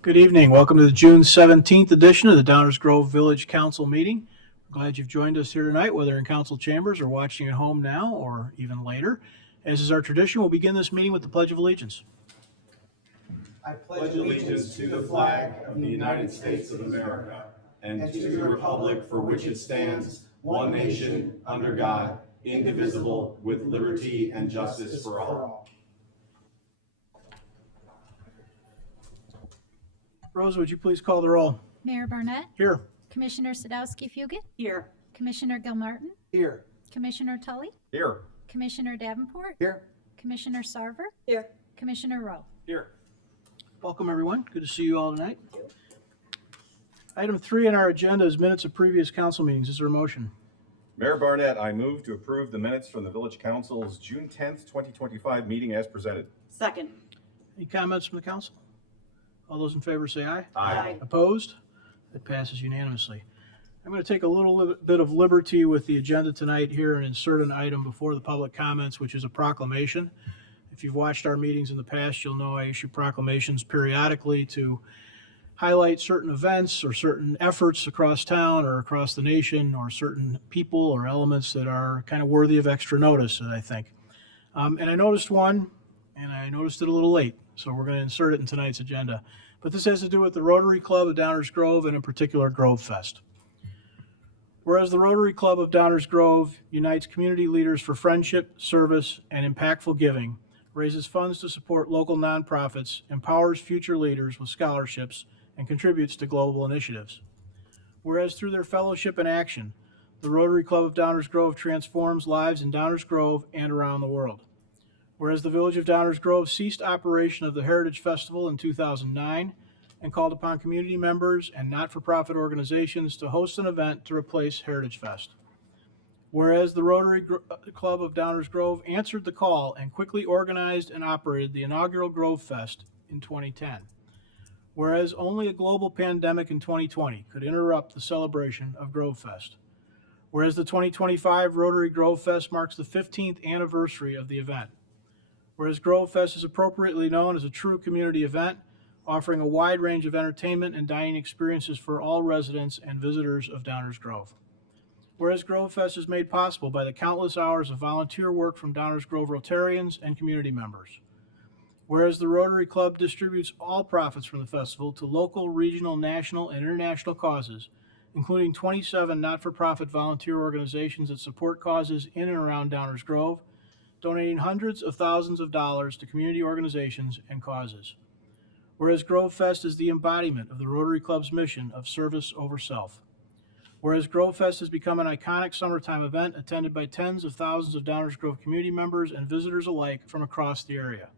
Good evening. Welcome to the June 17th edition of the Downers Grove Village Council meeting. Glad you've joined us here tonight, whether in council chambers or watching at home now or even later. As is our tradition, we'll begin this meeting with the Pledge of Allegiance. I pledge allegiance to the flag of the United States of America and to the republic for which it stands, one nation, under God, indivisible, with liberty and justice for all. Rose, would you please call the roll? Mayor Barnett, Here. Commissioner Sadowski-Fugit, Here. Commissioner Gilmartin, Here. Commissioner Tully, Here. Commissioner Davenport, Here. Commissioner Sarver, Here. Commissioner Rowe. Here. Welcome, everyone. Good to see you all tonight. Item 3 on our agenda is minutes of previous council meetings. Is there a motion? Mayor Barnett, I move to approve the minutes from the Village Council's June 10th, 2025 meeting as presented. Second. Any comments from the council? All those in favor say aye. Aye. Opposed? It passes unanimously. I'm going to take a little bit of liberty with the agenda tonight here and insert an item before the public comments, which is a proclamation. If you've watched our meetings in the past, you'll know I issue proclamations periodically to highlight certain events or certain efforts across town or across the nation or certain people or elements that are kind of worthy of extra notice, I think. And I noticed one, and I noticed it a little late, so we're going to insert it in tonight's agenda. But this has to do with the Rotary Club of Downers Grove and in particular Grove Fest. Whereas the Rotary Club of Downers Grove unites community leaders for friendship, service, and impactful giving, raises funds to support local nonprofits, empowers future leaders with scholarships, and contributes to global initiatives. Whereas through their fellowship and action, the Rotary Club of Downers Grove transforms lives in Downers Grove and around the world. Whereas the Village of Downers Grove ceased operation of the Heritage Festival in 2009 and called upon community members and not-for-profit organizations to host an event to replace Heritage Fest. Whereas the Rotary Club of Downers Grove answered the call and quickly organized and operated the inaugural Grove Fest in 2010. Whereas only a global pandemic in 2020 could interrupt the celebration of Grove Fest. Whereas the 2025 Rotary Grove Fest marks the 15th anniversary of the event. Whereas Grove Fest is appropriately known as a true community event, offering a wide range of entertainment and dining experiences for all residents and visitors of Downers Grove. Whereas Grove Fest is made possible by the countless hours of volunteer work from Downers Grove Rotarians and community members. Whereas the Rotary Club distributes all profits from the festival to local, regional, national, and international causes, including 27 not-for-profit volunteer organizations that support causes in and around Downers Grove, donating hundreds of thousands of dollars to community organizations and causes. Whereas Grove Fest is the embodiment of the Rotary Club's mission of service over self. Whereas Grove Fest has become an iconic summertime event attended by tens of thousands of Downers Grove community members and visitors alike from across the area.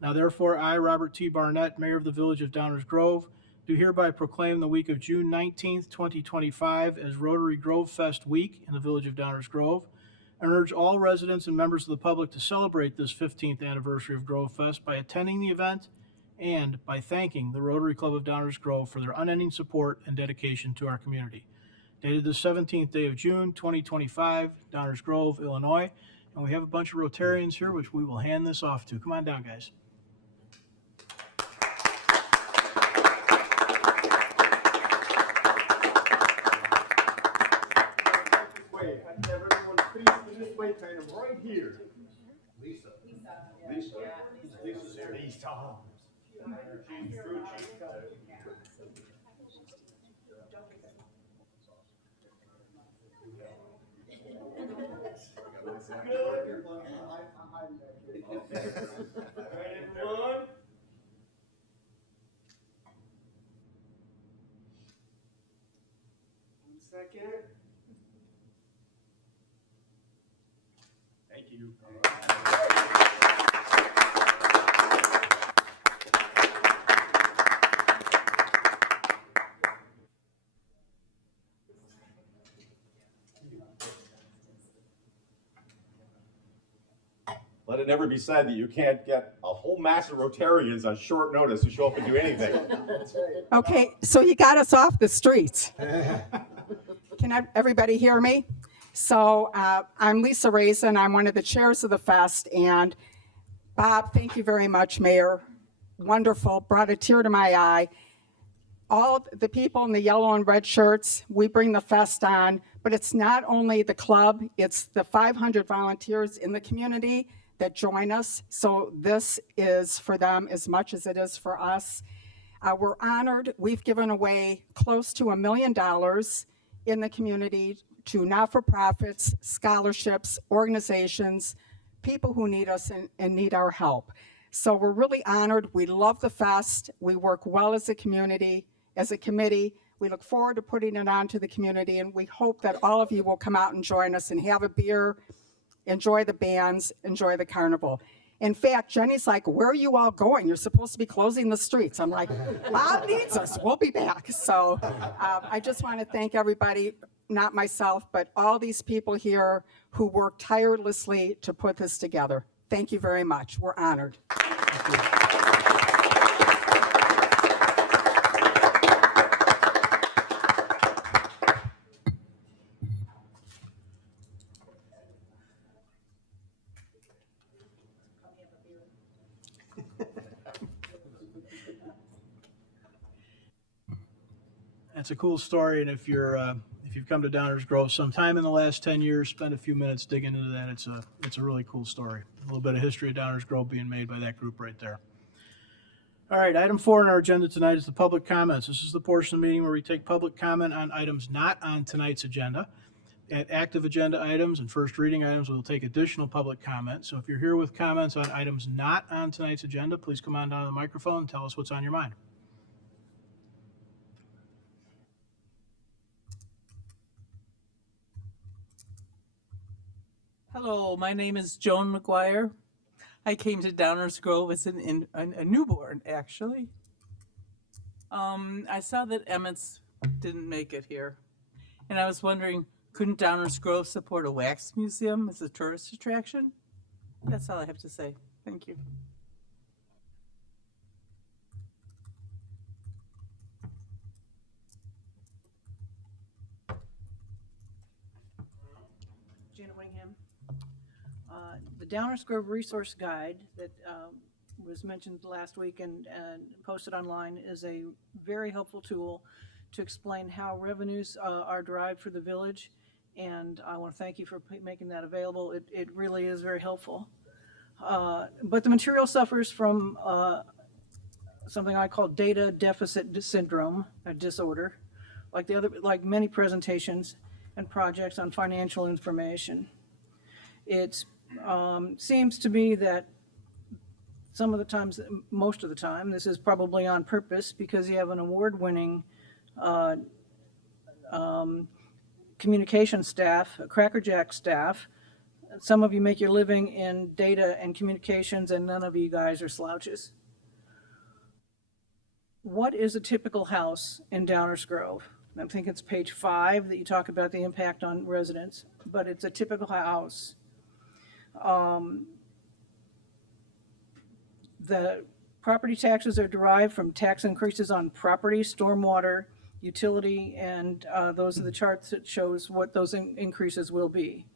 Now therefore, I, Robert T. Barnett, Mayor of the Village of Downers Grove, do hereby proclaim the week of June 19th, 2025 as Rotary Grove Fest Week in the Village of Downers Grove, and urge all residents and members of the public to celebrate this 15th anniversary of Grove Fest by attending the event and by thanking the Rotary Club of Downers Grove for their unending support and dedication to our community. Dated the 17th day of June, 2025, Downers Grove, Illinois. And we have a bunch of Rotarians here, which we will hand this off to. Come on down, guys. Way. I have everyone facing this way, kind of right here. Lisa. Lisa's here. Lisa. She's the crew chief. Good. All right, everyone. One second. Thank you. Let it never be said that you can't get a whole mass of Rotarians on short notice to show up and do anything. That's right. Okay, so you got us off the streets. Can everybody hear me? So I'm Lisa Raisin. I'm one of the chairs of the fest. And Bob, thank you very much, Mayor, wonderful, brought a tear to my eye. All the people in the yellow and red shirts, we bring the fest on, but it's not only the club, it's the 500 volunteers in the community that join us. So this is for them as much as it is for us. We're honored. We've given away close to $1 million in the community to not-for-profits, scholarships, organizations, people who need us and need our help. So we're really honored. We love the fest. We work well as a community, as a committee. We look forward to putting it on to the community, and we hope that all of you will come out and join us and have a beer, enjoy the bands, enjoy the carnival. In fact, Jenny's like, where are you all going? You're supposed to be closing the streets. I'm like, Bob needs us. We'll be back. So I just want to thank everybody, not myself, but all these people here who work tirelessly to put this together. Thank you very much. We're honored. That's a cool story, and if you've come to Downers Grove sometime in the last 10 years, spend a few minutes digging into that. It's a really cool story. A little bit of history of Downers Grove being made by that group right there. All right, item 4 on our agenda tonight is the public comments. This is the portion of the meeting where we take public comment on items not on tonight's agenda. At active agenda items and first reading items, we'll take additional public comment. So if you're here with comments on items not on tonight's agenda, please come on down to the microphone and tell us what's on your mind. Hello, my name is Joan McGuire. I came to Downers Grove as a newborn, actually. I saw that Emmett's didn't make it here, and I was wondering, couldn't Downers Grove support a wax museum as a tourist attraction? That's all I have to say. Thank you. Janet Wingham. The Downers Grove Resource Guide that was mentioned last week and posted online is a very helpful tool to explain how revenues are derived for the village, and I want to thank you for making that available. It really is very helpful. But the material suffers from something I call data deficit syndrome, a disorder, like many presentations and projects on financial information. It seems to be that some of the times, most of the time, this is probably on purpose because you have an award-winning communication staff, a crackerjack staff. Some of you make your living in data and communications, and none of you guys are slouches. What is a typical house in Downers Grove? I think it's page 5 that you talk about the impact on residents, but it's a typical house. The property taxes are derived from tax increases on property, stormwater, utility, and those are the charts that shows what those increases will be.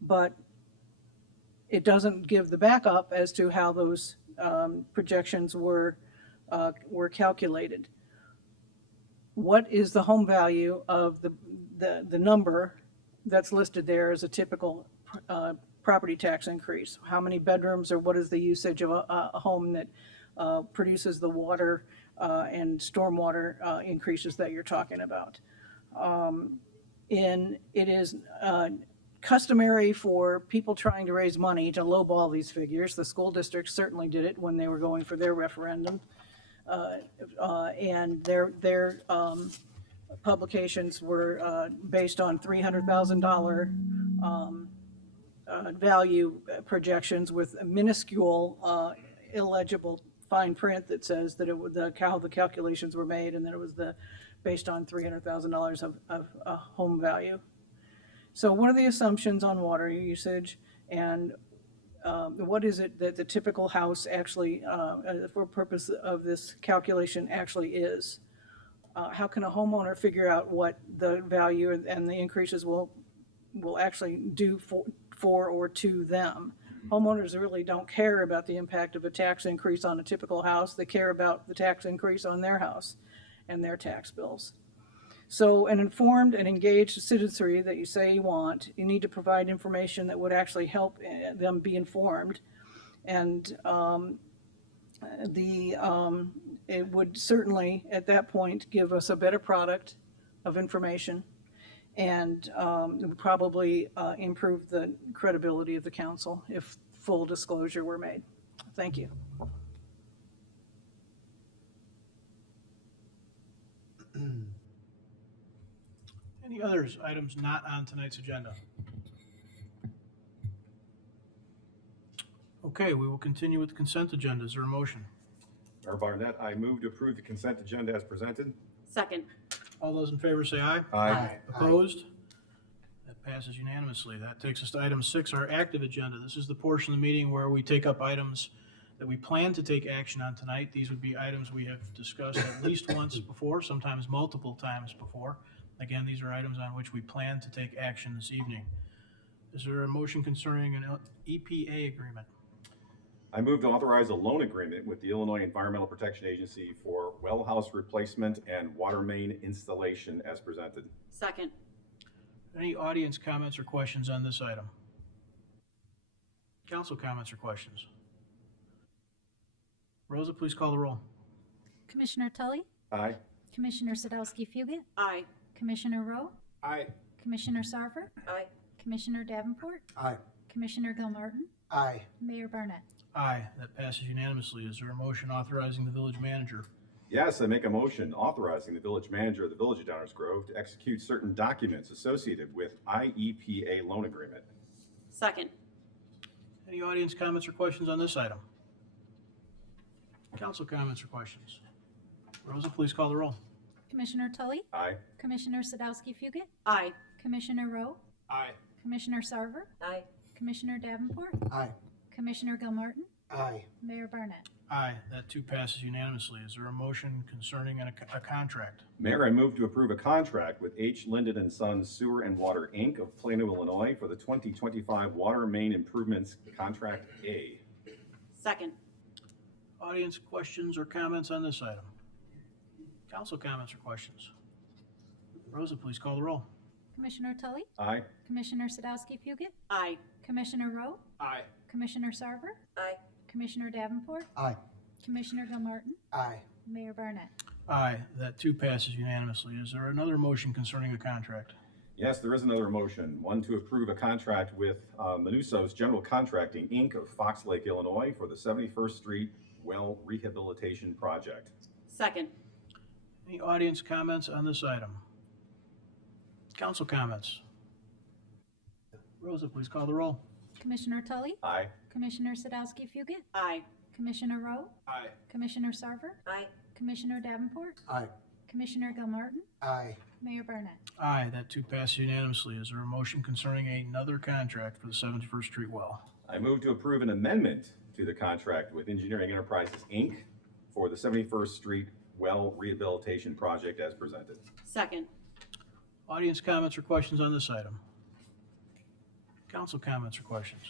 But it doesn't give the backup as to how those projections were calculated. What is the home value of the number that's listed there as a typical property tax increase? How many bedrooms, or what is the usage of a home that produces the water and stormwater increases that you're talking about? It is customary for people trying to raise money to lowball these figures. The school districts certainly did it when they were going for their referendum. And their publications were based on $300,000 value projections with a minuscule, illegible fine print that says that how the calculations were made, and that it was based on $300,000 of home value. So what are the assumptions on water usage, and what is it that the typical house actually, for purpose of this calculation, actually is? How can a homeowner figure out what the value and the increases will actually do for or to them? homeowners really don't care about the impact of a tax increase on a typical house. They care about the tax increase on their house and their tax bills. So an informed and engaged citizenry that you say you want, you need to provide information that would actually help them be informed. And it would certainly, at that point, give us a better product of information, and it would probably improve the credibility of the council if full disclosure were made. Thank you. Any others, items not on tonight's agenda? Okay, we will continue with the consent agenda. Is there a motion? Mayor Barnett, I move to approve the consent agenda as presented. Second. All those in favor say aye. Aye. Opposed? That passes unanimously. That takes us to item 6, our active agenda. This is the portion of the meeting where we take up items that we plan to take action on tonight. These would be items we have discussed at least once before, sometimes multiple times before. Again, these are items on which we plan to take action this evening. Is there a motion concerning an EPA agreement? I move to authorize a loan agreement with the Illinois Environmental Protection Agency for well house replacement and water main installation as presented. Second. Any audience comments or questions on this item? Council comments or questions? Rosa, please call the roll. Commissioner Tully, Aye. Commissioner Sadowski-Fugit, Aye. Commissioner Rowe, Aye. Commissioner Sarver, Aye. Commissioner Davenport, Aye. Commissioner Gilmartin, Aye. Mayor Barnett. Aye, that passes unanimously. Is there a motion authorizing the village manager? Yes, I make a motion authorizing the village manager of the Village of Downers Grove to execute certain documents associated with IEPA loan agreement. Second. Any audience comments or questions on this item? Council comments or questions? Rosa, please call the roll. Commissioner Tully, Aye. Commissioner Sadowski-Fugit, Aye. Commissioner Rowe, Aye. Commissioner Sarver, Aye. Commissioner Davenport, Aye. Commissioner Gilmartin, Aye. Mayor Barnett. Aye, that too passes unanimously. Is there a motion concerning a contract? Mayor, I move to approve a contract with H. Linden and Sons Sewer and Water, Inc. of Plano, Illinois for the 2025 Water Main Improvements Contract A. Second. Audience questions or comments on this item? Council comments or questions? Rosa, please call the roll. Commissioner Tully, Aye. Commissioner Sadowski-Fugit, Aye. Commissioner Rowe, Aye. Commissioner Sarver, Aye. Commissioner Davenport, Aye. Commissioner Gilmartin, Aye. Mayor Barnett. Aye, that too passes unanimously. Is there another motion concerning a contract? Yes, there is another motion. One to approve a contract with Manusos General Contracting, Inc. of Fox Lake, Illinois for the 71st Street Well Rehabilitation Project. Second. Any audience comments on this item? Council comments? Rosa, please call the roll. Commissioner Tully, Aye. Commissioner Sadowski-Fugit, Aye. Commissioner Rowe, Aye. Commissioner Sarver, Aye. Commissioner Davenport, Aye. Commissioner Gilmartin, Aye. Mayor Barnett. Aye, that too passes unanimously. Is there a motion concerning another contract for the 71st Street Well? I move to approve an amendment to the contract with Engineering Enterprises, Inc. for the 71st Street Well Rehabilitation Project as presented. Second. Audience comments or questions on this item? Council comments or questions?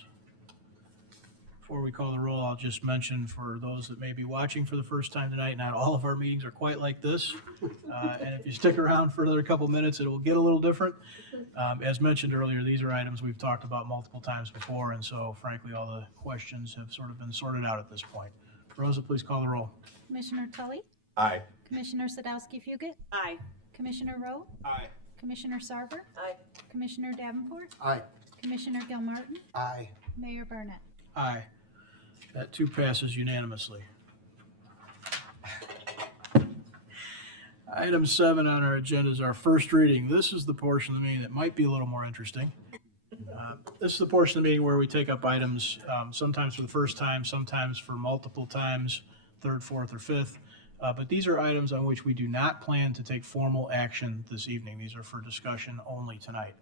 Before we call the roll, I'll just mention for those that may be watching for the first time tonight, not all of our meetings are quite like this. And if you stick around for another couple minutes, it will get a little different. As mentioned earlier, these are items we've talked about multiple times before, and so frankly, all the questions have sort of been sorted out at this point. Rosa, please call the roll. Commissioner Tully, Aye. Commissioner Sadowski-Fugit, Aye. Commissioner Rowe, Aye. Commissioner Sarver, Aye. Commissioner Davenport, Aye. Commissioner Gilmartin, Aye. Mayor Barnett. Aye. That too passes unanimously. Item 7 on our agenda is our first reading. This is the portion of the meeting that might be a little more interesting. This is the portion of the meeting where we take up items sometimes for the first time, sometimes for multiple times, third, fourth, or fifth. But these are items on which we do not plan to take formal action this evening. These are for discussion only tonight.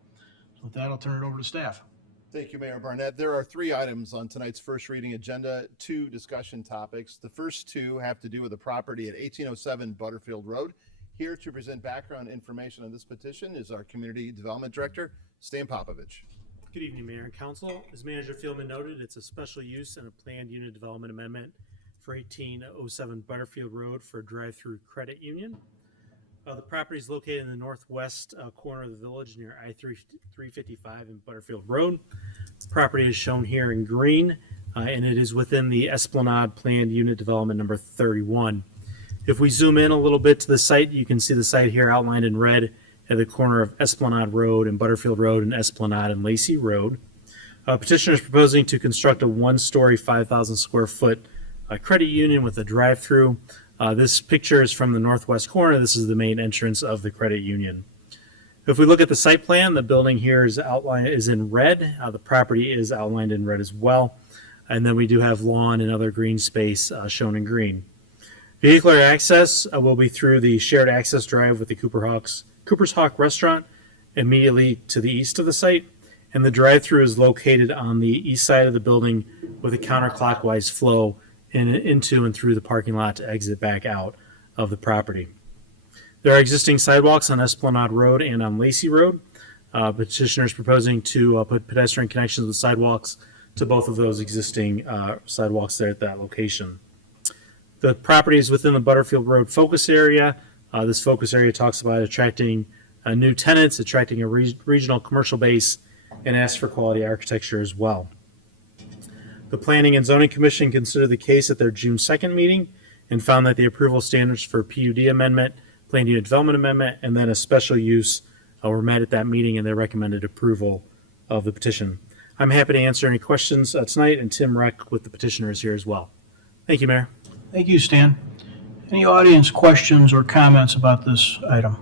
So with that, I'll turn it over to staff. Thank you, Mayor Barnett. There are 3 items on tonight's first reading agenda, 2 discussion topics. The first 2 have to do with the property at 1807 Butterfield Road. Here to present background information on this petition is our Community Development Director, Stan Popovich. Good evening, Mayor and Council. As Manager Fieldman noted, it's a special use and a planned unit development amendment for 1807 Butterfield Road for a drive-through credit union. The property is located in the northwest corner of the village near I-355 and Butterfield Road. The property is shown here in green, and it is within the Esplanade Planned Unit Development number 31. If we zoom in a little bit to the site, you can see the site here outlined in red at the corner of Esplanade Road and Butterfield Road and Esplanade and Lacey Road. Petitioner is proposing to construct a one-story, 5,000 square foot credit union with a drive-through. This picture is from the northwest corner. This is the main entrance of the credit union. If we look at the site plan, the building here is in red. The property is outlined in red as well. And then we do have lawn and other green space shown in green. Vehicular access will be through the shared access drive with the Cooper's Hawk restaurant immediately to the east of the site. And the drive-through is located on the east side of the building with a counterclockwise flow into and through the parking lot to exit back out of the property. There are existing sidewalks on Esplanade Road and on Lacey Road. Petitioner is proposing to put pedestrian connections with sidewalks to both of those existing sidewalks there at that location. The property is within the Butterfield Road focus area. This focus area talks about attracting new tenants, attracting a regional commercial base, and asks for quality architecture as well. The Planning and Zoning Commission considered the case at their June 2nd meeting and found that the approval standards for PUD amendment, planned unit development amendment, and then a special use were met at that meeting, and they recommended approval of the petition. I'm happy to answer any questions tonight, and Tim Reck with the petitioner is here as well. Thank you, Mayor. Thank you, Stan. Any audience questions or comments about this item?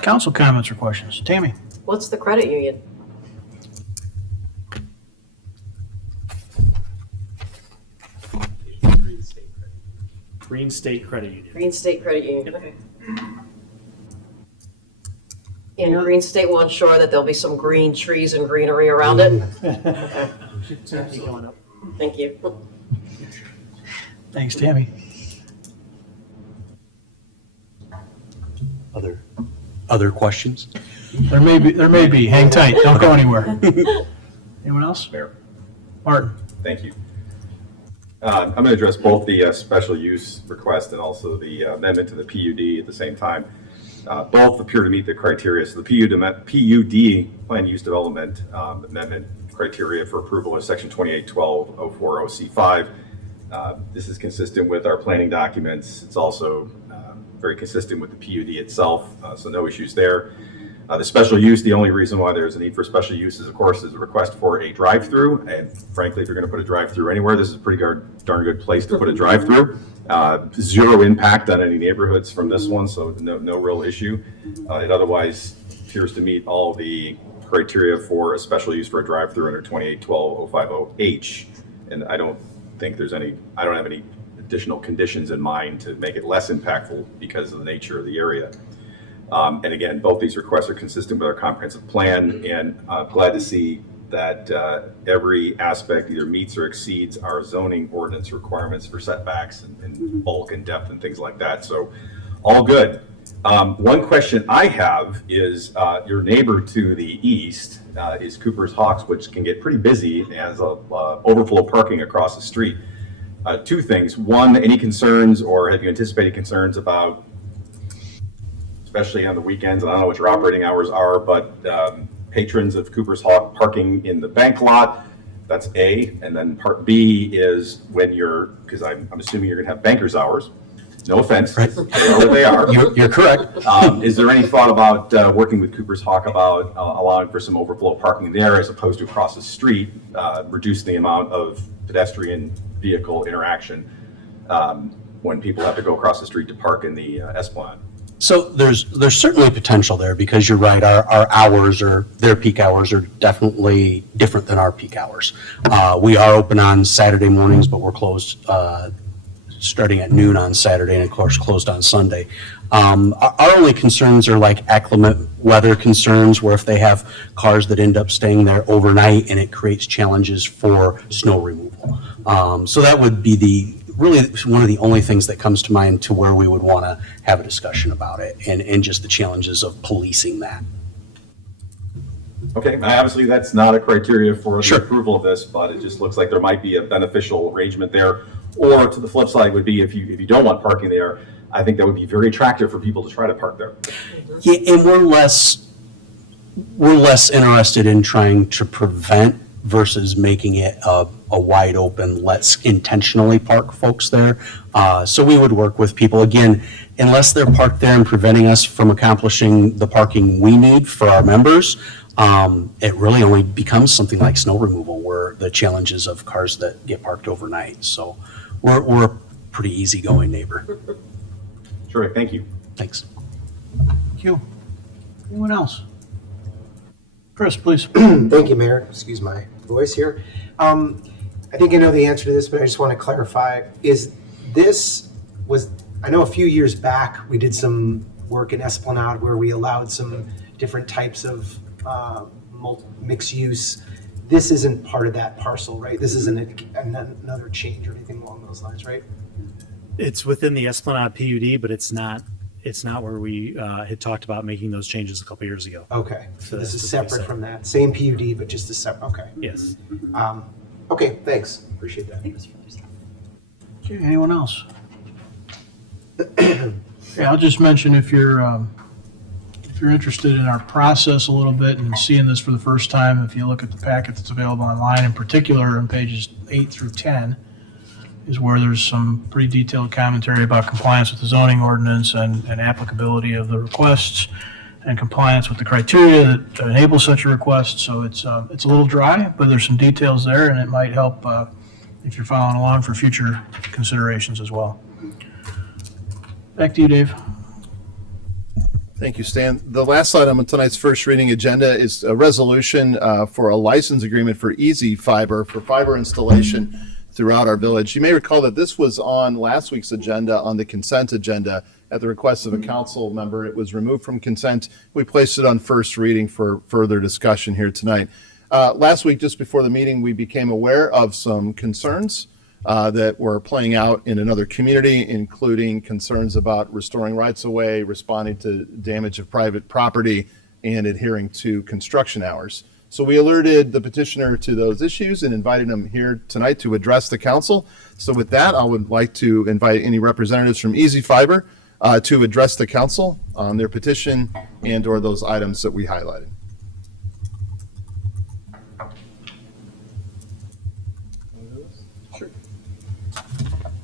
Council comments or questions? Tammy? What's the credit union? Green State Credit Union. Green State Credit Union, okay. And Green State will ensure that there'll be some green trees and greenery around it? Thank you. Thanks, Tammy. Other questions? There may be. Hang tight. Don't go anywhere. Anyone else? Mayor. Martin? Thank you. I'm going to address both the special use request and also the amendment to the PUD at the same time. Both appear to meet the criteria. So the PUD, Plan Use Development Amendment criteria for approval is Section 2812.040C5. This is consistent with our planning documents. It's also very consistent with the PUD itself, so no issues there. The special use, the only reason why there's a need for special use is, of course, is a request for a drive-through. And frankly, if you're going to put a drive-through anywhere, this is a pretty darn good place to put a drive-through. Zero impact on any neighborhoods from this one, so no real issue. It otherwise appears to meet all the criteria for a special use for a drive-through under 2812.050H. And I don't have any additional conditions in mind to make it less impactful because of the nature of the area. And again, both these requests are consistent with our comprehensive plan, and I'm glad to see that every aspect either meets or exceeds our zoning ordinance requirements for setbacks and bulk and depth and things like that. So all good. One question I have is your neighbor to the east is Cooper's Hawks, which can get pretty busy as overflow parking across the street. Two things. One, any concerns, or have you anticipated concerns about, especially on the weekends, and I don't know what your operating hours are, but patrons of Cooper's Hawk parking in the bank lot? That's A. And then part B is when because I'm assuming you're going to have banker's hours. No offense, right. I know what they are. You're correct. Is there any thought about working with Cooper's Hawk about allowing for some overflow parking there as opposed to across the street, reduce the amount of pedestrian vehicle interaction when people have to go across the street to park in the Esplanade? So there's certainly potential there, because you're right, our hours, or their peak hours, are definitely different than our peak hours. We are open on Saturday mornings, but we're closed starting at noon on Saturday, and of course closed on Sunday. Our only concerns are like inclement weather concerns, where if they have cars that end up staying there overnight and it creates challenges for snow removal. So that would be really one of the only things that comes to mind to where we would want to have a discussion about it, and just the challenges of policing that. Okay, obviously, that's not a criteria for the Sure. approval of this, but it just looks like there might be a beneficial arrangement there. Or to the flip side would be if you don't want parking there, I think that would be very attractive for people to try to park there. Yeah, and we're less interested in trying to prevent versus making it a wide open, let's intentionally park folks there. So we would work with people, again, unless they're parked there and preventing us from accomplishing the parking we need for our members, it really only becomes something like snow removal, where the challenges of cars that get parked overnight. So we're a pretty easygoing neighbor. Sure, thank you. Thanks. Thank you. Anyone else? Chris, please. Thank you, Mayor. Excuse my voice here. I think I know the answer to this, but I just want to clarify. I know a few years back, we did some work in Esplanade where we allowed some different types of mixed use. This isn't part of that parcel, right? This isn't another change or anything along those lines, right? It's within the Esplanade PUD, but it's not where we had talked about making those changes a couple years ago. Okay, so this that's is what we separate said. from that. Same PUD, but just a separate, okay. Yes. Okay, thanks. Appreciate that. Okay, anyone else? Yeah, I'll just mention if you're interested in our process a little bit and seeing this for the first time, if you look at the packet that's available online, in particular on pages 8 through 10, is where there's some pretty detailed commentary about compliance with the zoning ordinance and applicability of the requests and compliance with the criteria that enable such a request. So it's a little dry, but there's some details there, and it might help if you're following along for future considerations as well. Back to you, Dave. Thank you, Stan. The last item on tonight's first reading agenda is a resolution for a license agreement for Easy Fiber for fiber installation throughout our village. You may recall that this was on last week's agenda, on the consent agenda. At the request of a council member, it was removed from consent. We placed it on first reading for further discussion here tonight. Last week, just before the meeting, we became aware of some concerns that were playing out in another community, including concerns about restoring rights of way, responding to damage of private property, and adhering to construction hours. So we alerted the petitioner to those issues and invited him here tonight to address the council. So with that, I would like to invite any representatives from Easy Fiber to address the council on their petition and or those items that we highlighted.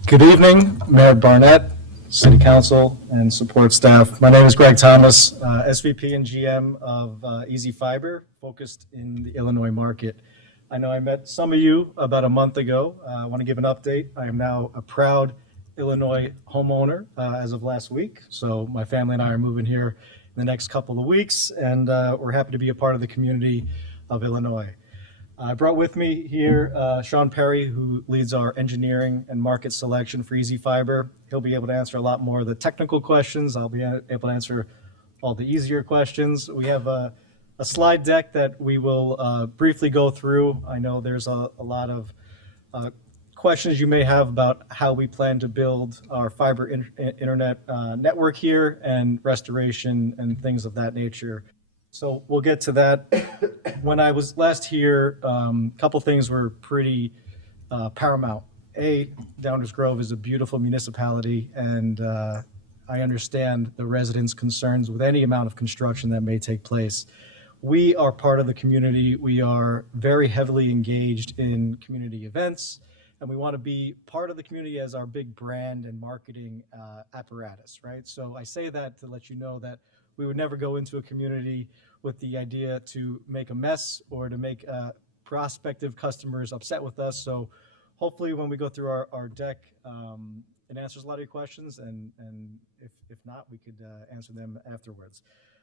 Good evening, Mayor Barnett, City Council, and support staff. My name is Greg Thomas, SVP and GM of Easy Fiber, focused in the Illinois market. I know I met some of you about a month ago. I want to give an update. I am now a proud Illinois homeowner as of last week. So my family and I are moving here in the next couple of weeks, and we're happy to be a part of the community of Illinois. I brought with me here Sean Perry, who leads our engineering and market selection for Easy Fiber. He'll be able to answer a lot more of the technical questions. I'll be able to answer all the easier questions. We have a slide deck that we will briefly go through. I know there's a lot of questions you may have about how we plan to build our fiber internet network here and restoration and things of that nature. So we'll get to that. When I was last here, a couple things were pretty paramount. Downers Grove is a beautiful municipality, and I understand the residents' concerns with any amount of construction that may take place. We are part of the community. We are very heavily engaged in community events, and we want to be part of the community as our big brand and marketing apparatus, right? So I say that to let you know that we would never go into a community with the idea to make a mess or to make prospective customers upset with us. So hopefully when we go through our deck, it answers a lot of your questions, and if not, we could answer them afterwards.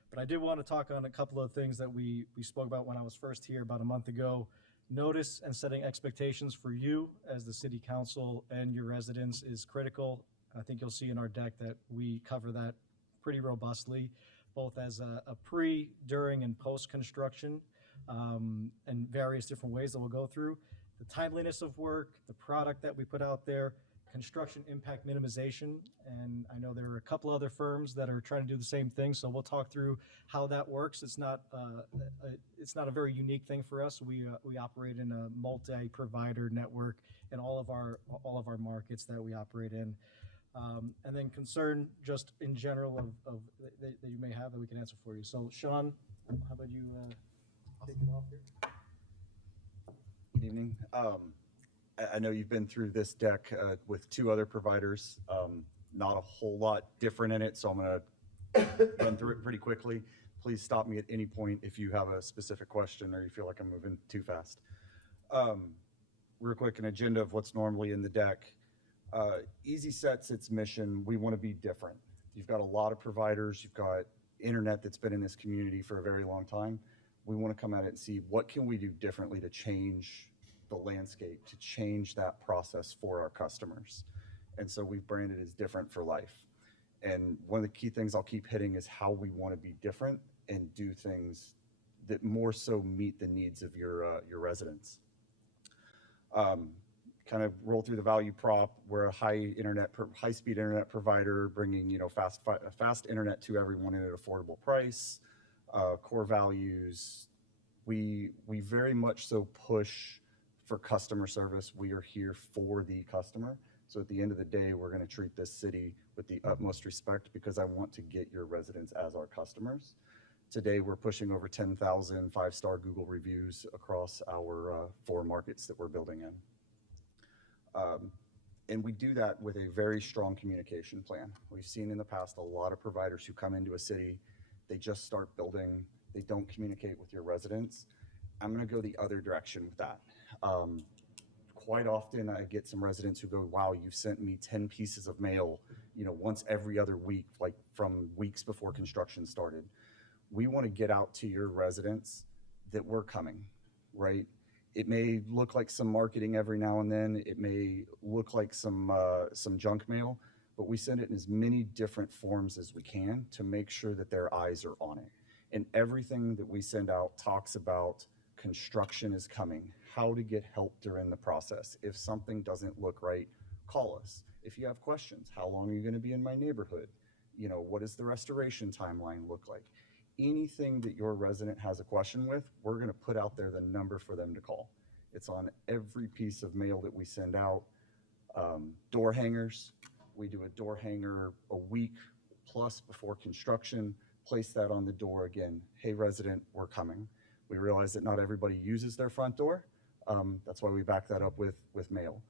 But I did want to talk on a couple of things that we spoke about when I was first here about a month ago. Notice and setting expectations for you as the city council and your residents is critical. I think you'll see in our deck that we cover that pretty robustly, both as a pre, during, and post-construction, and various different ways that we'll go through. The timeliness of work, the product that we put out there, construction impact minimization, and I know there are a couple other firms that are trying to do the same thing, so we'll talk through how that works. It's not a very unique thing for us. We operate in a multi-provider network in all of our markets that we operate in. And then concern just in general of that you may have that we can answer for you. So Sean, how about you take it off here? Good evening. I know you've been through this deck with two other providers. Not a whole lot different in it, so I'm going to run through it pretty quickly. Please stop me at any point if you have a specific question or you feel like I'm moving too fast. Real quick, an agenda of what's normally in the deck. Easy sets its mission. We want to be different. You've got a lot of providers. You've got internet that's been in this community for a very long time. We want to come at it and see what can we do differently to change the landscape, to change that process for our customers. And so we've branded as Different for Life. And one of the key things I'll keep hitting is how we want to be different and do things that more so meet the needs of your residents. Kind of roll through the value prop. We're a high-speed internet provider, bringing fast internet to everyone at an affordable price. Core values. We very much so push for customer service. We are here for the customer. So at the end of the day, we're going to treat this city with the utmost respect because I want to get your residents as our customers. Today, we're pushing over 10,000 five-star Google reviews across our 4 markets that we're building in. And we do that with a very strong communication plan. We've seen in the past a lot of providers who come into a city, they just start building, they don't communicate with your residents. I'm going to go the other direction with that. Quite often I get some residents who go, wow, you've sent me 10 pieces of mail, once every other week, like from weeks before construction started. We want to get out to your residents that we're coming, right? It may look like some marketing every now and then. It may look like some junk mail, but we send it in as many different forms as we can to make sure that their eyes are on it. And everything that we send out talks about construction is coming, how to get help during the process. If something doesn't look right, call us. If you have questions, how long are you going to be in my neighborhood? What does the restoration timeline look like? Anything that your resident has a question with, we're going to put out there the number for them to call. It's on every piece of mail that we send out. Door hangers, we do a door hanger a week plus before construction, place that on the door again. Hey resident, we're coming. We realize that not everybody uses their front door. That's why we back that up with mail.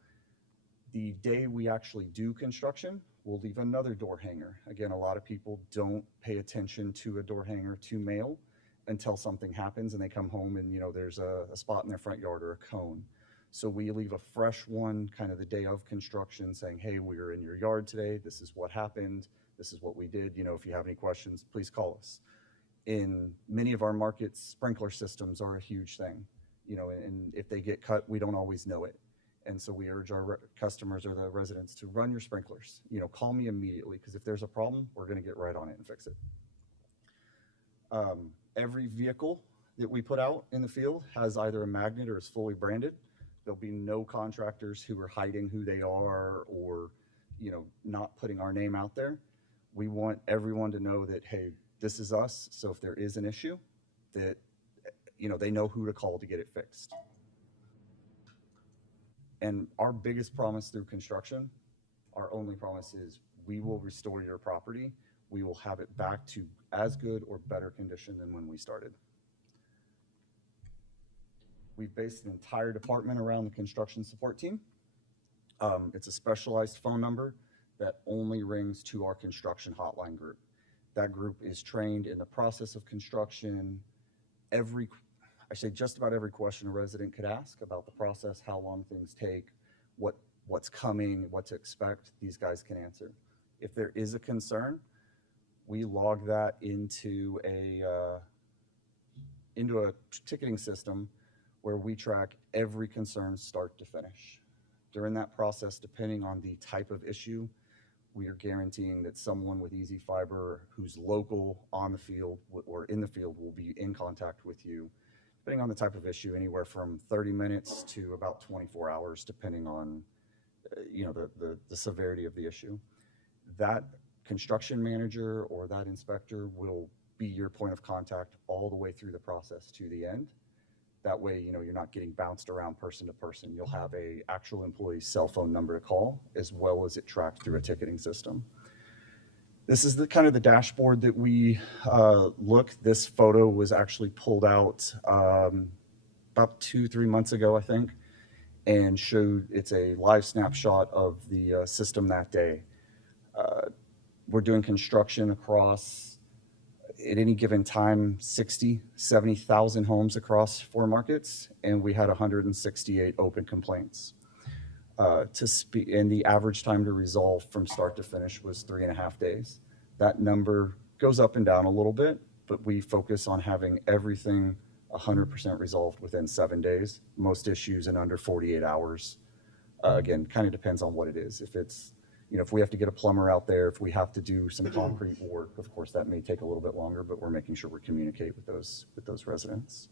The day we actually do construction, we'll leave another door hanger. Again, a lot of people don't pay attention to a door hanger to mail until something happens and they come home and there's a spot in their front yard or a cone. So we leave a fresh one kind of the day of construction saying, hey, we were in your yard today. This is what happened. This is what we did. If you have any questions, please call us. In many of our markets, sprinkler systems are a huge thing, and if they get cut, we don't always know it. And so we urge our customers or the residents to run your sprinklers. Call me immediately because if there's a problem, we're going to get right on it and fix it. Every vehicle that we put out in the field has either a magnet or is fully branded. There'll be no contractors who are hiding who they are or, not putting our name out there. We want everyone to know that, hey, this is us. So if there is an issue, that, they know who to call to get it fixed. And our biggest promise through construction, our only promise is we will restore your property. We will have it back to as good or better condition than when we started. We've based an entire department around the construction support team. It's a specialized phone number that only rings to our construction hotline group. That group is trained in the process of construction. Just about every question a resident could ask about the process, how long things take, what's coming, what to expect, these guys can answer. If there is a concern, we log that into a ticketing system where we track every concern start to finish. During that process, depending on the type of issue, we are guaranteeing that someone with Easy Fiber who's local, on the field, or in the field will be in contact with you, depending on the type of issue, anywhere from 30 minutes to about 24 hours, depending on the severity of the issue. That construction manager or that inspector will be your point of contact all the way through the process to the end. That way, you're not getting bounced around person to person. You'll have a actual employee's cell phone number to call, as well as it tracked through a ticketing system. This is the kind of the dashboard that we look. This photo was actually pulled out about 2-3 months ago, I think, and showed it's a live snapshot of the system that day. We're doing construction across, at any given time, 60, 70,000 homes across 4 markets, and we had 168 open complaints. And the average time to resolve from start to finish was 3.5 days. That number goes up and down a little bit, but we focus on having everything 100% resolved within 7 days. Most issues in under 48 hours. Again, kind of depends on what it is. If it's, if we have to get a plumber out there, if we have to do some concrete work, of course, that may take a little bit longer, but we're making sure we communicate with those residents.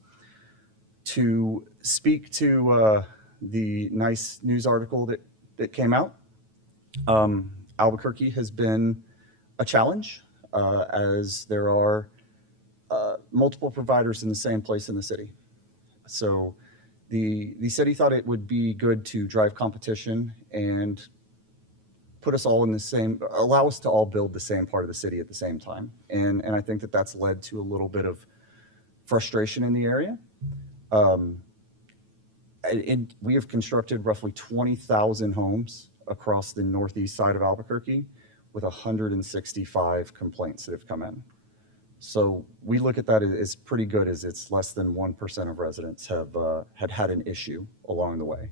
To speak to the nice news article that came out, Albuquerque has been a challenge as there are multiple providers in the same place in the city. So the city thought it would be good to drive competition and put us all in the same, allow us to all build the same part of the city at the same time. And I think that that's led to a little bit of frustration in the area. And we have constructed roughly 20,000 homes across the northeast side of Albuquerque with 165 complaints that have come in. So we look at that as pretty good, as it's less than 1% of residents have had an issue along the way.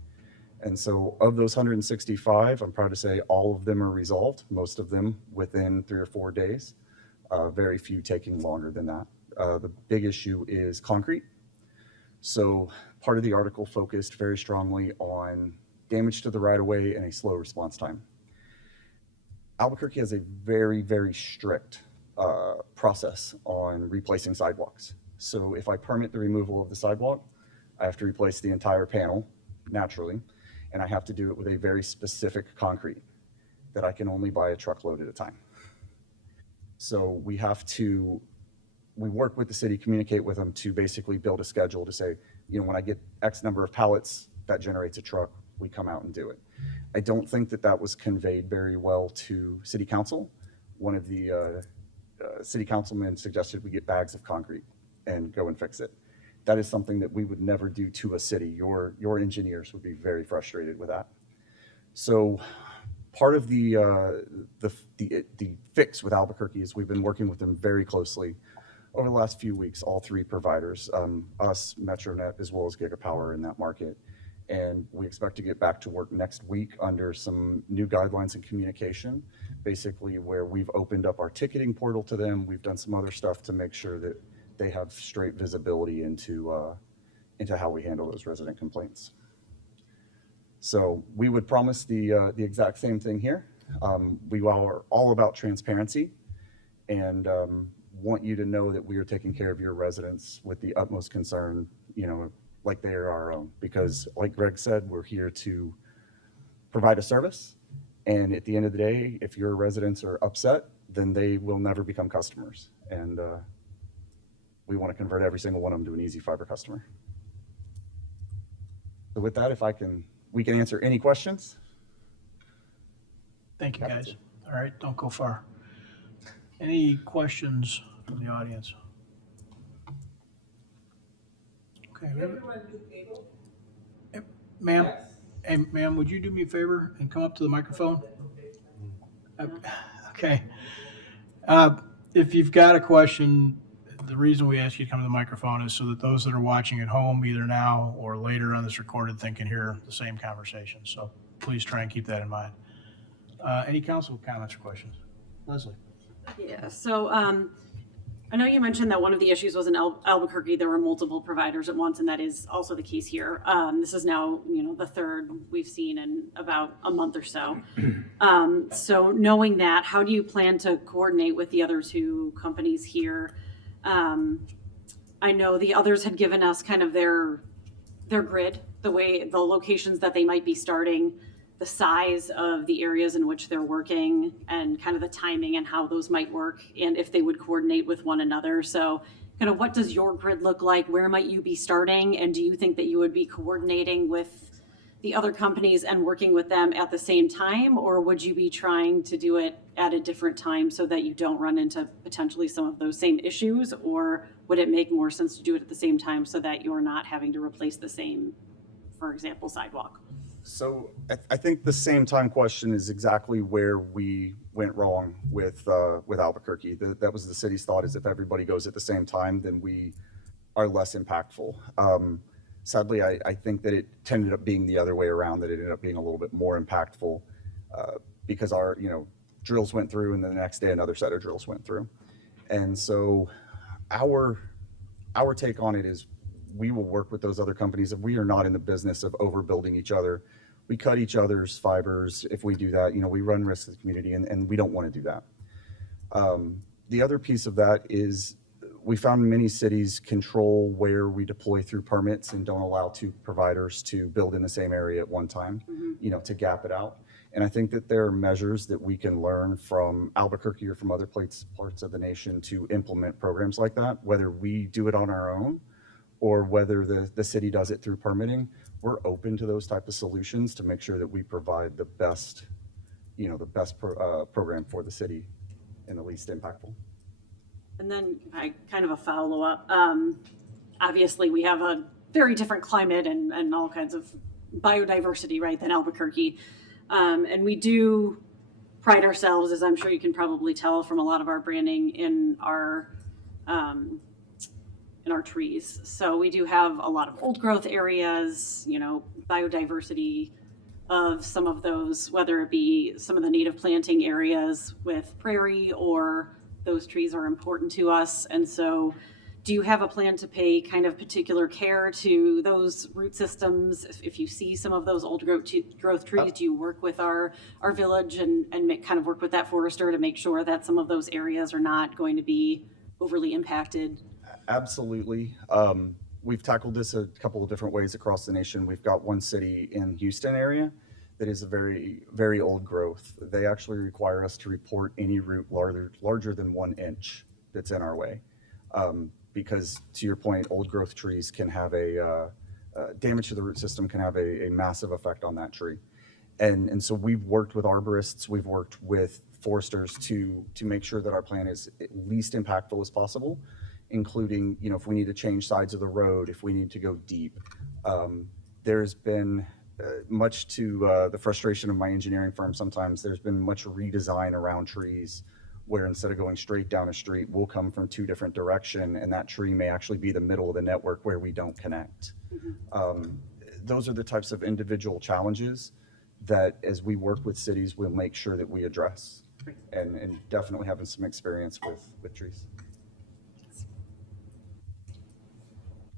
And so of those 165, I'm proud to say all of them are resolved, most of them within 3 or 4 days, very few taking longer than that. The big issue is concrete. So part of the article focused very strongly on damage to the right-of-way and a slow response time. Albuquerque has a very, very strict process on replacing sidewalks. So if I permit the removal of the sidewalk, I have to replace the entire panel naturally, and I have to do it with a very specific concrete that I can only buy a truckload at a time. So we work with the city, communicate with them to basically build a schedule to say, when I get X number of pallets, that generates a truck, we come out and do it. I don't think that was conveyed very well to city council. One of the city councilmen suggested we get bags of concrete and go and fix it. That is something that we would never do to a city. Your engineers would be very frustrated with that. So part of the fix with Albuquerque is we've been working with them very closely over the last few weeks, all 3 providers, us, MetroNet, as well as Gigapower in that market. And we expect to get back to work next week under some new guidelines and communication, basically where we've opened up our ticketing portal to them. We've done some other stuff to make sure that they have straight visibility into how we handle those resident complaints. So we would promise the exact same thing here. We are all about transparency and want you to know that we are taking care of your residents with the utmost concern, like they are our own. Because like Greg said, we're here to provide a service. And at the end of the day, if your residents are upset, then they will never become customers. And we want to convert every single one of them to an Easy Fiber customer. So with that, we can answer any questions. Thank you, guys. All right, don't go far. Any questions from the audience? Okay. Ma'am, hey, ma'am, would you do me a favor and come up to the microphone? Okay. If you've got a question, the reason we ask you to come to the microphone is so that those that are watching at home, either now or later on this recorded thing, can hear the same conversation. So please try and keep that in mind. Any council comments or questions? Leslie? Yeah, so I know you mentioned that one of the issues was in Albuquerque, there were multiple providers at once, and that is also the case here. This is now, the 3rd we've seen in about a month or so. So knowing that, how do you plan to coordinate with the other 2 companies here? I know the others had given us kind of their grid, the locations that they might be starting the size of the areas in which they're working and kind of the timing and how those might work and if they would coordinate with one another. So kind of what does your grid look like? Where might you be starting? And do you think that you would be coordinating with the other companies and working with them at the same time? Or would you be trying to do it at a different time so that you don't run into potentially some of those same issues? Or would it make more sense to do it at the same time so that you're not having to replace the same, for example, sidewalk? So I think the same time question is exactly where we went wrong with Albuquerque. That was the city's thought, is if everybody goes at the same time, then we are less impactful. Sadly, I think that it ended up being the other way around, that it ended up being a little bit more impactful because our, drills went through and then the next day another set of drills went through. And so our take on it is we will work with those other companies. If we are not in the business of overbuilding each other, we cut each other's fibers. If we do that, we run risk to the community and we don't want to do that. The other piece of that is we found many cities control where we deploy through permits and don't allow two providers to build in the same area at one time, to gap it out. And I think that there are measures that we can learn from Albuquerque or from other parts of the nation to implement programs like that, whether we do it on our own or whether the city does it through permitting. We're open to those type of solutions to make sure that we provide the best, program for the city and the least impactful. And then kind of a follow-up. Obviously, we have a very different climate and all kinds of biodiversity, right, than Albuquerque. And we do pride ourselves, as I'm sure you can probably tell from a lot of our branding, in our trees. So we do have a lot of old growth areas, biodiversity of some of those, whether it be some of the native planting areas with prairie, or those trees are important to us. And so do you have a plan to pay kind of particular care to those root systems? If you see some of those old growth trees, do you work with our village and kind of work with that forester to make sure that some of those areas are not going to be overly impacted? Absolutely. We've tackled this a couple of different ways across the nation. We've got one city in Houston area that is a very, very old growth. They actually require us to report any root larger than 1 inch that's in our way. Because to your point, old growth trees can have damage to the root system can have a massive effect on that tree. And so we've worked with arborists, we've worked with foresters to make sure that our plan is at least impactful as possible, including, if we need to change sides of the road, if we need to go deep. There's been, much to the frustration of my engineering firm sometimes, there's been much redesign around trees where instead of going straight down a street, we'll come from 2 different directions, and that tree may actually be the middle of the network where we don't connect. Those are the types of individual challenges that as we work with cities, we'll make sure that we address, and definitely having some experience with trees.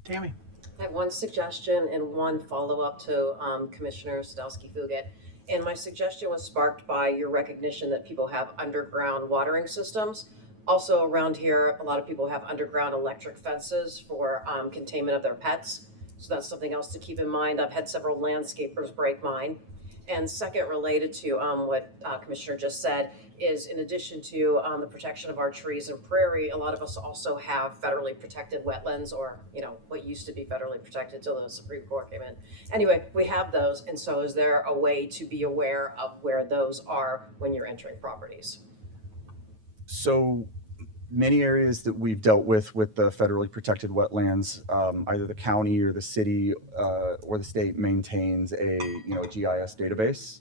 Tammy? I have one suggestion and one follow-up to Commissioner Sadowski-Fugit. And my suggestion was sparked by your recognition that people have underground watering systems. Also around here, a lot of people have underground electric fences for containment of their pets. So that's something else to keep in mind. I've had several landscapers break mine. And second, related to what Commissioner just said, is in addition to the protection of our trees and prairie, a lot of us also have federally protected wetlands, or what used to be federally protected till the Supreme Court came in. Anyway, we have those, and so is there a way to be aware of where those are when you're entering properties? So many areas that we've dealt with the federally protected wetlands, either the county or the city or the state maintains a GIS database.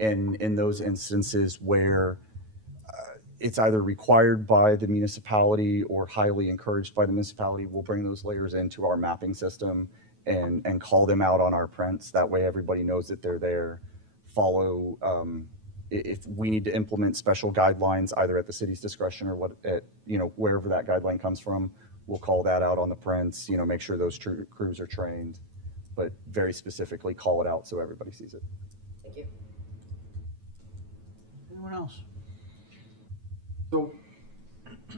And in those instances where it's either required by the municipality or highly encouraged by the municipality, we'll bring those layers into our mapping system and call them out on our prints. That way everybody knows that they're there. Follow, if we need to implement special guidelines, either at the city's discretion or wherever that guideline comes from, we'll call that out on the prints, make sure those crews are trained, but very specifically call it out so everybody sees it. Thank you. Anyone else? So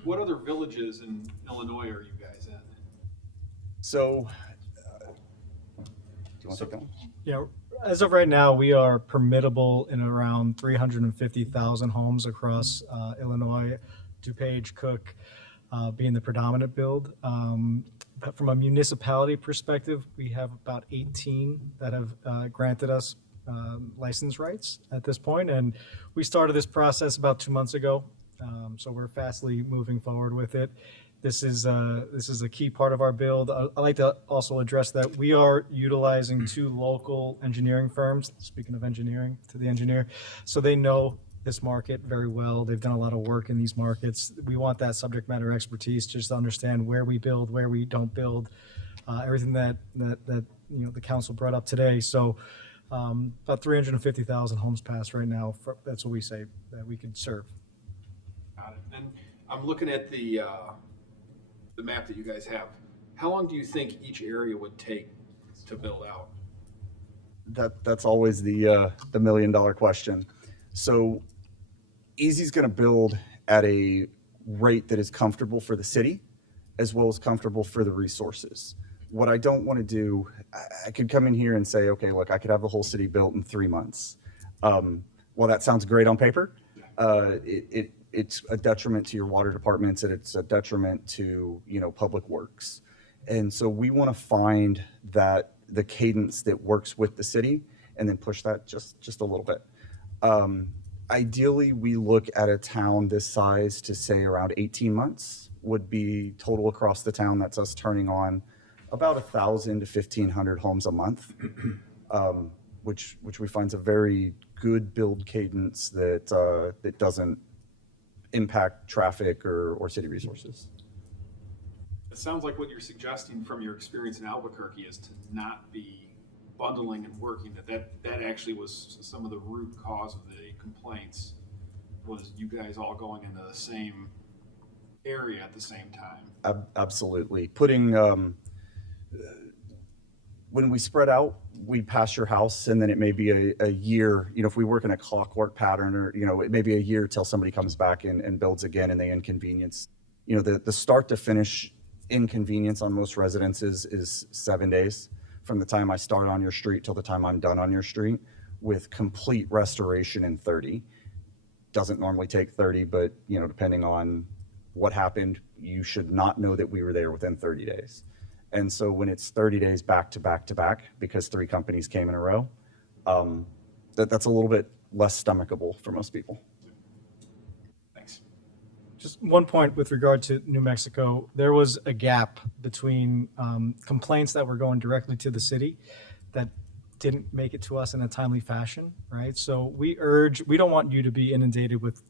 what other villages in Illinois are you guys in? So, do you want to take that one? Yeah, as of right now, we are permittable in around 350,000 homes across Illinois, DuPage, Cook being the predominant build. But from a municipality perspective, we have about 18 that have granted us license rights at this point, and we started this process about 2 months ago. So we're fastly moving forward with it. This is a key part of our build. I'd like to also address that we are utilizing 2 local engineering firms, speaking of engineering to the engineer, so they know this market very well. They've done a lot of work in these markets. We want that subject matter expertise just to understand where we build, where we don't build, everything that the council brought up today. So about 350,000 homes passed right now. That's what we say that we could serve. Got it. And I'm looking at the map that you guys have. How long do you think each area would take to build out? That's always the $1 million question. So Easy's going to build at a rate that is comfortable for the city as well as comfortable for the resources. What I don't want to do, I could come in here and say, okay, look, I could have the whole city built in 3 months. Well, that sounds great on paper. It's a detriment to your water departments, and it's a detriment to, public works. And so we want to find that the cadence that works with the city and then push that just a little bit. Ideally, we look at a town this size to say around 18 months would be total across the town. That's us turning on about 1,000 to 1,500 homes a month, which we find is a very good build cadence that doesn't impact traffic or city resources. It sounds like what you're suggesting from your experience in Albuquerque is to not be bundling and working, that actually was some of the root cause of the complaints, was you guys all going into the same area at the same time. Absolutely. Putting, when we spread out, we pass your house and then it may be a year, if we work in a clockwork pattern, or, it may be a year till somebody comes back and builds again and they inconvenience. The start to finish inconvenience on most residences is 7 days from the time I start on your street till the time I'm done on your street, with complete restoration in 30. Doesn't normally take 30, but depending on what happened, you should not know that we were there within 30 days. And so when it's 30 days back to back to back, because 3 companies came in a row, that's a little bit less stomachable for most people. Thanks. Just one point with regard to New Mexico, there was a gap between complaints that were going directly to the city that didn't make it to us in a timely fashion, right? So we don't want you to be inundated with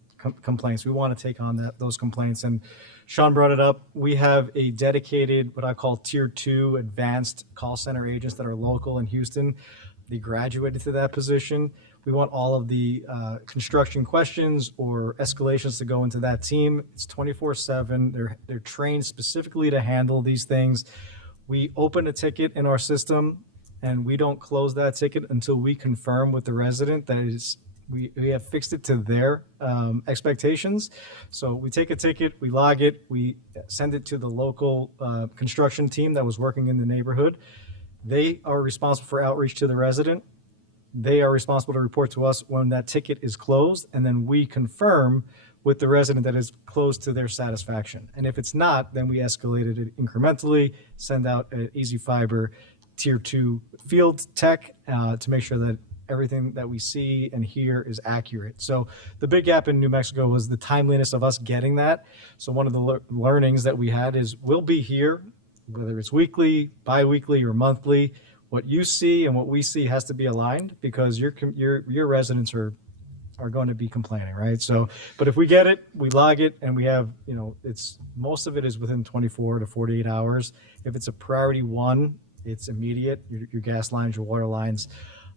complaints. We want to take on those complaints. And Sean brought it up. We have a dedicated, what I call tier 2 advanced call center agents that are local in Houston. They graduated to that position. We want all of the construction questions or escalations to go into that team. It's 24/7. They're trained specifically to handle these things. We open a ticket in our system, and we don't close that ticket until we confirm with the resident that we have fixed it to their expectations. So we take a ticket, we log it, we send it to the local construction team that was working in the neighborhood. They are responsible for outreach to the resident. They are responsible to report to us when that ticket is closed, and then we confirm with the resident that it's closed to their satisfaction. And if it's not, then we escalated it incrementally, send out an Easy Fiber tier 2 field tech to make sure that everything that we see and hear is accurate. So the big gap in New Mexico was the timeliness of us getting that. So one of the learnings that we had is we'll be here, whether it's weekly, bi-weekly, or monthly. What you see and what we see has to be aligned, because your residents are going to be complaining, right? So, but if we get it, we log it, and we have, most of it is within 24 to 48 hours. If it's a priority 1, it's immediate. Your gas lines, your water lines.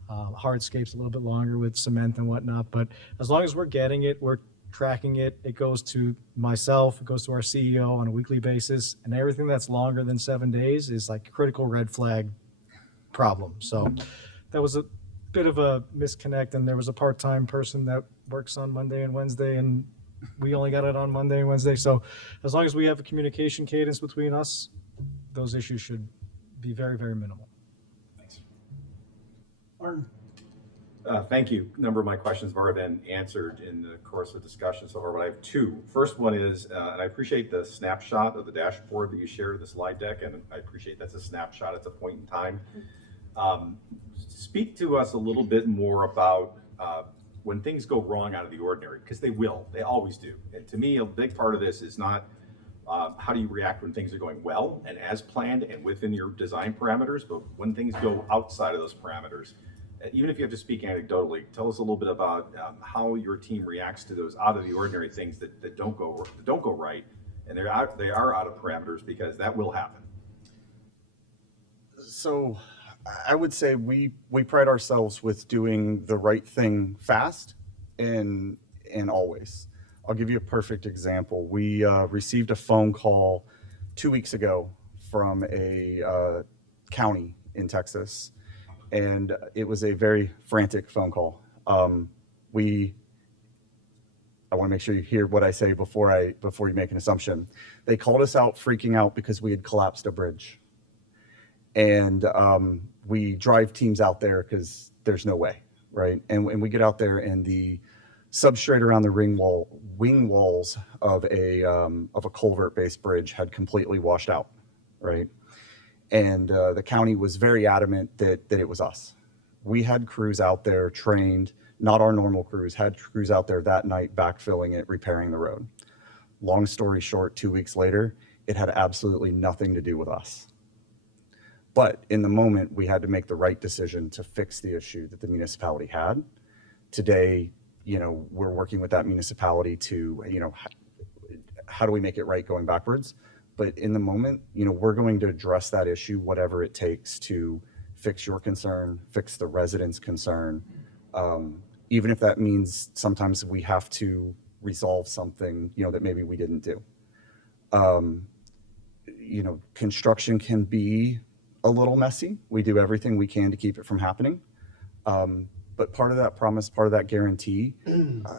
Hardscape's a little bit longer with cement and whatnot, but as long as we're getting it, we're tracking it. It goes to myself, it goes to our CEO on a weekly basis, and everything that's longer than 7 days is like critical red flag problem. So that was a bit of a misconnect, and there was a part-time person that works on Monday and Wednesday, and we only got it on Monday and Wednesday. So as long as we have a communication cadence between us, those issues should be very, very minimal. Martin? Thank you. A number of my questions have already been answered in the course of discussion so far, but I have two. First one is, and I appreciate the snapshot of the dashboard that you shared, the slide deck, and I appreciate that's a snapshot, it's a point in time. Speak to us a little bit more about when things go wrong out of the ordinary, because they will, they always do. And to me, a big part of this is not how do you react when things are going well and as planned and within your design parameters, but when things go outside of those parameters. Even if you have to speak anecdotally, tell us a little bit about how your team reacts to those out of the ordinary things that don't go right, and they are out of parameters, because that will happen. So I would say we pride ourselves with doing the right thing fast and always. I'll give you a perfect example. We received a phone call 2 weeks ago from a county in Texas, and it was a very frantic phone call. I want to make sure you hear what I say before you make an assumption. They called us out freaking out because we had collapsed a bridge. And we drive teams out there because there's no way, right? And we get out there, and the substrate around the wing walls of a culvert-based bridge had completely washed out, right? And the county was very adamant that it was us. We had crews out there trained, not our normal crews, had crews out there that night backfilling it, repairing the road. Long story short, 2 weeks later, it had absolutely nothing to do with us. But in the moment, we had to make the right decision to fix the issue that the municipality had. Today, we're working with that municipality to, how do we make it right going backwards? But in the moment, we're going to address that issue, whatever it takes to fix your concern, fix the residents' concern, even if that means sometimes we have to resolve something, that maybe we didn't do. Construction can be a little messy. We do everything we can to keep it from happening. But part of that promise, part of that guarantee,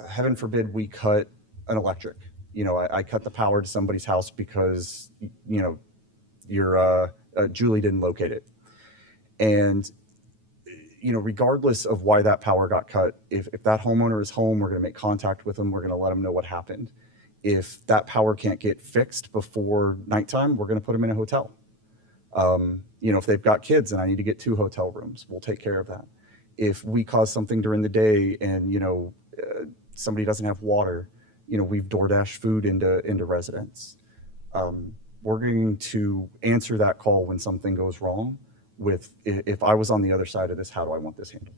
heaven forbid we cut an electric. I cut the power to somebody's house because, Julie didn't locate it. And, regardless of why that power got cut, if that homeowner is home, we're going to make contact with them. We're going to let them know what happened. If that power can't get fixed before nighttime, we're going to put them in a hotel. If they've got kids and I need to get 2 hotel rooms, we'll take care of that. If we cause something during the day and, somebody doesn't have water, we've DoorDash food into residents. We're going to answer that call when something goes wrong with, if I was on the other side of this, how do I want this handled?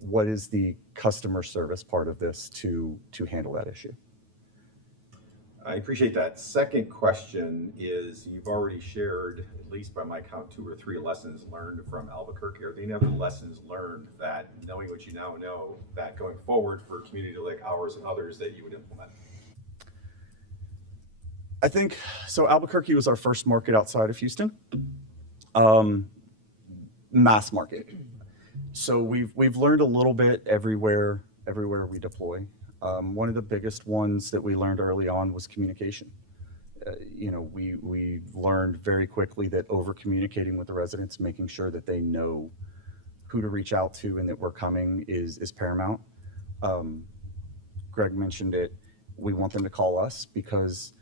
What is the customer service part of this to handle that issue? I appreciate that. Second question is, you've already shared, at least by my count, 2 or 3 lessons learned from Albuquerque. Are there any other lessons learned that, knowing what you now know, that going forward for a community like ours and others, that you would implement? I think, so Albuquerque was our first market outside of Houston, mass market. So we've learned a little bit everywhere we deploy. One of the biggest ones that we learned early on was communication. We learned very quickly that over communicating with the residents, making sure that they know who to reach out to and that we're coming is paramount. Greg mentioned it. We want them to call us, because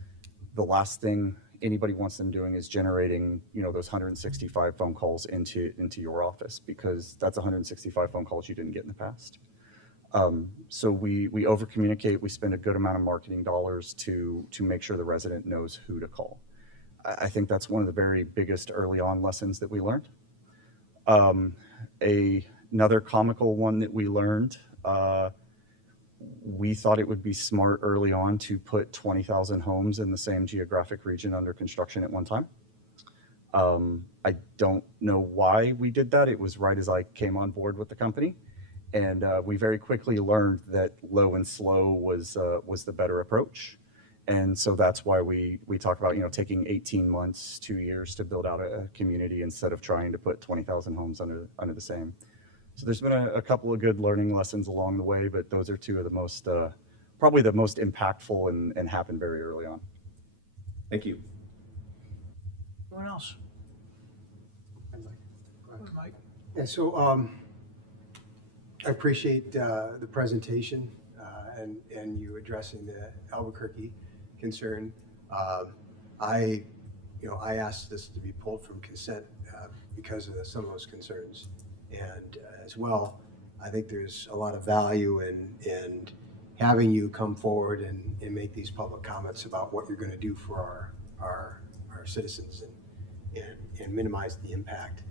the last thing anybody wants them doing is generating, those 165 phone calls into your office, because that's 165 phone calls you didn't get in the past. So we over communicate. We spend a good amount of marketing dollars to make sure the resident knows who to call. I think that's one of the very biggest early on lessons that we learned. Another comical one that we learned, we thought it would be smart early on to put 20,000 homes in the same geographic region under construction at one time. I don't know why we did that. It was right as I came on board with the company. And we very quickly learned that low and slow was the better approach. And so that's why we talk about, taking 18 months, 2 years to build out a community instead of trying to put 20,000 homes under the same. So there's been a couple of good learning lessons along the way, but those are 2 of the most, probably the most impactful and happened very early on. Thank you. Anyone else? Go ahead, Mike. Yeah, so I appreciate the presentation and you addressing the Albuquerque concern. I asked this to be pulled from consent because of some of those concerns. And as well, I think there's a lot of value in having you come forward and make these public comments about what you're going to do for our citizens and minimize the impact.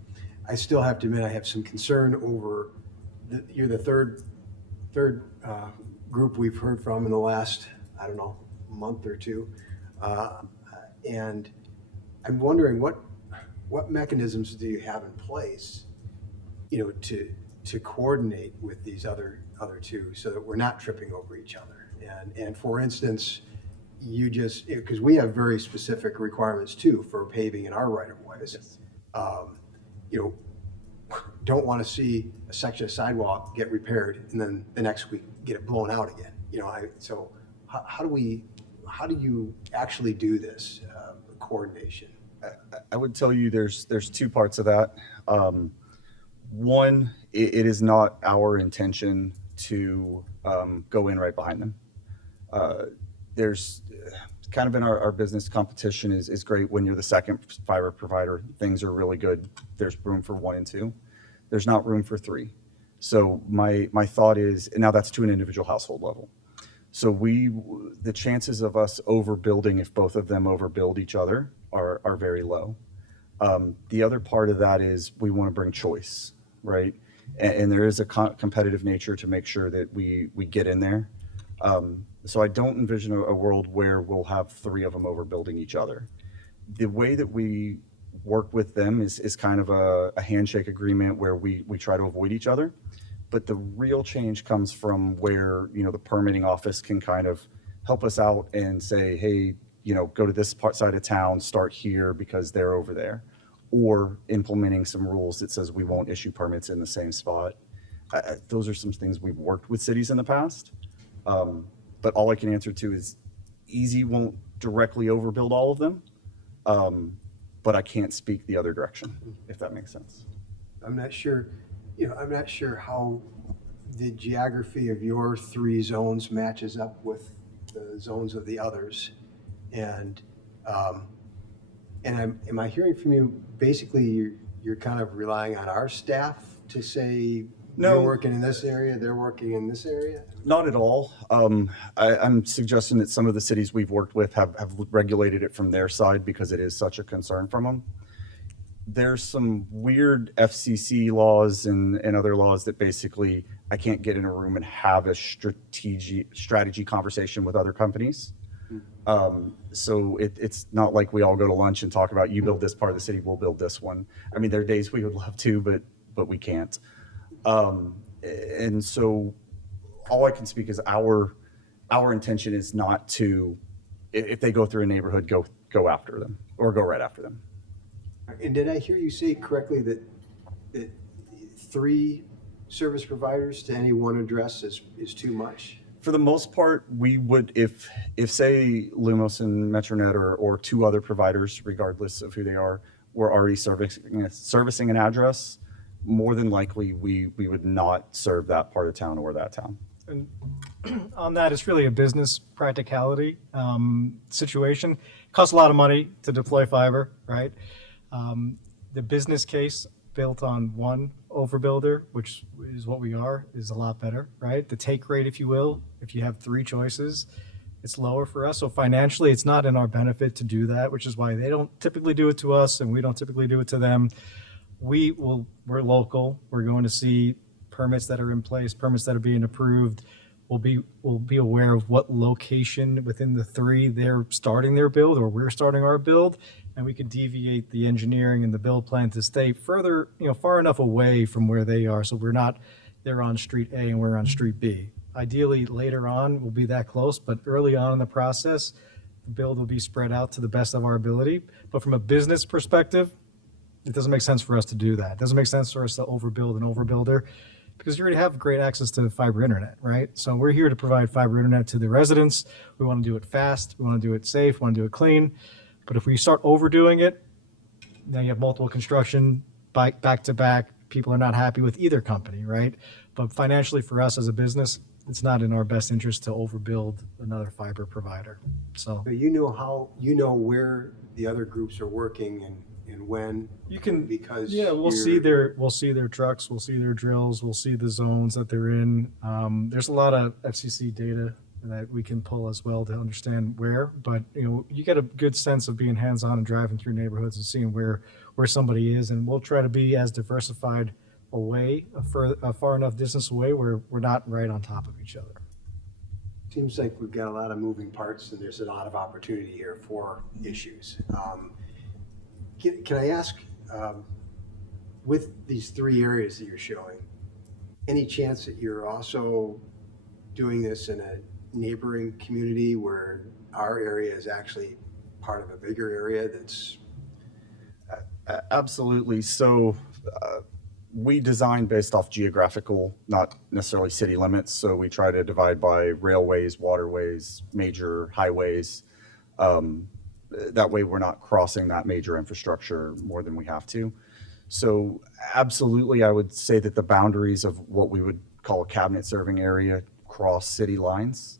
I still have to admit I have some concern over you're the third group we've heard from in the last, I don't know, month or two. And I'm wondering what mechanisms do you have in place, to coordinate with these other two so that we're not tripping over each other. And for instance, because we have very specific requirements too for paving in our right of ways. Yes. Don't want to see a section of sidewalk get repaired and then the next week get it blown out again. So how do you actually do this coordination? I would tell you there's two parts of that. One, it is not our intention to go in right behind them. There's kind of in our business competition is great when you're the second fiber provider. Things are really good. There's room for 1 and 2. There's not room for 3. So my thought is, and now that's to an individual household level. So the chances of us overbuilding, if both of them overbuild each other, are very low. The other part of that is we want to bring choice, right? And there is a competitive nature to make sure that we get in there. So I don't envision a world where we'll have 3 of them overbuilding each other. The way that we work with them is kind of a handshake agreement where we try to avoid each other. But the real change comes from where, the permitting office can kind of help us out and say, hey, go to this side of town, start here because they're over there. Or implementing some rules that says we won't issue permits in the same spot. Those are some things we've worked with cities in the past. But all I can answer to is Easy won't directly overbuild all of them. But I can't speak the other direction, if that makes sense. I'm not sure how the geography of your 3 zones matches up with the zones of the others. And am I hearing from you, basically you're kind of relying on our staff to say, no, you're working in this area, they're working in this area? Not at all. I'm suggesting that some of the cities we've worked with have regulated it from their side because it is such a concern from them. There's some weird FCC laws and other laws that basically I can't get in a room and have a strategy conversation with other companies. So it's not like we all go to lunch and talk about you build this part of the city, we'll build this one. I mean, there are days we would love to, but we can't. And so all I can speak is our intention is not to, if they go through a neighborhood, go after them or go right after them. And did I hear you say correctly that 3 service providers to any one address is too much? For the most part, we would, if say Lumos and Metronet or 2 other providers, regardless of who they are, were already servicing an address, more than likely we would not serve that part of town or that town. And on that, it's really a business practicality situation. It costs a lot of money to deploy fiber, right? The business case built on one overbuilder, which is what we are, is a lot better, right? The take rate, if you will, if you have 3 choices, it's lower for us. So financially, it's not in our benefit to do that, which is why they don't typically do it to us and we don't typically do it to them. We're local. We're going to see permits that are in place, permits that are being approved. We'll be aware of what location within the 3 they're starting their build or we're starting our build, and we could deviate the engineering and the build plan to stay further, far enough away from where they are, so they're on street A and we're on street B. Ideally, later on, we'll be that close, but early on in the process, the build will be spread out to the best of our ability. But from a business perspective, it doesn't make sense for us to do that. It doesn't make sense for us to overbuild an overbuilder, because you already have great access to fiber internet, right? So we're here to provide fiber internet to the residents. We want to do it fast. We want to do it safe. We want to do it clean. But if we start overdoing it, then you have multiple construction back to back, people are not happy with either company, right? But financially for us as a business, it's not in our best interest to overbuild another fiber provider. So But you know where the other groups are working and when? You can, because yeah, we'll see their trucks, we'll see their drills, we'll see the zones that they're in. There's a lot of FCC data that we can pull as well to understand where, but you get a good sense of being hands-on and driving through neighborhoods and seeing where somebody is, and we'll try to be as diversified away, a far enough distance away where we're not right on top of each other. Seems like we've got a lot of moving parts and there's a lot of opportunity here for issues. Can I ask, with these 3 areas that you're showing, any chance that you're also doing this in a neighboring community where our area is actually part of a bigger area that's? Absolutely. So we design based off geographical, not necessarily city limits. So we try to divide by railways, waterways, major highways. That way we're not crossing that major infrastructure more than we have to. So absolutely, I would say that the boundaries of what we would call a cabinet serving area cross city lines.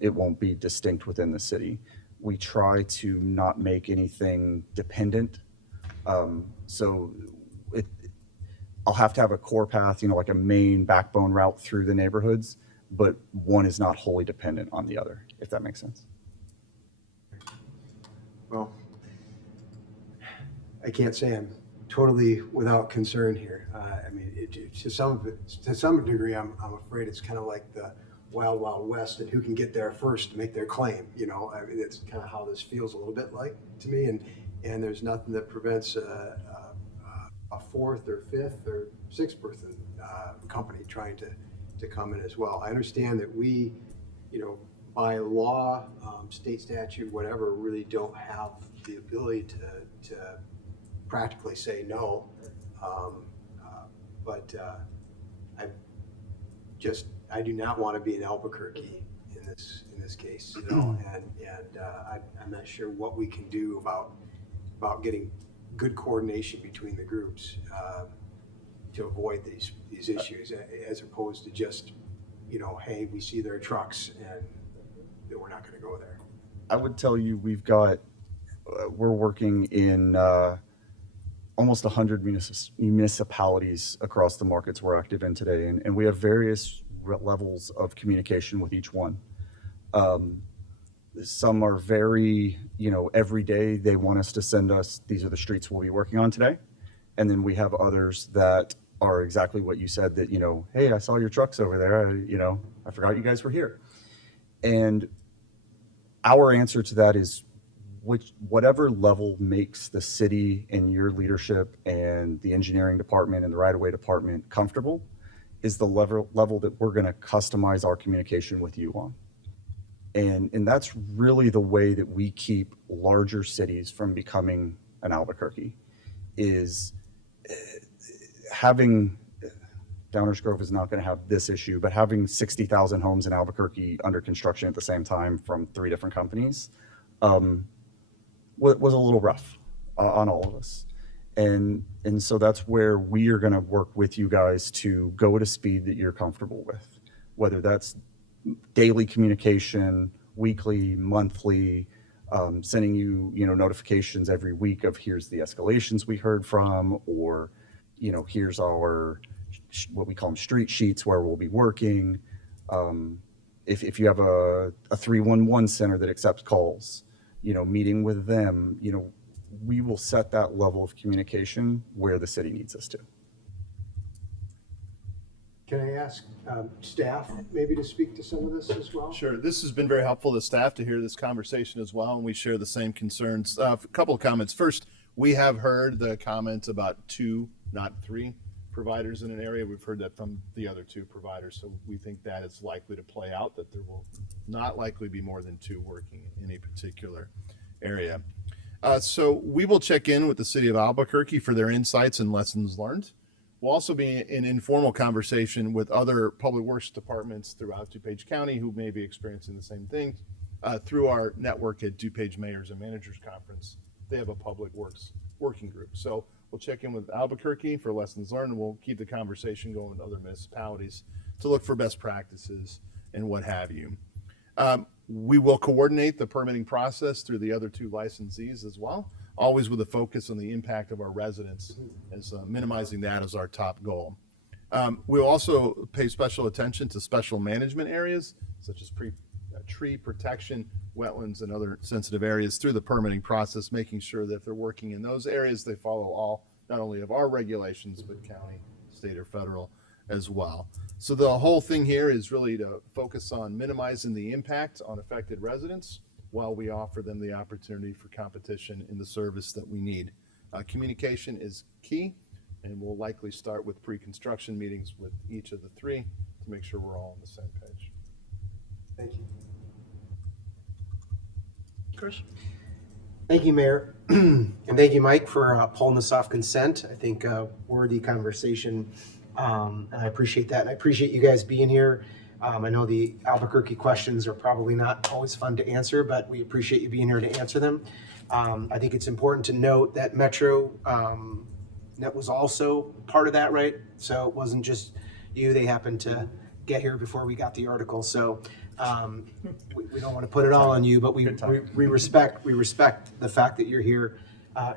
It won't be distinct within the city. We try to not make anything dependent. So I'll have to have a core path, like a main backbone route through the neighborhoods, but one is not wholly dependent on the other, if that makes sense. Well, I can't say I'm totally without concern here. I mean, to some degree, I'm afraid it's kind of like the Wild Wild West and who can get there first to make their claim. I mean, that's kind of how this feels a little bit like to me. And there's nothing that prevents a 4th or 5th or 6th person company trying to come in as well. I understand that we, by law, state statute, whatever, really don't have the ability to practically say no. But I do not want to be in Albuquerque in this case, and I'm not sure what we can do about getting good coordination between the groups to avoid these issues, as opposed to just, hey, we see their trucks and we're not going to go there. I would tell you we're working in almost 100 municipalities across the markets we're active in today, and we have various levels of communication with each one. Some are very, every day they want us to send us, these are the streets we'll be working on today. And then we have others that are exactly what you said, that, hey, I saw your trucks over there. I forgot you guys were here. And our answer to that is whatever level makes the city and your leadership and the engineering department and the right-of-way department comfortable is the level that we're going to customize our communication with you on. And that's really the way that we keep larger cities from becoming an Albuquerque, is having, Downers Grove is not going to have this issue, but having 60,000 homes in Albuquerque under construction at the same time from 3 different companies was a little rough on all of us. And so that's where we are going to work with you guys to go at a speed that you're comfortable with, whether that's daily communication, weekly, monthly, sending you, notifications every week of here's the escalations we heard from, or, here's our, what we call them street sheets where we'll be working. If you have a 311 center that accepts calls, meeting with them, we will set that level of communication where the city needs us to. Can I ask staff maybe to speak to some of this as well? Sure. This has been very helpful to staff to hear this conversation as well, and we share the same concerns. A couple of comments. First, we have heard the comments about 2, not 3 providers in an area. We've heard that from the other 2 providers, so we think that is likely to play out, that there will not likely be more than 2 working in a particular area. So we will check in with the city of Albuquerque for their insights and lessons learned. We'll also be in informal conversation with other public works departments throughout DuPage County who may be experiencing the same thing through our network at DuPage Mayors and Managers Conference. They have a public works working group. So We'll check in with Albuquerque for lessons learned, and we'll keep the conversation going with other municipalities to look for best practices and what have you. We will coordinate the permitting process through the other two licensees as well, always with a focus on the impact of our residents, as minimizing that as our top goal. We'll also pay special attention to special management areas, such as tree protection, wetlands, and other sensitive areas through the permitting process, making sure that if they're working in those areas, they follow all, not only of our regulations, but county, state, or federal as well. So the whole thing here is really to focus on minimizing the impact on affected residents while we offer them the opportunity for competition in the service that we need. Communication is key, and we'll likely start with pre-construction meetings with each of the three to make sure we're all on the same page. Thank you. Chris? Thank you, Mayor. And thank you, Mike, for pulling this off consent. I think worthy conversation. And I appreciate that. And I appreciate you guys being here. I know the Albuquerque questions are probably not always fun to answer, but we appreciate you being here to answer them. I think it's important to note that Metro that was also part of that, right? So it wasn't just you. They happened to get here before we got the article. So we don't want to put it all on you, but we respect the fact that you're here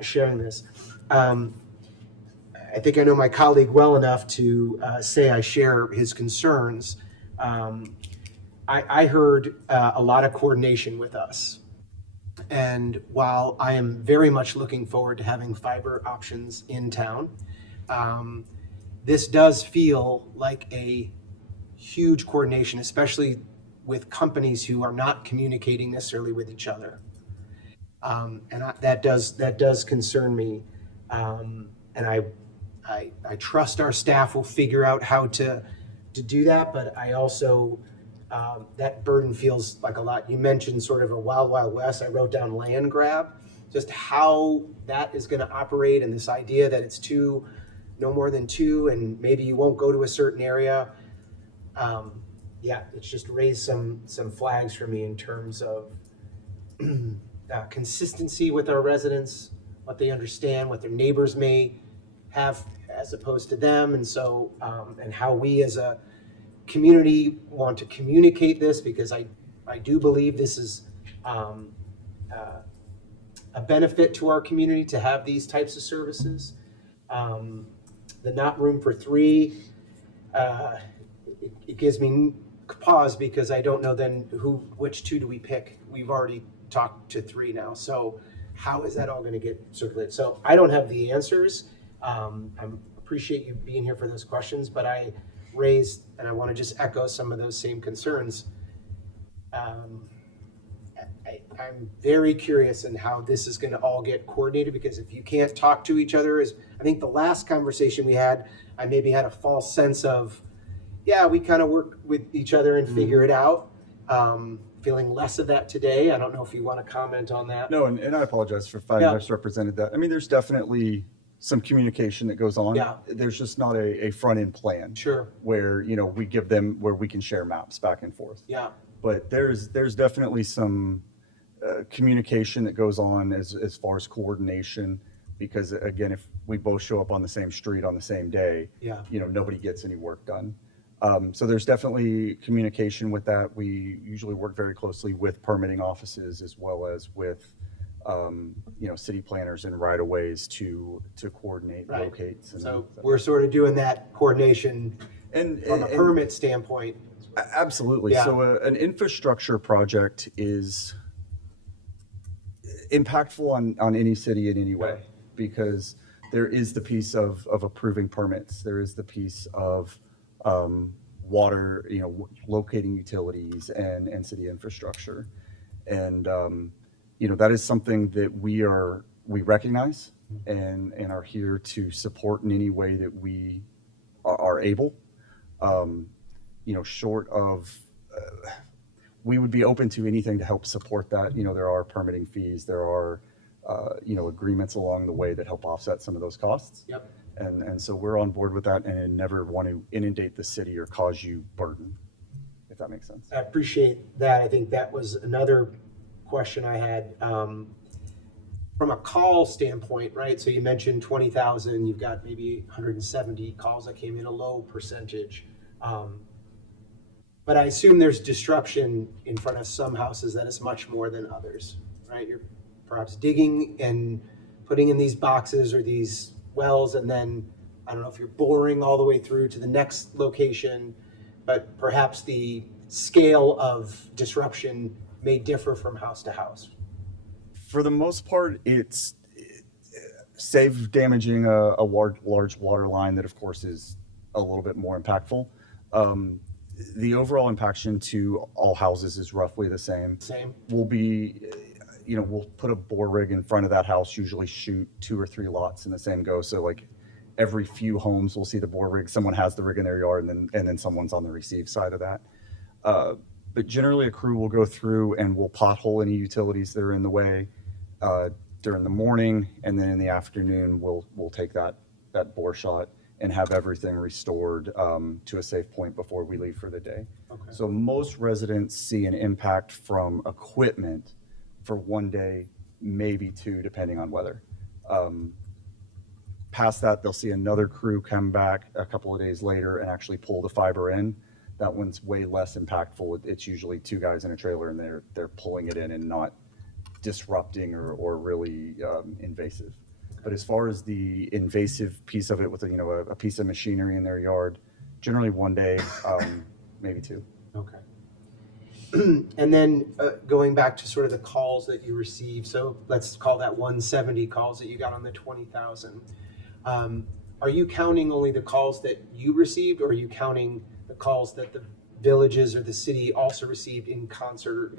sharing this. I think I know my colleague well enough to say I share his concerns. I heard a lot of coordination with us. And while I am very much looking forward to having fiber options in town, this does feel like a huge coordination, especially with companies who are not communicating necessarily with each other. That does concern me. And I trust our staff will figure out how to do that, but I also, that burden feels like a lot. You mentioned sort of a wild, wild west. I wrote down land grab, just how that is gonna operate, and this idea that it's no more than two, and maybe you won't go to a certain area. Yeah, it's just raised some flags for me in terms of consistency with our residents, what they understand, what their neighbors may have as opposed to them, and so and how we as a community want to communicate this, because I do believe this is a benefit to our community to have these types of services. The not room for three, it gives me pause, because I don't know then which two do we pick. We've already talked to three now, so how is that all going to get circulated? So I don't have the answers. I appreciate you being here for those questions, but I raised, and I want to just echo some of those same concerns. I'm very curious in how this is going to all get coordinated, because if you can't talk to each other, I think the last conversation we had, I maybe had a false sense of, yeah, we kind of work with each other and figure it out. Feeling less of that today. I don't know if you want to comment on that. No, and I apologize for finding I misrepresented that. I mean, there's definitely some communication that goes on. Yeah. There's just not a front-end plan. Sure. Where, we give them, where we can share maps back and forth. Yeah. But there's definitely some communication that goes on as far as coordination, because again, if we both show up on the same street on the same day, nobody gets any work done. So there's definitely communication with that. We usually work very closely with permitting offices as well as with, city planners and right-of-ways to coordinate, Right. locate. So we're sort of doing that coordination from a permit standpoint. Absolutely. Yeah. So an infrastructure project is impactful on any city in any way, because there is the piece of approving permits. There is the piece of water, locating utilities and city infrastructure. And, that is something that we recognize and are here to support in any way that we are able. Short of, we would be open to anything to help support that. There are permitting fees, there are, agreements along the way that help offset some of those costs. Yep. And so we're on board with that, and never want to inundate the city or cause you burden, if that makes sense. I appreciate that. I think that was another question I had. from a call standpoint, right? So you mentioned 20,000, you've got maybe 170 calls that came in, a low percentage. But I assume there's disruption in front of some houses that is much more than others, right? You're perhaps digging and putting in these boxes or these wells, and then, I don't know if you're boring all the way through to the next location, but perhaps the scale of disruption may differ from house to house. For the most part, it's save damaging a large water line that, of course, is a little bit more impactful. The overall impaction to all houses is roughly the same. We'll be, we'll put a bore rig in front of that house, usually shoot 2 or 3 lots in the same go. So like every few homes, we'll see the bore rig. Someone has the rig in their yard, and then someone's on the receive side of that. But generally, a crew will go through and will pothole any utilities that are in the way during the morning, and then in the afternoon, we'll take that bore shot and have everything restored to a safe point before we leave for the day. Okay. So most residents see an impact from equipment for 1 day, maybe 2, depending on weather. Past that, they'll see another crew come back a couple of days later and actually pull the fiber in. That one's way less impactful. It's usually 2 guys in a trailer, and they're pulling it in and not disrupting or really invasive. But as far as the invasive piece of it with a piece of machinery in their yard, generally 1 day, maybe 2. Okay. And then going back to sort of the calls that you received, so let's call that 170 calls that you got on the 20,000. Are you counting only the calls that you received, or are you counting the calls that the villages or the city also received in concert?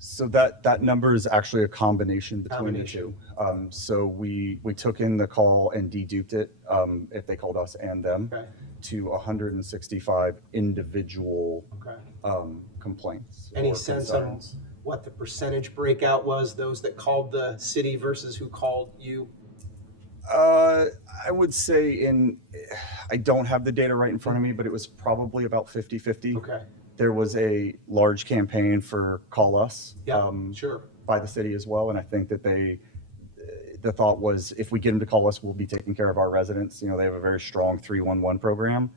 So that number is actually a combination between the two. So we took in the call and deduped it, if they called us and them, to 165 individual complaints. Any or sense on concerns. what the percentage breakout was, those that called the city versus who called you? I would say I don't have the data right in front of me, but it was probably about 50-50. Okay. There was a large campaign for Call Us. Sure. By the city as well. And I think that the thought was, if we get them to call us, we'll be taking care of our residents. They have a very strong 311 program.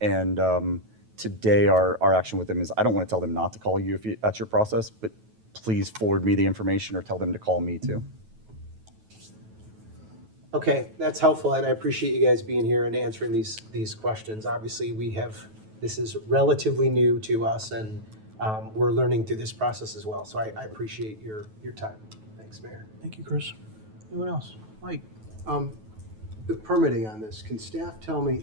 And today our action with them is, I don't want to tell them not to call you if that's your process, but please forward me the information or tell them to call me too. Okay, that's helpful, and I appreciate you guys being here and answering these questions. Obviously, this is relatively new to us, and we're learning through this process as well. So I appreciate your time. Thanks, Mayor. Thank you, Chris. Anyone else? Mike? The permitting on this, can staff tell me,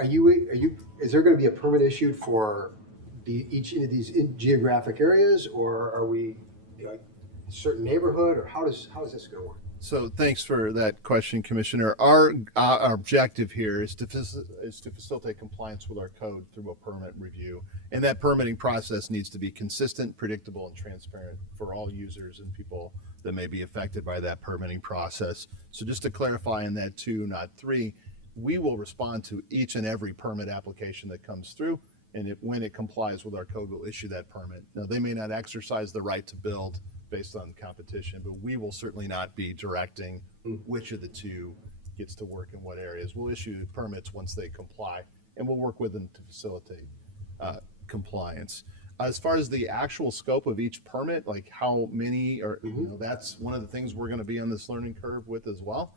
is there going to be a permit issued for each of these geographic areas, or are we a certain neighborhood, or how is this going to work? So thanks for that question, Commissioner. Our objective here is to facilitate compliance with our code through a permit review. And that permitting process needs to be consistent, predictable, and transparent for all users and people that may be affected by that permitting process. So just to clarify on that 2, not 3, we will respond to each and every permit application that comes through. And when it complies with our code, we'll issue that permit. Now, they may not exercise the right to build based on competition, but we will certainly not be directing which of the 2 gets to work in what areas. We'll issue permits once they comply, and we'll work with them to facilitate compliance. As far as the actual scope of each permit, like how many, or that's one of the things we're going to be on this learning curve with as well.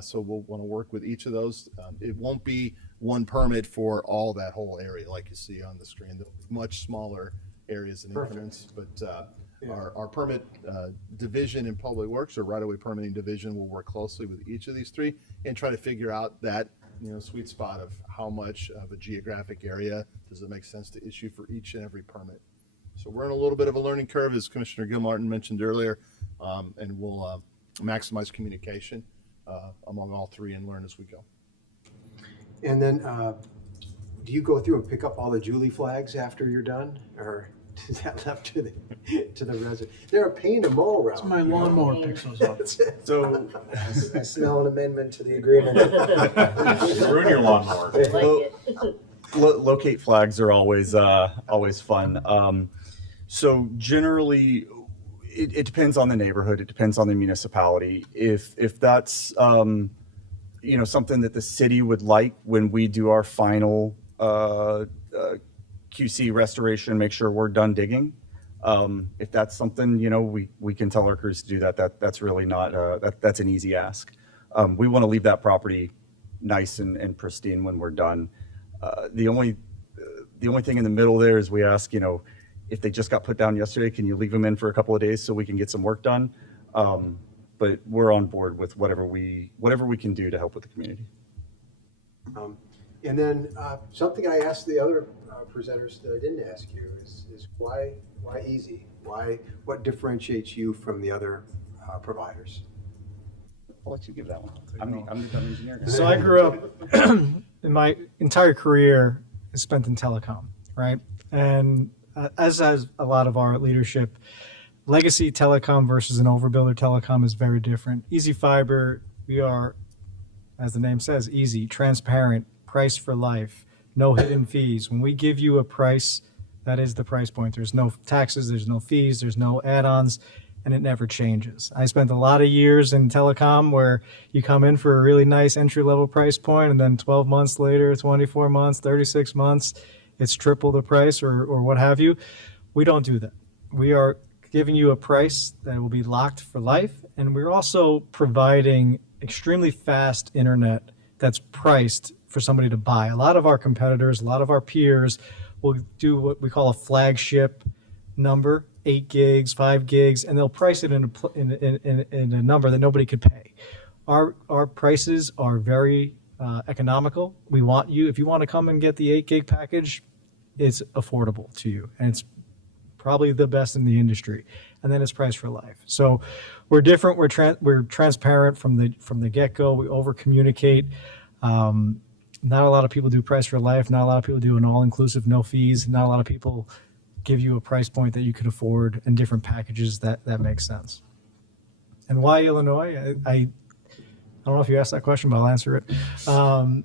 So we'll want to work with each of those. It won't be one permit for all that whole area like you see on the screen. There'll be much smaller areas and increments, but our permit division in Public Works, or right-of-way permitting division, will work closely with each of these 3 and try to figure out that sweet spot of how much of a geographic area does it make sense to issue for each and every permit. So we're in a little bit of a learning curve, as Commissioner Gilmartin mentioned earlier, and we'll maximize communication among all 3 and learn as we go. And then, do you go through and pick up all the Julie flags after you're done, or is that left to the resident? They're a pain to mow around. It's my lawnmower picks those up. So I smell an amendment to the agreement. Ruin your lawnmower. Locate flags are always fun. So generally, It depends on the neighborhood. It depends on the municipality. If that's, something that the city would like when we do our final QC restoration, make sure we're done digging. If that's something, we can tell our crews to do that. That's really not, that's an easy ask. We want to leave that property nice and pristine when we're done. The only thing in the middle there is we ask, if they just got put down yesterday, can you leave them in for a couple of days so we can get some work done? But we're on board with whatever we can do to help with the community. And then something I asked the other presenters that I didn't ask you is why Easy? What differentiates you from the other providers? I'll let you give that one. I'm the dumb engineer guy. So I grew up, in my entire career is spent in telecom, right? And as a lot of our leadership, legacy telecom versus an overbuilder telecom is very different. Easy Fiber, we are, as the name says, easy, transparent, price for life, no hidden fees. When we give you a price, that is the price point. There's no taxes, there's no fees, there's no add-ons, and it never changes. I spent a lot of years in telecom where you come in for a really nice entry-level price point, and then 12 months later, 24 months, 36 months, it's triple the price or what have you. We don't do that. We are giving you a price that will be locked for life, and we're also providing extremely fast internet that's priced for somebody to buy. A lot of our competitors, a lot of our peers will do what we call a flagship number, 8 gigs, 5 gigs, and they'll price it in a number that nobody could pay. Our prices are very economical. We want you, if you want to come and get the 8 gig package, it's affordable to you, and it's probably the best in the industry. And then it's priced for life. So we're different. We're transparent from the get-go. We over communicate. Not a lot of people do price for life. Not a lot of people do an all-inclusive, no fees. Not a lot of people give you a price point that you can afford and different packages that make sense. And why Illinois? I don't know if you asked that question, but I'll answer it.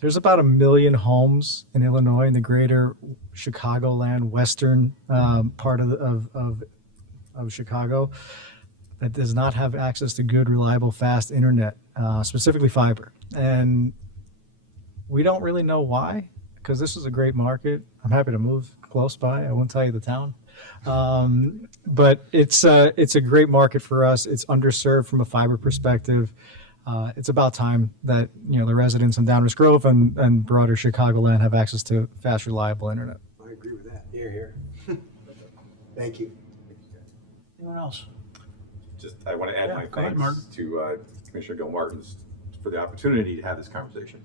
There's about 1 million homes in Illinois, in the greater Chicagoland, western part of Chicago, that does not have access to good, reliable, fast internet, specifically fiber. And we don't really know why, because this is a great market. I'm happy to move close by. I won't tell you the town. But it's a great market for us. It's underserved from a fiber perspective. It's about time that the residents in Downers Grove and broader Chicagoland have access to fast, reliable internet. I agree with that. Here. Thank you. Anyone else? I want to add my go ahead, thanks to Commissioner Gilmartin's for the opportunity to have this conversation.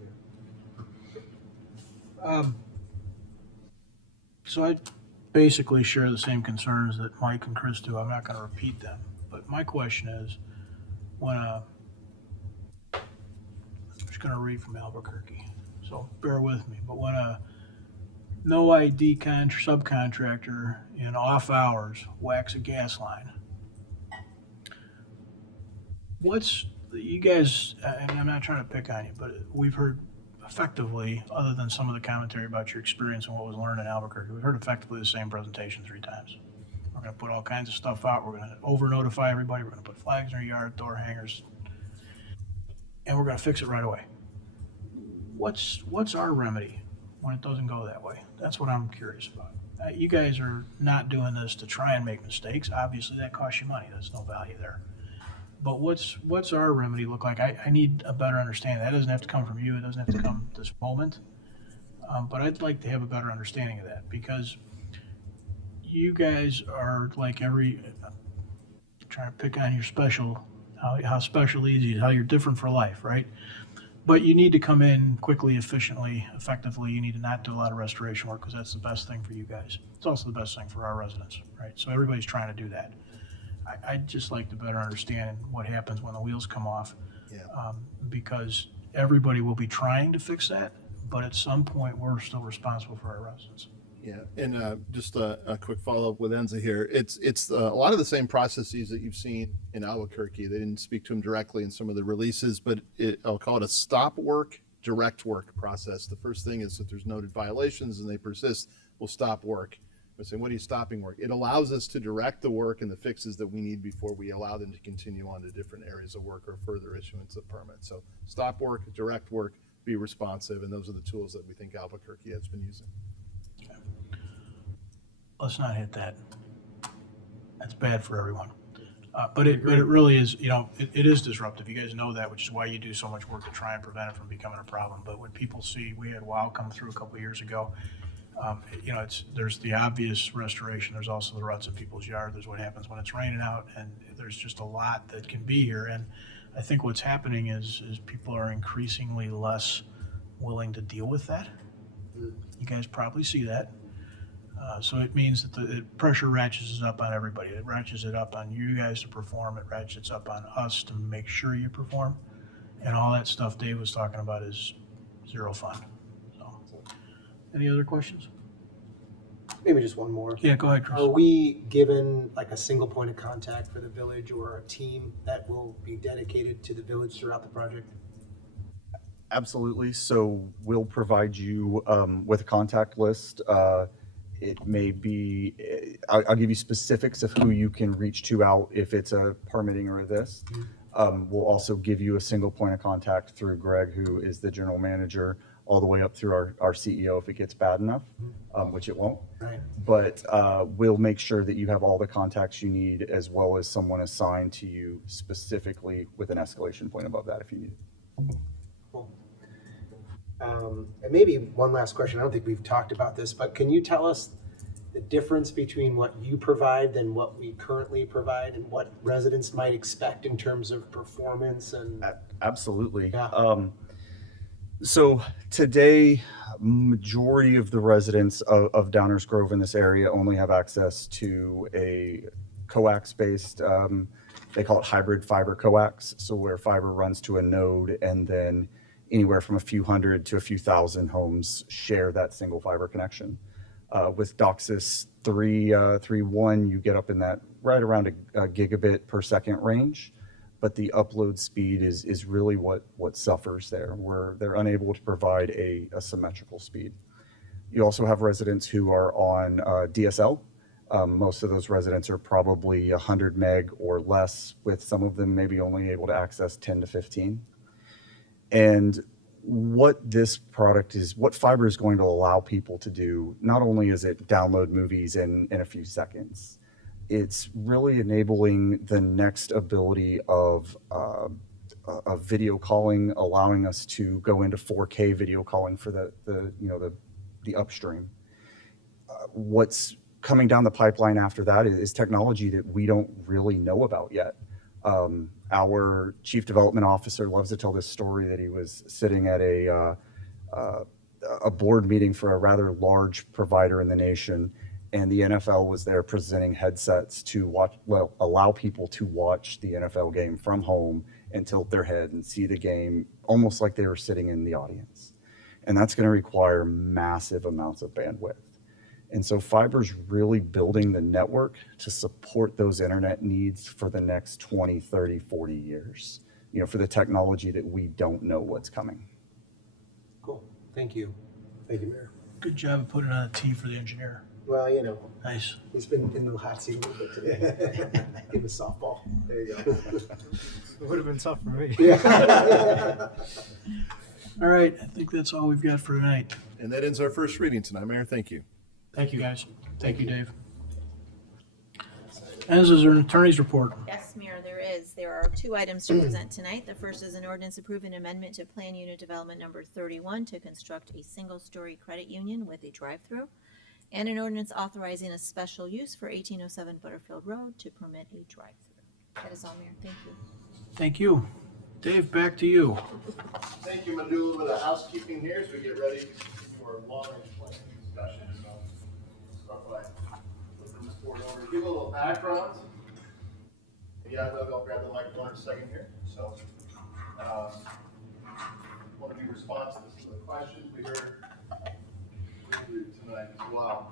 So I basically share the same concerns that Mike and Chris do. I'm not going to repeat them. But my question is, when I'm just going to read from Albuquerque, so bear with me. But when a no ID subcontractor in off hours whacks a gas line, you guys, and I'm not trying to pick on you, but we've heard effectively, other than some of the commentary about your experience and what was learned in Albuquerque, we've heard effectively the same presentation 3 times. We're going to put all kinds of stuff out. We're going to over-notify everybody. We're going to put flags in our yard, door hangers, and we're going to fix it right away. What's our remedy when it doesn't go that way? That's what I'm curious about. You guys are not doing this to try and make mistakes. Obviously, that costs you money. There's no value there. But what's our remedy look like? I need a better understanding. That doesn't have to come from you. It doesn't have to come this moment. But I'd like to have a better understanding of that, because you guys are like trying to pick on your special, how special Easy is, how you're different for life, right? But you need to come in quickly, efficiently, effectively. You need to not do a lot of restoration work, because that's the best thing for you guys. It's also the best thing for our residents, right? So everybody's trying to do that. I'd just like to better understand what happens when the wheels come off, because everybody will be trying to fix that, but at some point, we're still responsible for our residents. Yeah, and just a quick follow-up with Enza here. It's a lot of the same processes that you've seen in Albuquerque. They didn't speak to him directly in some of the releases, but I'll call it a stop work, direct work process. The first thing is if there's noted violations and they persist, we'll stop work. We're saying, what are you stopping work? It allows us to direct the work and the fixes that we need before we allow them to continue on to different areas of work or further issuance of permits. So stop work, direct work, be responsive, and those are the tools that we think Albuquerque has been using. Let's not hit that. That's bad for everyone. But it really is, it is disruptive. You guys know that, which is why you do so much work to try and prevent it from becoming a problem. But when people see, we had WOW come through a couple of years ago, there's the obvious restoration. There's also the ruts in people's yard. There's what happens when it's raining out, and there's just a lot that can be here. And I think what's happening is people are increasingly less willing to deal with that. You guys probably see that. So it means that the pressure ratchets up on everybody. It ratchets it up on you guys to perform. It ratchets up on us to make sure you perform. And all that stuff Dave was talking about is zero fun. So, any other questions? Maybe just one more. Yeah, go ahead, Chris. Are we given like a single point of contact for the village or a team that will be dedicated to the village throughout the project? Absolutely. So we'll provide you with a contact list. It may be, I'll give you specifics of who you can reach to out if it's a permitting or this. We'll also give you a single point of contact through Greg, who is the general manager, all the way up through our CEO if it gets bad enough, which it won't. Right. But we'll make sure that you have all the contacts you need, as well as someone assigned to you specifically with an escalation point above that if you need it. Cool. And maybe one last question. I don't think we've talked about this, but can you tell us the difference between what you provide and what we currently provide, and what residents might expect in terms of performance? And Absolutely. Yeah. So today, majority of the residents of Downers Grove in this area only have access to a coax-based, they call it hybrid fiber coax, so where fiber runs to a node and then anywhere from a few hundred to a few thousand homes share that single fiber connection. With DOCSIS 3.1, you get up in that right around a gigabit per second range, but the upload speed is really what suffers there, where they're unable to provide a symmetrical speed. You also have residents who are on DSL. Most of those residents are probably 100 meg or less, with some of them maybe only able to access 10 to 15. And what this product is, what fiber is going to allow people to do, not only is it download movies in a few seconds, it's really enabling the next ability of video calling, allowing us to go into 4K video calling for the upstream. What's coming down the pipeline after that is technology that we don't really know about yet. Our chief development officer loves to tell this story that he was sitting at a board meeting for a rather large provider in the nation, and the NFL was there presenting headsets to allow people to watch the NFL game from home and tilt their head and see the game almost like they were sitting in the audience. And that's going to require massive amounts of bandwidth. And so fiber's really building the network to support those internet needs for the next 20, 30, 40 years, for the technology that we don't know what's coming. cool. Thank you. Thank you, Mayor. Good job of putting on a T for the engineer. Well, Nice. he's been in the hot seat a little bit today. Give us softball. There you go. It would have been tough for me. Yeah. All right, I think that's all we've got for tonight. And that ends our first reading tonight, Mayor. Thank you. Thank you, guys. Thank you, Dave. As is an attorney's report. Yes, Mayor, there is. There are two items to present tonight. The first is an ordinance approving amendment to Plan Unit Development Number 31 to construct a single-story credit union with a drive-through, and an ordinance authorizing a special use for 1807 Butterfield Road to permit a drive-through. That is all, Mayor. Thank you. Thank you. Dave, back to you. Thank you. I'm going to do a little bit of housekeeping here as we get ready for a long-range planning discussion. So start by flipping this board over. Give a little background. Yeah, I'll grab the microphone in a second here. So want to be responsive to the questions we heard tonight as well.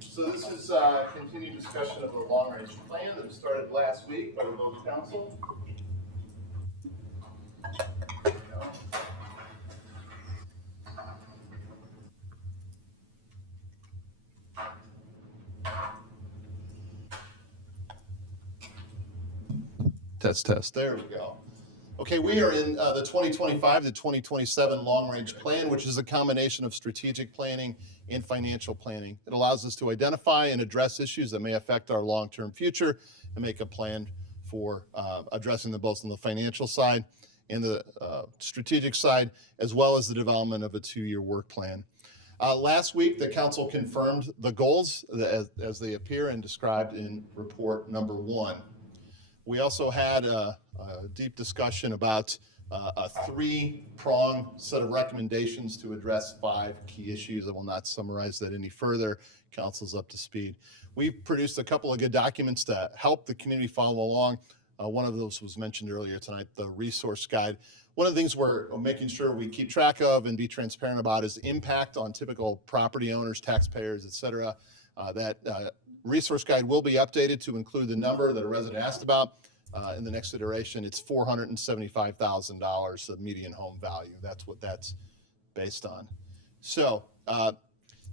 So this is a continued discussion of the long-range plan that was started last week by the local council. Test, test. There we go. Okay, we are in the 2025 to 2027 long-range plan, which is a combination of strategic planning and financial planning. It allows us to identify and address issues that may affect our long-term future and make a plan for addressing them both on the financial side and the strategic side, as well as the development of a 2-year work plan. Last week, the council confirmed the goals as they appear and described in report number 1. We also had a deep discussion about a 3-prong set of recommendations to address 5 key issues. I will not summarize that any further. Council's up to speed. We've produced a couple of good documents to help the community follow along. One of those was mentioned earlier tonight, the resource guide. One of the things we're making sure we keep track of and be transparent about is impact on typical property owners, taxpayers, et cetera. That resource guide will be updated to include the number that a resident asked about. In the next iteration, it's $475,000 of median home value. That's what that's based on. So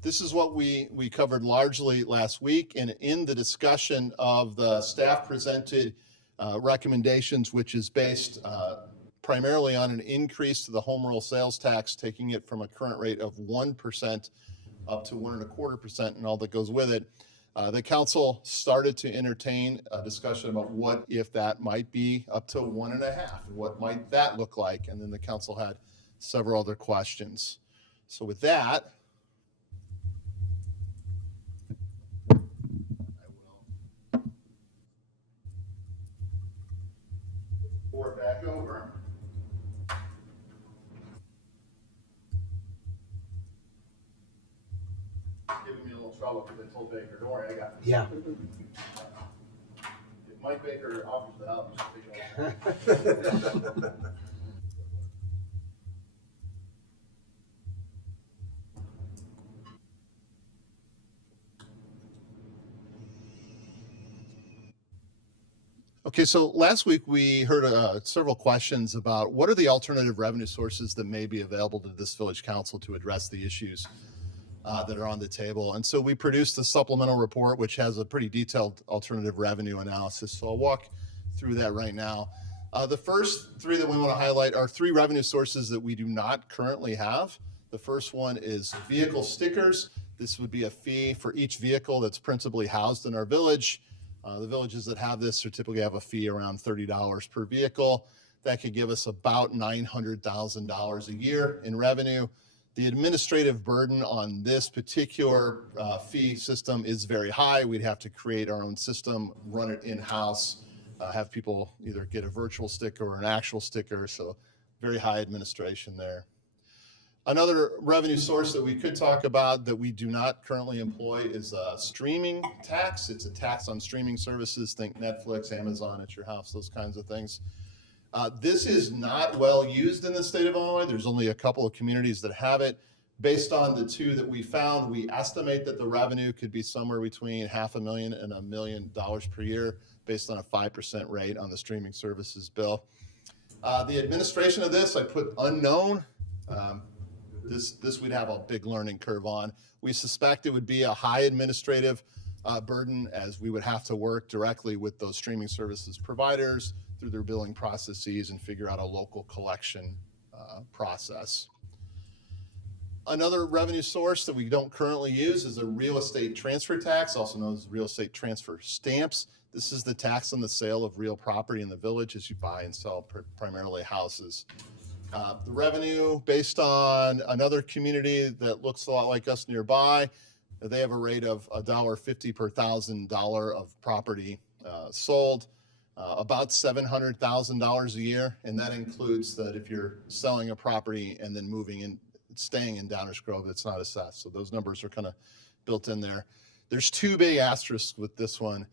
this is what we covered largely last week. And in the discussion of the staff presented recommendations, which is based primarily on an increase to the home rule sales tax, taking it from a current rate of 1% up to 1.25% and all that goes with it. The council started to entertain a discussion about what if that might be up to 1.5%, what might that look like? And then the council had several other questions. So with that, I will forward back over. Giving me a little trouble because I told Baker, don't worry, I got this. Yeah. If Mike Baker offers the help, just take it. Okay, so last week we heard several questions about what are the alternative revenue sources that may be available to this village council to address the issues that are on the table. And so we produced a supplemental report, which has a pretty detailed alternative revenue analysis. So I'll walk through that right now. The first 3 that we want to highlight are 3 revenue sources that we do not currently have. The first one is vehicle stickers. This would be a fee for each vehicle that's principally housed in our village. The villages that have this typically have a fee around $30 per vehicle. That could give us about $900,000 a year in revenue. The administrative burden on this particular fee system is very high. We'd have to create our own system, run it in-house, have people either get a virtual sticker or an actual sticker, so very high administration there. Another revenue source that we could talk about that we do not currently employ is a streaming tax. It's a tax on streaming services. Think Netflix, Amazon at your house, those kinds of things. This is not well used in the state of Illinois. There's only a couple of communities that have it. Based on the 2 that we found, we estimate that the revenue could be somewhere between $500,000 and $1 million per year based on a 5% rate on the streaming services bill. The administration of this, I put unknown. This we'd have a big learning curve on. We suspect it would be a high administrative burden, as we would have to work directly with those streaming services providers through their billing processes and figure out a local collection process. Another revenue source that we don't currently use is a real estate transfer tax, also known as real estate transfer stamps. This is the tax on the sale of real property in the village as you buy and sell primarily houses. The revenue based on another community that looks a lot like us nearby, they have a rate of $1.50 per $1,000 of property sold, about $700,000 a year. And that includes that if you're selling a property and then moving in, staying in Downers Grove, it's not assessed. So those numbers are kind of built in there. There's 2 big asterisks with this one.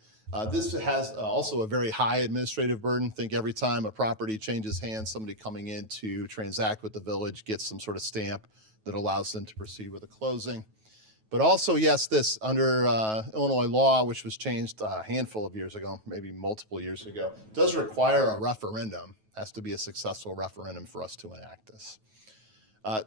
This has also a very high administrative burden. Think every time a property changes hands, somebody coming in to transact with the village gets some sort of stamp that allows them to proceed with a closing. But also, yes, this under Illinois law, which was changed a handful of years ago, maybe multiple years ago, does require a referendum. Has to be a successful referendum for us to enact this.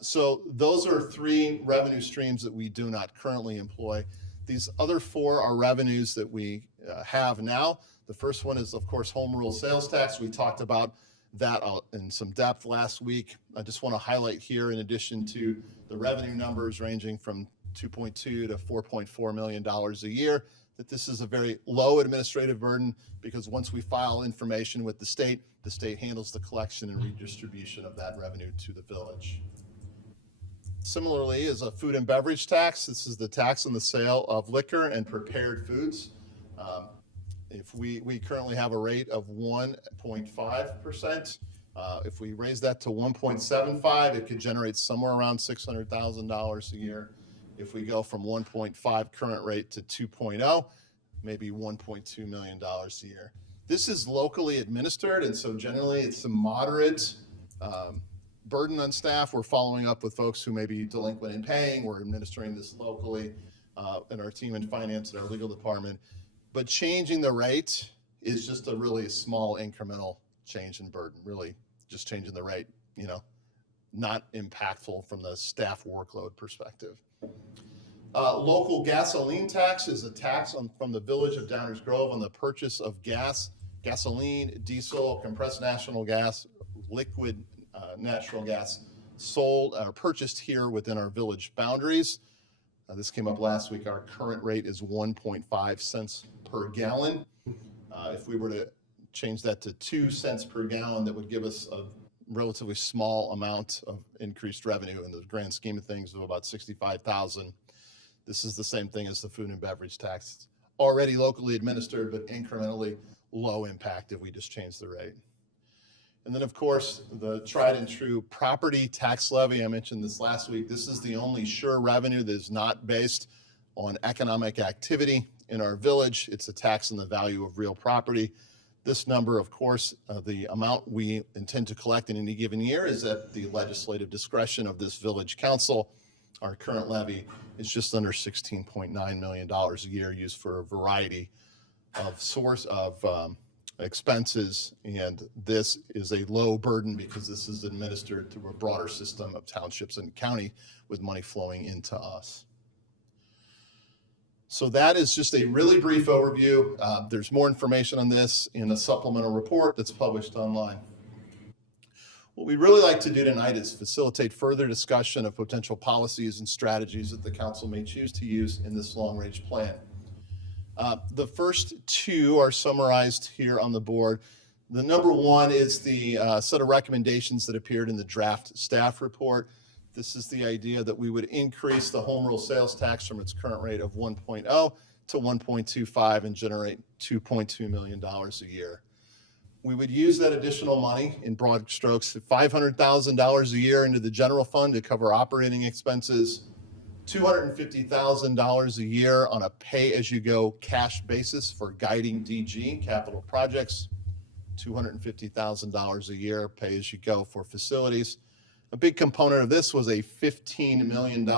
So those are 3 revenue streams that we do not currently employ. These other 4 are revenues that we have now. The first one is, of course, home rule sales tax. We talked about that in some depth last week. I just want to highlight here, in addition to the revenue numbers ranging from $2.2 to $4.4 million a year, that this is a very low administrative burden, because once we file information with the state handles the collection and redistribution of that revenue to the village. Similarly, is a food and beverage tax. This is the tax on the sale of liquor and prepared foods. If we currently have a rate of 1.5%. If we raise that to 1.75, it could generate somewhere around $600,000 a year. If we go from 1.5 current rate to 2.0, maybe $1.2 million a year. This is locally administered, and so generally it's a moderate burden on staff. We're following up with folks who may be delinquent in paying. We're administering this locally in our team in finance and our legal department. But changing the rate is just a really small incremental change in burden, really just changing the rate, not impactful from the staff workload perspective. Local gasoline tax is a tax from the village of Downers Grove on the purchase of gasoline, diesel, compressed natural gas, liquid natural gas sold or purchased here within our village boundaries. This came up last week. Our current rate is 1.5 cents per gallon. If we were to change that to 2 cents per gallon, that would give us a relatively small amount of increased revenue in the grand scheme of things of about $65,000. This is the same thing as the food and beverage tax. It's already locally administered, but incrementally low impact if we just change the rate. And then, of course, the tried and true property tax levy. I mentioned this last week. This is the only sure revenue that is not based on economic activity in our village. It's a tax on the value of real property. This number, of course, the amount we intend to collect in any given year is at the legislative discretion of this village council. Our current levy is just under $16.9 million a year, used for a variety of expenses, and this is a low burden because this is administered through a broader system of townships and county with money flowing into us. So that is just a really brief overview. There's more information on this in a supplemental report that's published online. What we'd really like to do tonight is facilitate further discussion of potential policies and strategies that the council may choose to use in this long-range plan. The first two are summarized here on the board. The number one is the set of recommendations that appeared in the draft staff report. This is the idea that we would increase the home rule sales tax from its current rate of 1.0 to 1.25 and generate $2.2 million a year. We would use that additional money, in broad strokes, $500,000 a year into the general fund to cover operating expenses, $250,000 a year on a pay-as-you-go cash basis for guiding DG capital projects, $250,000 a year pay-as-you-go for facilities. A big component of this was a $15 million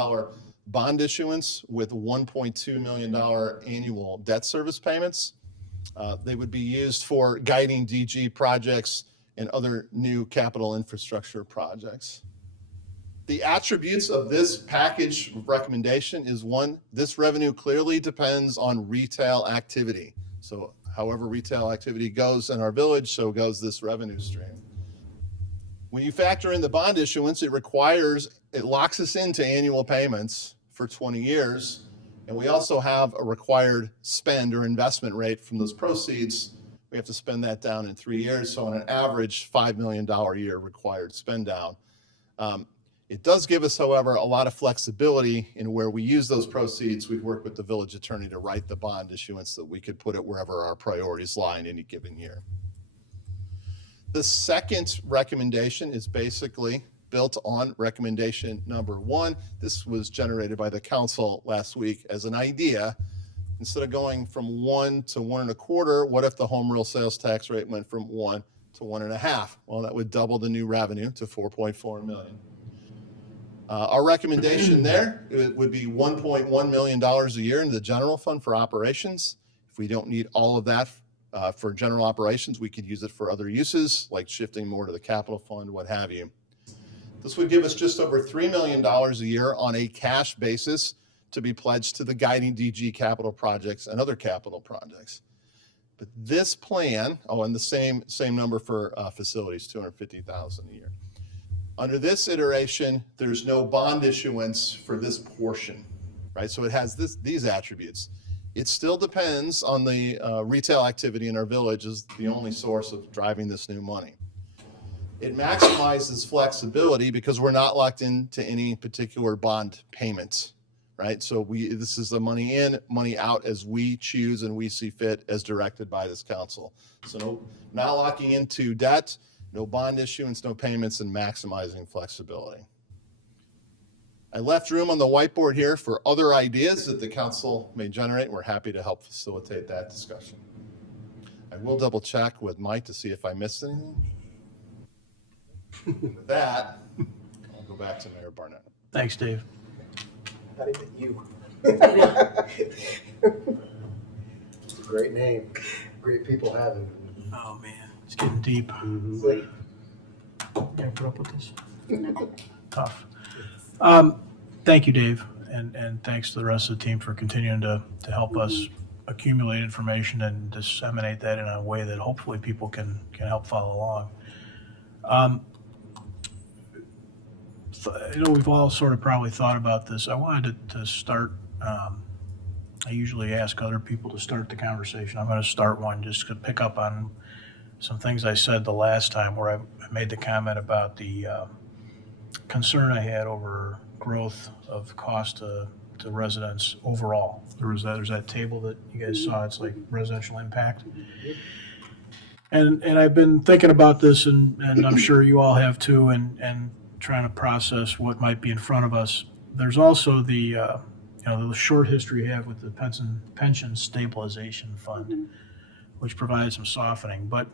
bond issuance with $1.2 million annual debt service payments. They would be used for guiding DG projects and other new capital infrastructure projects. The attributes of this package recommendation is, one, this revenue clearly depends on retail activity. So however retail activity goes in our village, so goes this revenue stream. When you factor in the bond issuance, it locks us into annual payments for 20 years. And we also have a required spend or investment rate from those proceeds. We have to spend that down in 3 years. So on an average, $5 million a year required spend down. It does give us, however, a lot of flexibility in where we use those proceeds. We've worked with the village attorney to write the bond issuance that we could put it wherever our priorities lie in any given year. The second recommendation is basically built on recommendation number one. This was generated by the council last week as an idea. Instead of going from 1 to 1.25, what if the home rule sales tax rate went from 1 to 1.5? Well, that would double the new revenue to $4.4 million. Our recommendation there would be $1.1 million a year in the general fund for operations. If we don't need all of that for general operations, we could use it for other uses, like shifting more to the capital fund, what have you. This would give us just over $3 million a year on a cash basis to be pledged to the guiding DG capital projects and other capital projects. But this plan, and the same number for facilities, 250,000 a year. Under this iteration, there's no bond issuance for this portion, right? So it has these attributes. It still depends on the retail activity in our village is the only source of driving this new money. It maximizes flexibility because we're not locked into any particular bond payments, right? So this is the money in, money out as we choose and we see fit as directed by this council. So not locking into debt, no bond issuance, no payments, and maximizing flexibility. I left room on the whiteboard here for other ideas that the council may generate, and we're happy to help facilitate that discussion. I will double check with Mike to see if I missed anything. With that, I'll go back to Mayor Barnett. Thanks, Dave. Not even you. It's a great name. Great people have it. Oh, man, it's getting deep. It's like, Can I put up with this? Tough. Thank you, Dave, and thanks to the rest of the team for continuing to help us accumulate information and disseminate that in a way that hopefully people can help follow along. We've all sort of probably thought about this. I wanted to start, I usually ask other people to start the conversation. I'm going to start one just to pick up on some things I said the last time where I made the comment about the concern I had over growth of cost to residents overall. There's that table that you guys saw. It's like residential impact. And I've been thinking about this, and I'm sure you all have too, and trying to process what might be in front of us. There's also the short history you have with the pension stabilization fund, which provides some softening. But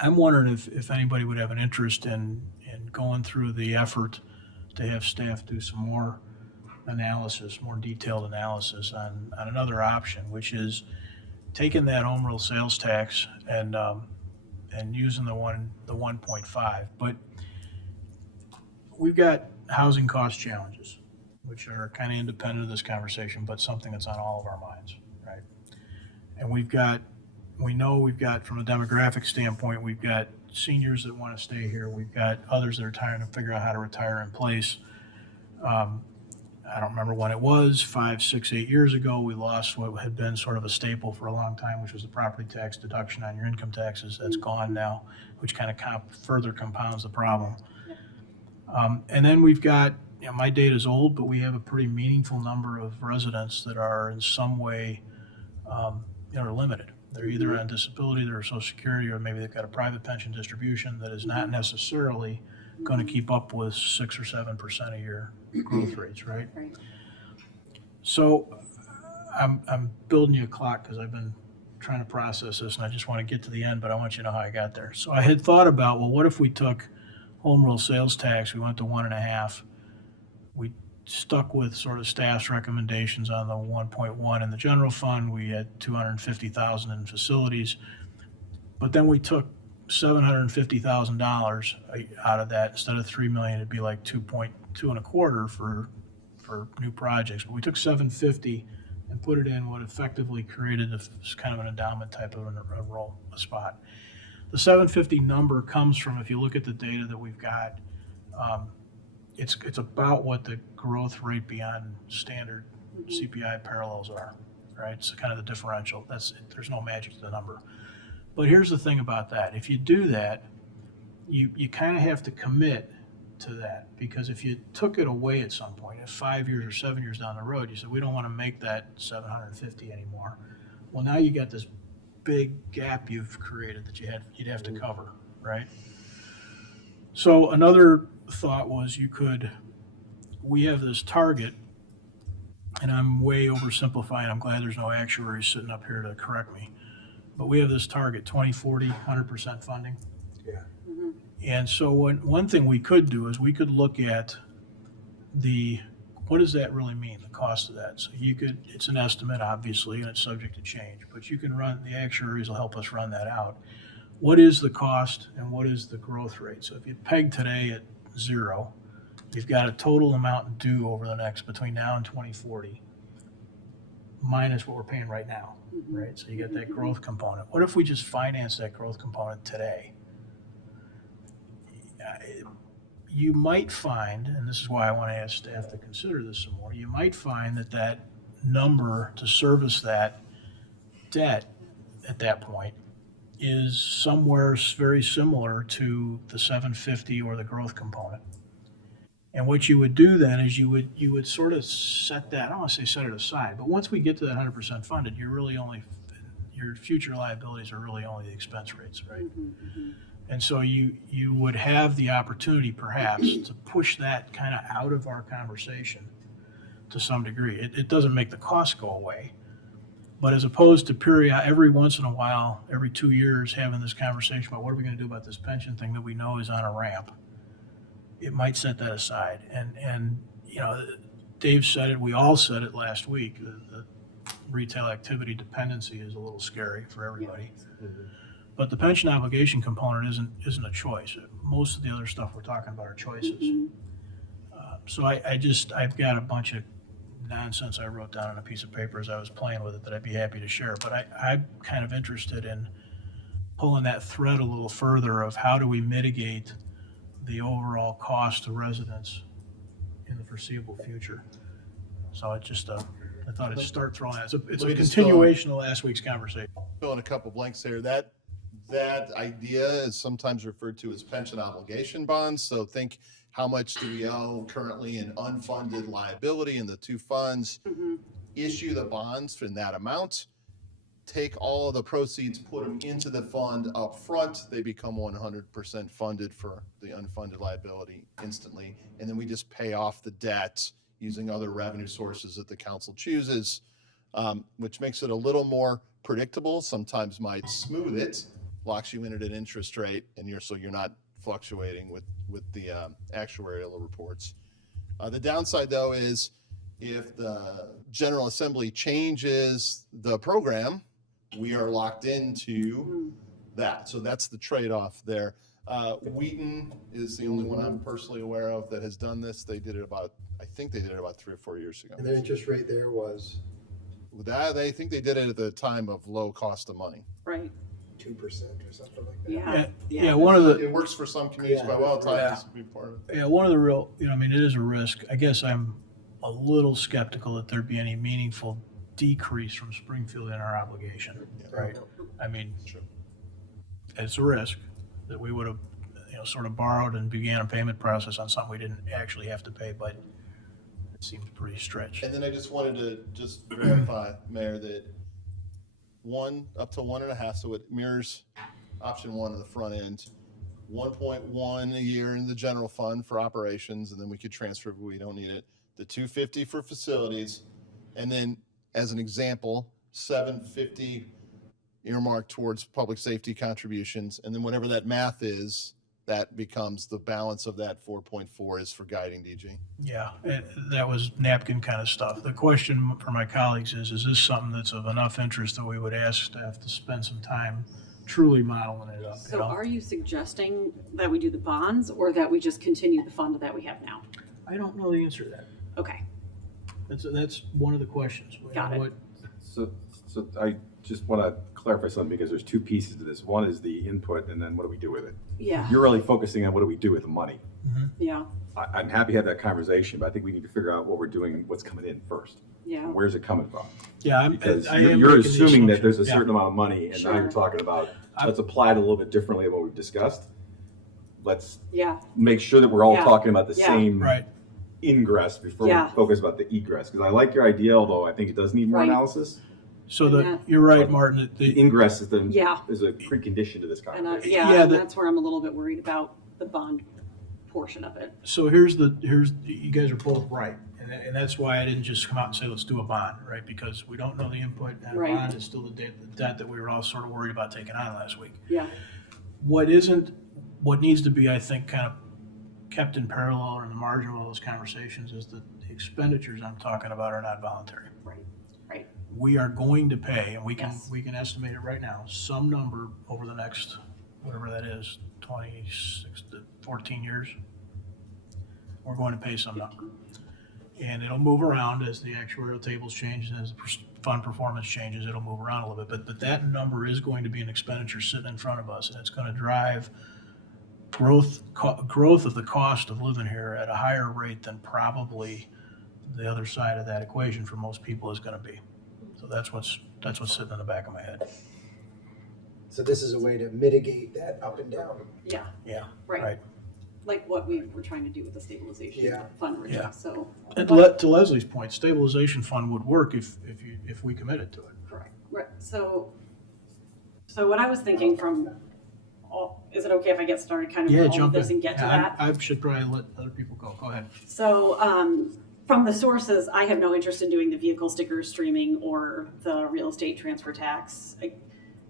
I'm wondering if anybody would have an interest in going through the effort to have staff do some more analysis, more detailed analysis on another option, which is taking that home rule sales tax and using the 1.5. But we've got housing cost challenges, which are kind of independent of this conversation, but something that's on all of our minds, right? And we know we've got, from a demographic standpoint, we've got seniors that want to stay here. We've got others that are trying to figure out how to retire in place. I don't remember when it was, 5, 6, 8 years ago, we lost what had been sort of a staple for a long time, which was the property tax deduction on your income taxes. That's gone now, which kind of further compounds the problem. And then we've got, my data's old, but we have a pretty meaningful number of residents that are in some way limited. They're either on disability, they're Social Security, or maybe they've got a private pension distribution that is not necessarily going to keep up with 6 or 7% a year growth rates, right? Right. So I'm building you a clock because I've been trying to process this, and I just want to get to the end, but I want you to know how I got there. So I had thought about, well, what if we took home rule sales tax, we went to 1.5, we stuck with sort of staff's recommendations on the 1.1 in the general fund, we had 250,000 in facilities, but then we took $750,000 out of that. Instead of $3 million, it'd be like 2.25 for new projects. But we took $750 and put it in what effectively created kind of an endowment type of a spot. The 750 number comes from, if you look at the data that we've got, it's about what the growth rate beyond standard CPI parallels are, right? It's kind of the differential. There's no magic to the number. But here's the thing about that. If you do that, you kind of have to commit to that, because if you took it away at some point, if 5 years or 7 years down the road, you said, we don't want to make that 750 anymore. Well, now you got this big gap you've created that you'd have to cover, right? So another thought was we have this target, and I'm way oversimplifying. I'm glad there's no actuary sitting up here to correct me. But we have this target, 2040, 100% funding. Yeah. And so one thing we could do is we could look at what does that really mean, the cost of that? So it's an estimate, obviously, and it's subject to change, but you can the actuaries will help us run that out. What is the cost and what is the growth rate? So if you peg today at 0, you've got a total amount due over the next, between now and 2040. minus what we're paying right now, right? So you get that growth component. What if we just finance that growth component today? You might find, and this is why I want to ask staff to consider this some more, you might find that that number to service that debt at that point is somewhere very similar to the 750 or the growth component. And what you would do then is you would sort of set that, I don't want to say set it aside, but once we get to that 100% funded, you're really only, your future liabilities are really only the expense rates, right? And so you would have the opportunity perhaps to push that kind of out of our conversation to some degree. It doesn't make the cost go away, but as opposed to every once in a while, every 2 years, having this conversation about what are we going to do about this pension thing that we know is on a ramp, it might set that aside. And you know, Dave said it, we all said it last week, the retail activity dependency is a little scary for everybody. But the pension obligation component isn't a choice. Most of the other stuff we're talking about are choices. So I've got a bunch of nonsense I wrote down on a piece of paper as I was playing with it that I'd be happy to share. But I'm kind of interested in pulling that thread a little further of how do we mitigate the overall cost to residents in the foreseeable future. So it just, I thought I'd start throwing that. It's a continuation of last week's conversation. Fill in a couple blanks there. That idea is sometimes referred to as pension obligation bonds. So think, how much do we owe currently in unfunded liability in the two funds? Issue the bonds in that amount, take all of the proceeds, put them into the fund up front. They become 100% funded for the unfunded liability instantly. And then we just pay off the debt using other revenue sources that the council chooses, which makes it a little more predictable, sometimes might smooth it, locks you in at an interest rate, and you're not fluctuating with the actuarial reports. The downside, though, is if the General Assembly changes the program, we are locked into that. So that's the trade-off there. Wheaton is the only one I'm personally aware of that has done this. They did it I think they did it about 3 or 4 years ago. And their interest rate there was? They think they did it at the time of low cost of money. Right. 2% or something like that. Yeah, one of the. It works for some communities quite well. It's not just be part of it. Yeah, one of the real, I mean, it is a risk. I guess I'm a little skeptical that there'd be any meaningful decrease from Springfield in our obligation, right? I mean, it's a risk that we would have, sort of borrowed and began a payment process on something we didn't actually have to pay, but it seems pretty stretched. And then I just wanted to verify, Mayor, that up to 1.5, so it mirrors option 1 on the front end, 1.1 a year in the general fund for operations, and then we could transfer if we don't need it, the 250 for facilities, and then as an example, 750 earmarked towards public safety contributions, and then whatever that math is, that becomes the balance of that 4.4 is for guiding DG. Yeah, that was napkin kind of stuff. The question for my colleagues is this something that's of enough interest that we would ask staff to spend some time truly modeling it up? So are you suggesting that we do the bonds or that we just continue the fund that we have now? I don't know the answer to that. Okay. That's one of the questions. Got it. So I just want to clarify something because there's two pieces to this. One is the input, and then what do we do with it? Yeah. You're really focusing on what do we do with the money. Yeah. I'm happy to have that conversation, but I think we need to figure out what we're doing, what's coming in first. Yeah. Where's it coming from? Yeah, Because I am you're making the assuming that there's a assumption. certain amount of money, and now you're talking about, let's apply it a little bit differently than what we've discussed. Let's make sure that we're all talking about the same ingress before we focus about the egress. Because I like your idea, although I think it does need more analysis. So you're right, Martin. The ingress is is a precondition to this And conversation. and that's where I'm a little bit worried about the bond portion of it. So here's you guys are both right. And that's why I didn't just come out and say, let's do a bond, right? Because we don't know the input, and a bond is still the debt that we were all sort of worried about taking on last week. Yeah. What needs to be, I think, kind of kept in parallel or in the margin of all those conversations is that the expenditures I'm talking about are not voluntary. Right. We are going to pay, and we can estimate it right now, some number over the next, whatever that is, 26 to 14 years. We're going to pay some number. And it'll move around as the actuarial tables change and as the fund performance changes, it'll move around a little bit, but that number is going to be an expenditure sitting in front of us, and it's going to drive growth of the cost of living here at a higher rate than probably the other side of that equation for most people is going to be. So that's what's sitting in the back of my head. So this is a way to mitigate that up and down. Yeah. Yeah. Right. Like what we were trying to do with the stabilization Yeah. fund, Yeah. so. And to Leslie's point, stabilization fund would work if we committed to it. Correct. Right, so what I was thinking from, is it okay if I get started kind of Yeah, with all of jump this in. and get to Yeah, that? I should probably let other people go. Go ahead. So, from the sources, I have no interest in doing the vehicle sticker streaming or the real estate transfer tax.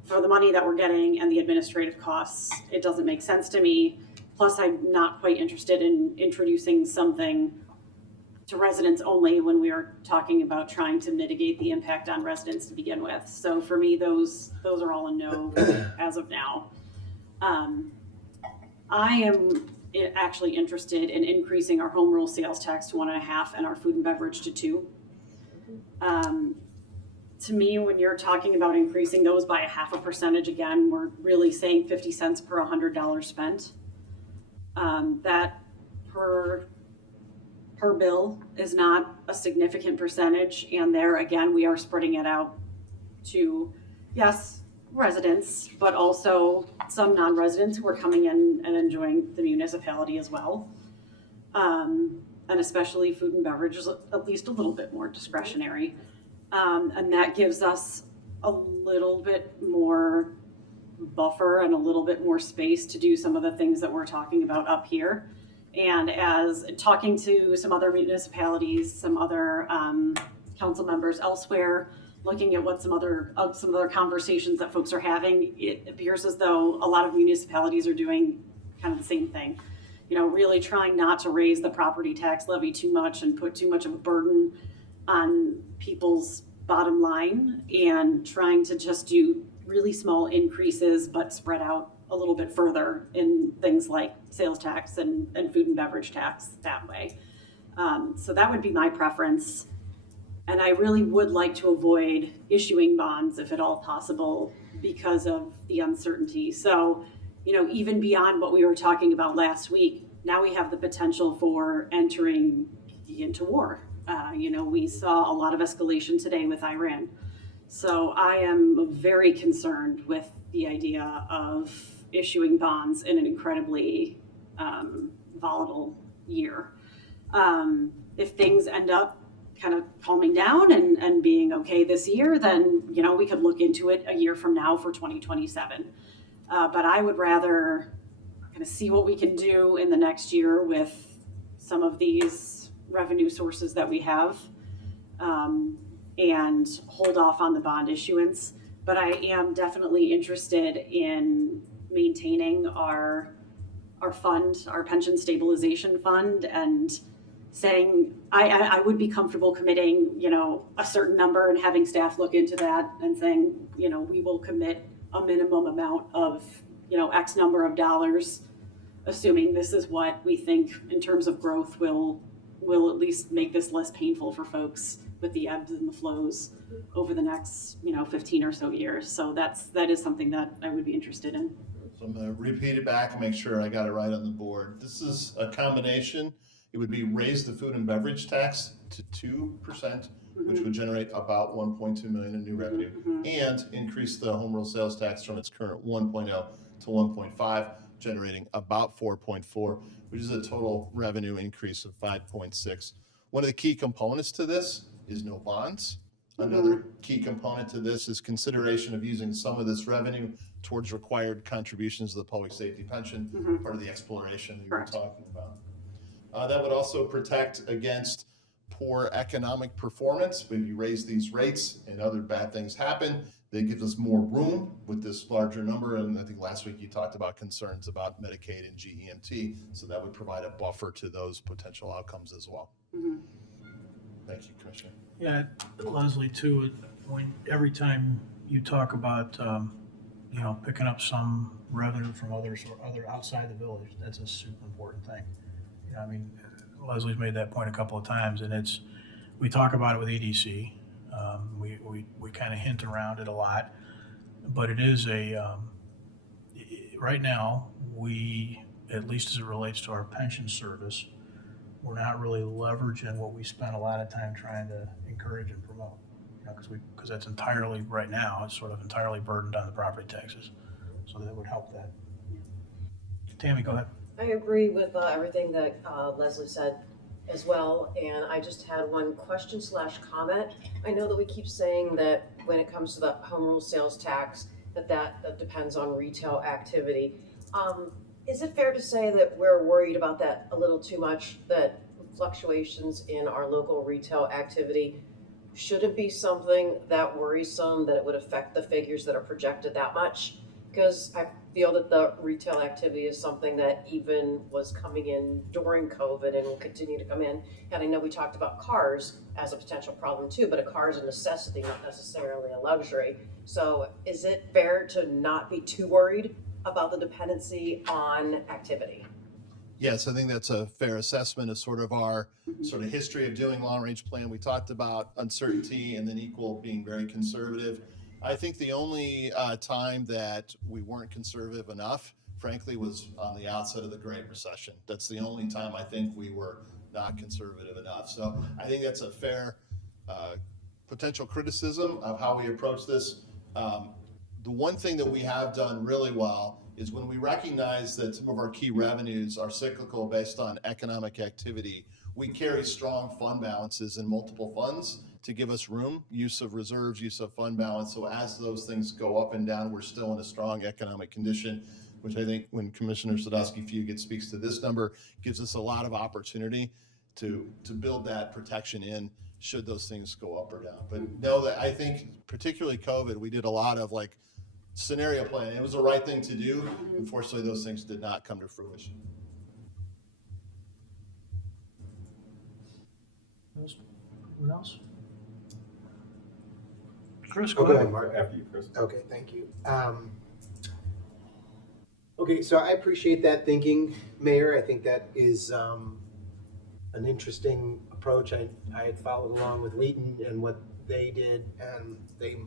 For the money that we're getting and the administrative costs, it doesn't make sense to me. Plus, I'm not quite interested in introducing something to residents only when we are talking about trying to mitigate the impact on residents to begin with. So for me, those are all a no as of now. I am actually interested in increasing our home rule sales tax to 1.5 and our food and beverage to 2. To me, when you're talking about increasing those by 0.5%, again, we're really saying 50 cents per $100 spent. That per bill is not a significant percentage, and there again, we are spreading it out to, yes, residents, but also some non-residents who are coming in and enjoying the municipality as well. And especially food and beverage is at least a little bit more discretionary. And that gives us a little bit more buffer and a little bit more space to do some of the things that we're talking about up here. And as talking to some other municipalities, some other council members elsewhere, looking at what some other conversations that folks are having, it appears as though a lot of municipalities are doing kind of the same thing. You know, really trying not to raise the property tax levy too much and put too much of a burden on people's bottom line, and trying to just do really small increases but spread out a little bit further in things like sales tax and food and beverage tax that way. So that would be my preference. And I really would like to avoid issuing bonds if at all possible because of the uncertainty. So, you know, even beyond what we were talking about last week, now we have the potential for entering into war. You know, we saw a lot of escalation today with Iran. So I am very concerned with the idea of issuing bonds in an incredibly volatile year. If things end up kind of calming down and being okay this year, then, you know, we could look into it a year from now for 2027. But I would rather kind of see what we can do in the next year with some of these revenue sources that we have, and hold off on the bond issuance. But I am definitely interested in maintaining our fund, our pension stabilization fund, and saying I would be comfortable committing, you know, a certain number and having staff look into that and saying, you know, we will commit a minimum amount of, you know, X number of dollars, assuming this is what we think in terms of growth will at least make this less painful for folks with the ebbs and the flows over the next, you know, 15 or so years. So that is something that I would be interested in. So I'm going to repeat it back and make sure I got it right on the board. This is a combination. It would be raise the food and beverage tax to 2%, which would generate about 1.2 million in new revenue, and increase the home rule sales tax from its current 1.0 to 1.5, generating about 4.4, which is a total revenue increase of 5.6. One of the key components to this is no bonds. Another key component to this is consideration of using some of this revenue towards required contributions to the public safety pension, part of the exploration we were talking about. That would also protect against poor economic performance. When you raise these rates and other bad things happen, that gives us more room with this larger number. And I think last week you talked about concerns about Medicaid and GEMT, so that would provide a buffer to those potential outcomes as well. Thank you, Commissioner. Yeah, Leslie, too, every time you talk about, you know, picking up some revenue from others or other outside the village, that's a super important thing. I mean, Leslie's made that point a couple of times, and we talk about it with EDC. We kind of hint around it a lot, but it is right now, we, at least as it relates to our pension service, we're not really leveraging what we spend a lot of time trying to encourage and promote. Because that's entirely, right now, it's sort of entirely burdened on the property taxes. So that would help that. Tammy, go ahead. I agree with everything that Leslie said as well, and I just had one question / comment. I know that we keep saying that when it comes to the home rule sales tax, that depends on retail activity. Is it fair to say that we're worried about that a little too much, that fluctuations in our local retail activity shouldn't be something that worrisome, that it would affect the figures that are projected that much? Because I feel that the retail activity is something that even was coming in during COVID and will continue to come in. And I know we talked about cars as a potential problem too, but a car is a necessity, not necessarily a luxury. So is it fair to not be too worried about the dependency on activity? Yes, I think that's a fair assessment of sort of our sort of history of doing long-range plan. We talked about uncertainty and then equal being very conservative. I think the only time that we weren't conservative enough, frankly, was on the outset of the Great Recession. That's the only time I think we were not conservative enough. So I think that's a fair potential criticism of how we approach this. The one thing that we have done really well is when we recognize that some of our key revenues are cyclical based on economic activity, we carry strong fund balances in multiple funds to give us room, use of reserves, use of fund balance. So as those things go up and down, we're still in a strong economic condition, which I think when Commissioner Sadowski-Fugit speaks to this number, gives us a lot of opportunity to build that protection in should those things go up or down. But know that I think particularly COVID, we did a lot of like scenario planning. It was the right thing to do. Unfortunately, those things did not come to fruition. Anyone else? Chris, go Okay, ahead. Mark. After you, Chris. Okay, thank you. Okay, so I appreciate that thinking, Mayor. I think that is an interesting approach. I had followed along with Wheaton and what they did, and they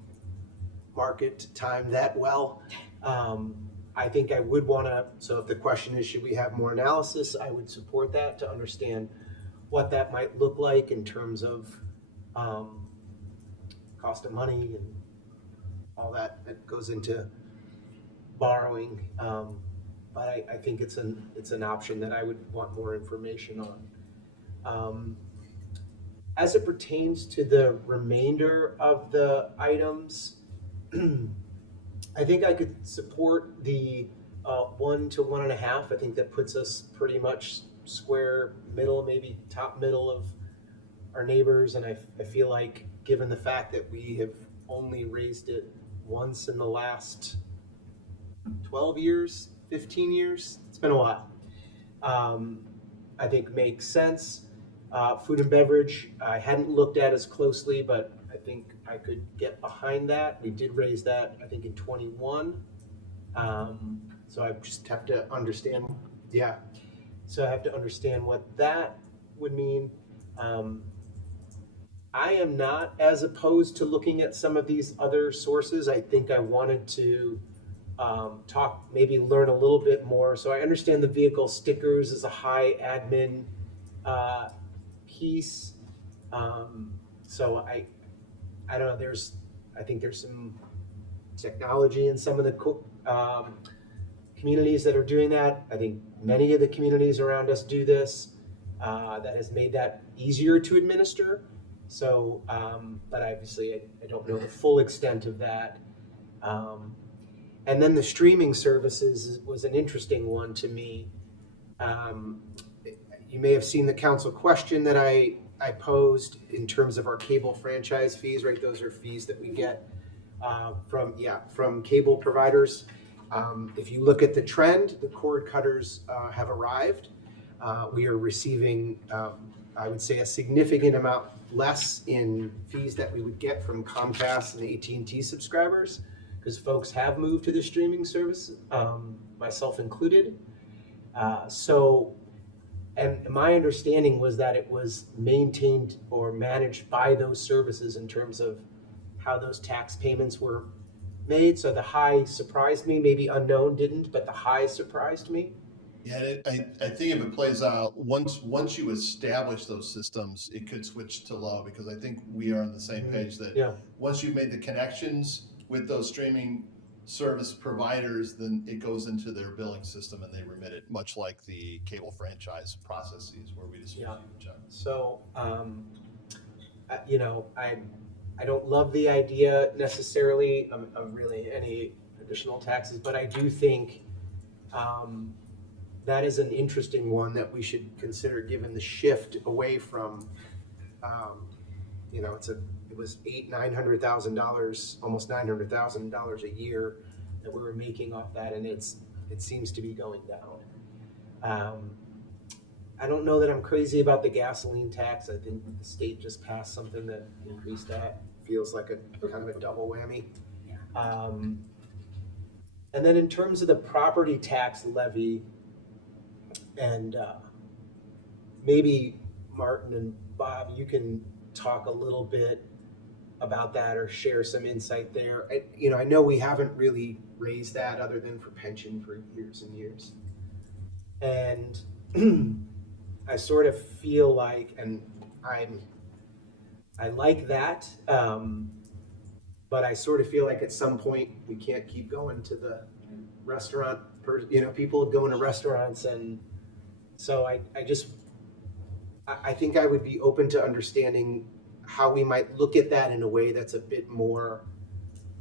market time that well. I think I would want to, so if the question is, should we have more analysis, I would support that to understand what that might look like in terms of cost of money and all that goes into borrowing. But I think it's an option that I would want more information on. As it pertains to the remainder of the items, I think I could support the 1 to 1.5. I think that puts us pretty much square middle, maybe top middle of our neighbors. And I feel like given the fact that we have only raised it once in the last 12 years, 15 years, it's been a while. I think makes sense. Food and beverage, I hadn't looked at as closely, but I think I could get behind that. We did raise that, I think, in 21. So I just have to understand, so I have to understand what that would mean. I am not as opposed to looking at some of these other sources. I think I wanted to maybe learn a little bit more. So I understand the vehicle stickers is a high admin piece. So I don't know, I think there's some technology in some of the communities that are doing that. I think many of the communities around us do this. That has made that easier to administer. So, but obviously I don't know the full extent of that. And then the streaming services was an interesting one to me. You may have seen the council question that I posed in terms of our cable franchise fees, right? Those are fees that we get from cable providers. If you look at the trend, the cord cutters have arrived. We are receiving, I would say, a significant amount less in fees that we would get from Comcast and AT&T subscribers, because folks have moved to the streaming service, myself included. So And my understanding was that it was maintained or managed by those services in terms of how those tax payments were made. So the high surprised me, maybe unknown didn't, but the high surprised me. Yeah, I think if it plays out, once you establish those systems, it could switch to low, because I think we are on the same page that Yeah. once you've made the connections with those streaming service providers, then it goes into their billing system and they remit it, much like the cable franchise processes where we just Yeah. check. So, you know, I don't love the idea necessarily of really any additional taxes, but I do think that is an interesting one that we should consider, given the shift away from, you know, it was $900,000, almost $900,000 a year that we were making off that, and it seems to be going down. I don't know that I'm crazy about the gasoline tax. I think the state just passed something that increased that. Feels like a kind of a double whammy. And then in terms of the property tax levy, and maybe Martin and Bob, you can talk a little bit about that or share some insight there. I know we haven't really raised that other than for pension for years and years. And I sort of feel like, and I like that, but I sort of feel like at some point we can't keep going to the restaurant, people going to restaurants, and so I think I would be open to understanding how we might look at that in a way that's a bit more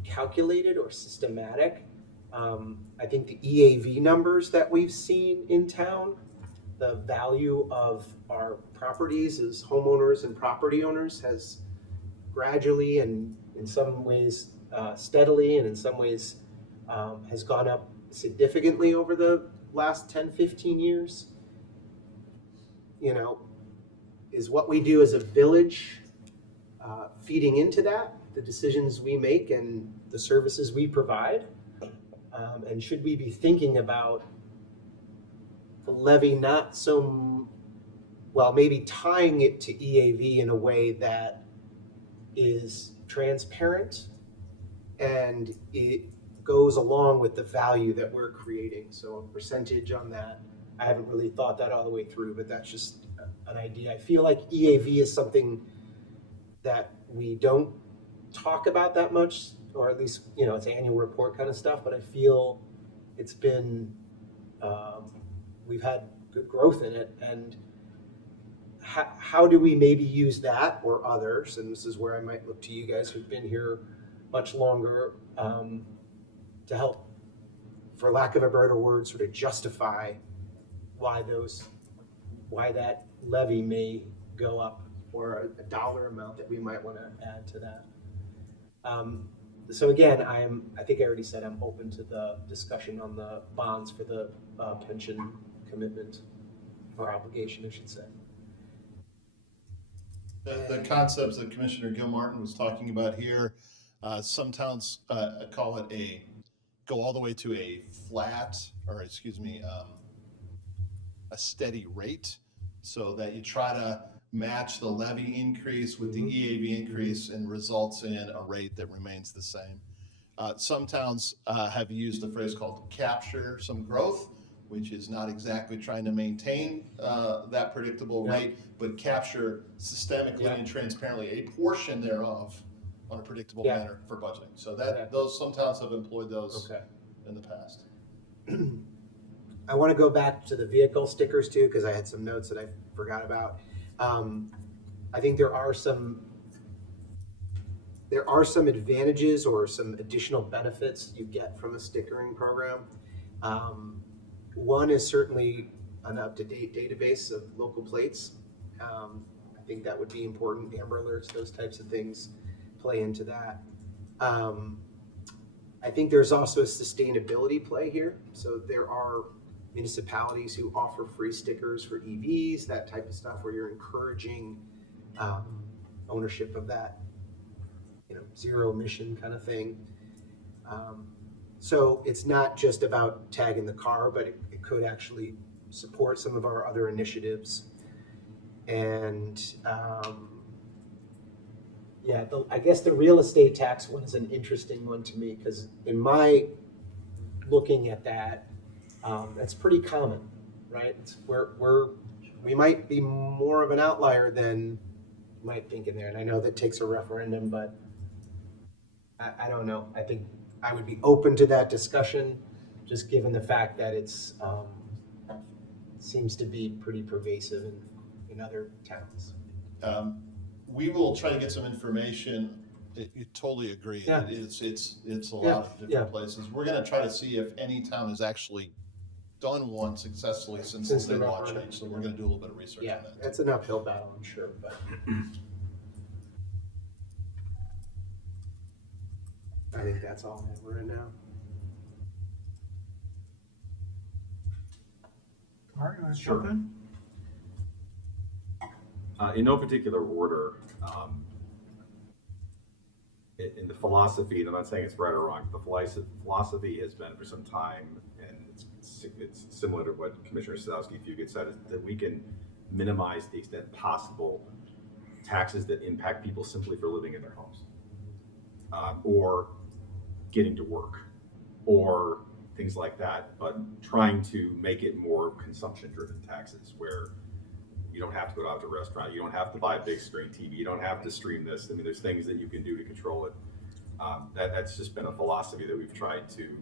calculated or systematic. I think the EAV numbers that we've seen in town, the value of our properties as homeowners and property owners has gradually and in some ways steadily and in some ways has gone up significantly over the last 10, 15 years. Is what we do as a village feeding into that, the decisions we make and the services we provide? And should we be thinking about the levy not so, well, maybe tying it to EAV in a way that is transparent and it goes along with the value that we're creating? So a percentage on that. I haven't really thought that all the way through, but that's just an idea. I feel like EAV is something that we don't talk about that much, or at least, it's annual report kind of stuff, but I feel it's been, we've had good growth in it. And how do we maybe use that or others, and this is where I might look to you guys who've been here much longer, to help, for lack of a better word, sort of justify why that levy may go up, or a dollar amount that we might want to add to that. So again, I think I already said I'm open to the discussion on the bonds for the pension commitment or obligation, I should say. The concepts that Commissioner Gilmartin was talking about here, some towns call it go all the way to a flat, or a steady rate, so that you try to match the levy increase with the EAV increase and results in a rate that remains the same. Some towns have used a phrase called capture some growth, which is not exactly trying to maintain that predictable rate, but capture systemically and transparently a portion thereof on a predictable manner for budgeting. So some towns have employed those in the past. I want to go back to the vehicle stickers too, because I had some notes that I forgot about. I think there are some advantages or some additional benefits you get from a stickering program. One is certainly an up-to-date database of local plates. I think that would be important. Amber alerts, those types of things play into that. I think there's also a sustainability play here. So there are municipalities who offer free stickers for EVs, that type of stuff, where you're encouraging ownership of that, zero emission kind of thing. So it's not just about tagging the car, but it could actually support some of our other initiatives. And yeah, I guess the real estate tax one is an interesting one to me, because in my looking at that, that's pretty common, right? We might be more of an outlier than you might think in there. And I know that takes a referendum, but I don't know. I think I would be open to that discussion, just given the fact that it's seems to be pretty pervasive in other towns. We will try to get some information. You totally agree. Yeah. It's a lot Yeah, of different yeah. places. We're gonna try to see if any town has actually done one successfully since the they launched referendum. it. So we're gonna do a little bit of research Yeah, on that. that's an uphill battle, I'm sure, but. I think that's all that we're in now. Mark, you want to Sure. jump in? In no particular order, in the philosophy, and I'm not saying it's right or wrong, the philosophy has been for some time, and it's similar to what Commissioner Sadowski-Fugit said, is that we can minimize the extent possible taxes that impact people simply for living in their homes, or getting to work, or things like that, but trying to make it more consumption-driven taxes where you don't have to go out to a restaurant, you don't have to buy a big screen TV, you don't have to stream this. I mean, there's things that you can do to control it. That's just been a philosophy that we've tried to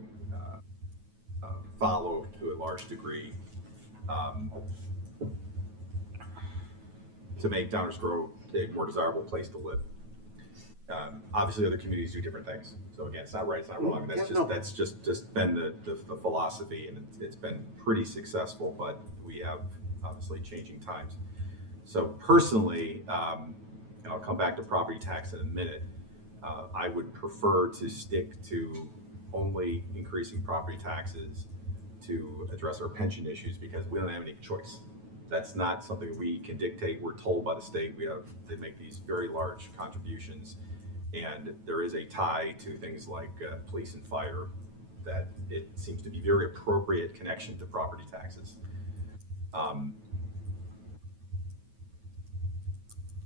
follow to a large degree to make Downers Grove a more desirable place to live. Obviously, other communities do different things. So again, it's not right, it's not wrong. That's just been the philosophy, and it's been pretty successful. But we have obviously changing times. So personally, and I'll come back to property tax in a minute. I would prefer to stick to only increasing property taxes to address our pension issues, because we don't have any choice. That's not something we can dictate. We're told by the state they make these very large contributions, and there is a tie to things like police and fire that it seems to be very appropriate connection to property taxes.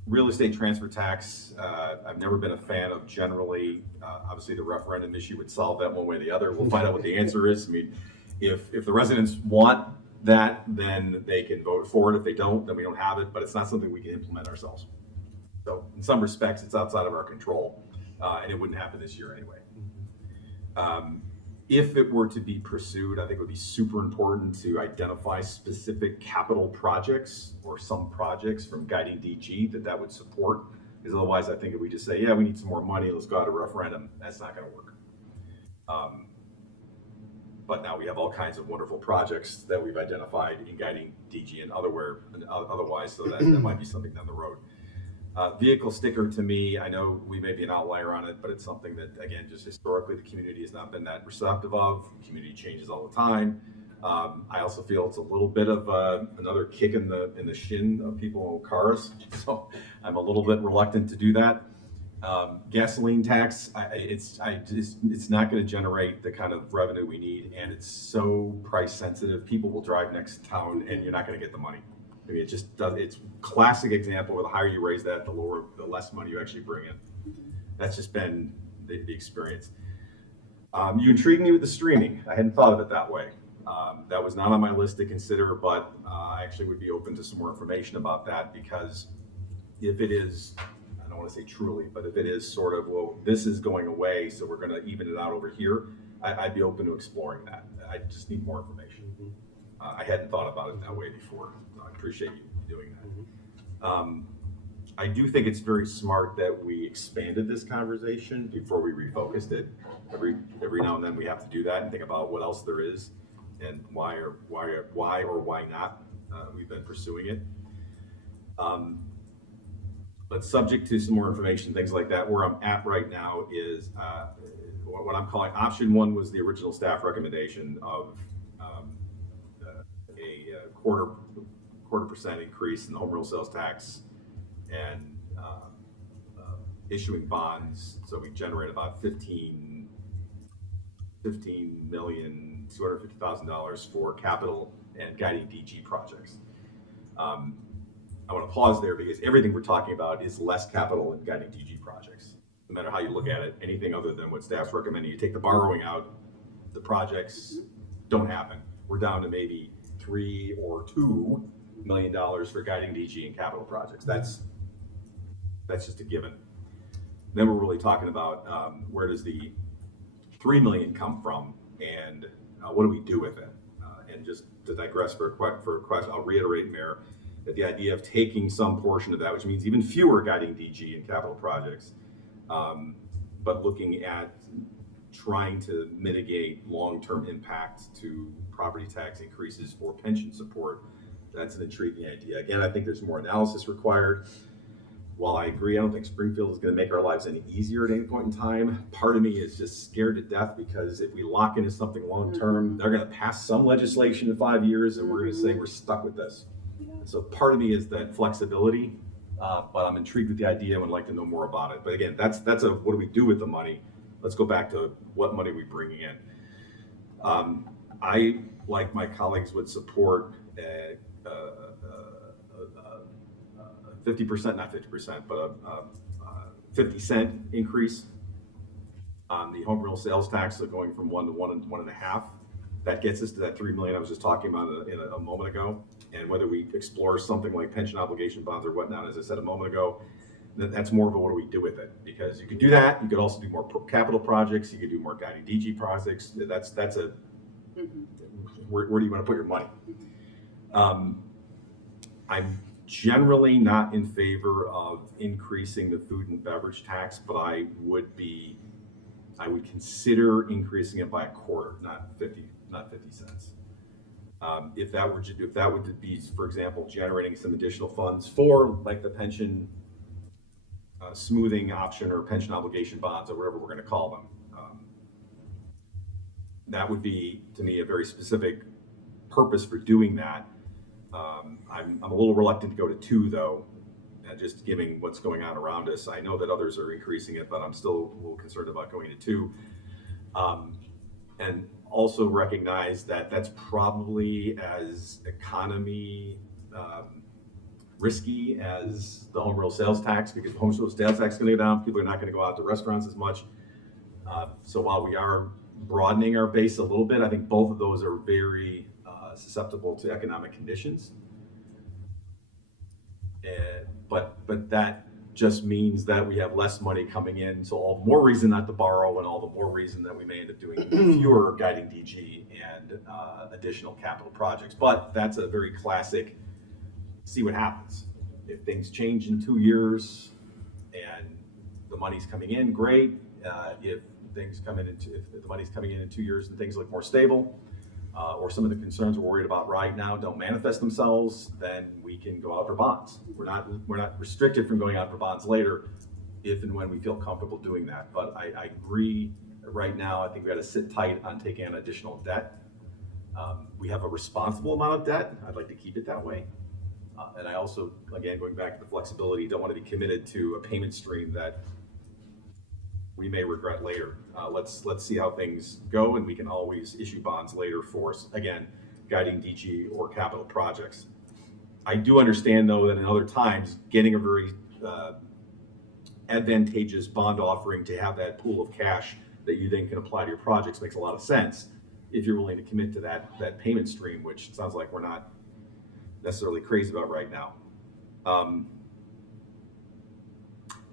Real estate transfer tax, I've never been a fan of generally. Obviously, the referendum issue would solve that one way or the other. We'll find out what the answer is. I mean, if the residents want that, then they can vote for it. If they don't, then we don't have it, but it's not something we can implement ourselves. So in some respects, it's outside of our control, and it wouldn't happen this year anyway. If it were to be pursued, I think it would be super important to identify specific capital projects or some projects from guiding DG that would support, because otherwise I think if we just say, yeah, we need some more money, let's go out to referendum, that's not going to work. But now we have all kinds of wonderful projects that we've identified in guiding DG and otherwise, so that might be something down the road. Vehicle sticker, to me, I know we may be an outlier on it, but it's something that, again, just historically the community has not been that receptive of. Community changes all the time. I also feel it's a little bit of another kick in the shin of people in cars, so I'm a little bit reluctant to do that. Gasoline tax, it's not going to generate the kind of revenue we need, and it's so price sensitive. People will drive next town, and you're not going to get the money. I mean, it just does. It's classic example where the higher you raise that, the less money you actually bring in. That's just been the experience. You intrigued me with the streaming. I hadn't thought of it that way. That was not on my list to consider, but I actually would be open to some more information about that, because if it is, I don't want to say truly, but if it is sort of, well, this is going away, so we're going to even it out over here, I'd be open to exploring that. I just need more information. I hadn't thought about it that way before. I appreciate you doing that. I do think it's very smart that we expanded this conversation before we refocused it. Every now and then we have to do that and think about what else there is and why or why not we've been pursuing it. But subject to some more information, things like that, where I'm at right now is what I'm calling option one was the original staff recommendation of a quarter percent increase in the home rule sales tax and issuing bonds. So we generate about $15,250,000 for capital and guiding DG projects. I want to pause there because everything we're talking about is less capital in guiding DG projects. No matter how you look at it, anything other than what staff's recommending, you take the borrowing out, the projects don't happen. We're down to maybe $3 or $2 million for guiding DG and capital projects. That's just a given. Then we're really talking about where does the $3 million come from, and what do we do with it? And just to digress for a question, I'll reiterate, Mayor, that the idea of taking some portion of that, which means even fewer guiding DG and capital projects, but looking at trying to mitigate long-term impact to property tax increases for pension support, that's an intriguing idea. Again, I think there's more analysis required. While I agree, I don't think Springfield is going to make our lives any easier at any point in time. Part of me is just scared to death because if we lock into something long-term, they're going to pass some legislation in 5 years and we're going to say we're stuck with this. So part of me is that flexibility, but I'm intrigued with the idea and would like to know more about it. But again, that's a what do we do with the money? Let's go back to what money we're bringing in. I, like my colleagues, would support 50%, not 50%, but a 50-cent increase on the home real sales tax, so going from 1 to 1.5. That gets us to that $3 million I was just talking about a moment ago. And whether we explore something like pension obligation bonds or whatnot, as I said a moment ago, that's more of a what do we do with it? Because you could do that. You could also do more capital projects. You could do more guiding DG projects. That's a where do you want to put your money? I'm generally not in favor of increasing the food and beverage tax, but I would consider increasing it by a quarter, not 50 cents. If that would be, for example, generating some additional funds for like the pension smoothing option or pension obligation bonds or whatever we're going to call them. That would be, to me, a very specific purpose for doing that. I'm a little reluctant to go to 2, though, just given what's going on around us. I know that others are increasing it, but I'm still a little concerned about going to 2. And also recognize that that's probably as economy risky as the home real sales tax, because the home real sales tax is going to go down. People are not going to go out to restaurants as much. So while we are broadening our base a little bit, I think both of those are very susceptible to economic conditions. But that just means that we have less money coming in, so all the more reason not to borrow, and all the more reason that we may end up doing fewer guiding DG and additional capital projects. But that's a very classic, see what happens. If things change in 2 years and the money's coming in, great. If the money's coming in 2 years and things look more stable, or some of the concerns we're worried about right now don't manifest themselves, then we can go out for bonds. We're not restricted from going out for bonds later if and when we feel comfortable doing that. But I agree right now, I think we got to sit tight on taking on additional debt. We have a responsible amount of debt. I'd like to keep it that way. And I also, again, going back to the flexibility, don't want to be committed to a payment stream that we may regret later. Let's see how things go, and we can always issue bonds later for, again, guiding DG or capital projects. I do understand, though, that in other times, getting a very advantageous bond offering to have that pool of cash that you then can apply to your projects makes a lot of sense if you're willing to commit to that payment stream, which sounds like we're not necessarily crazy about right now.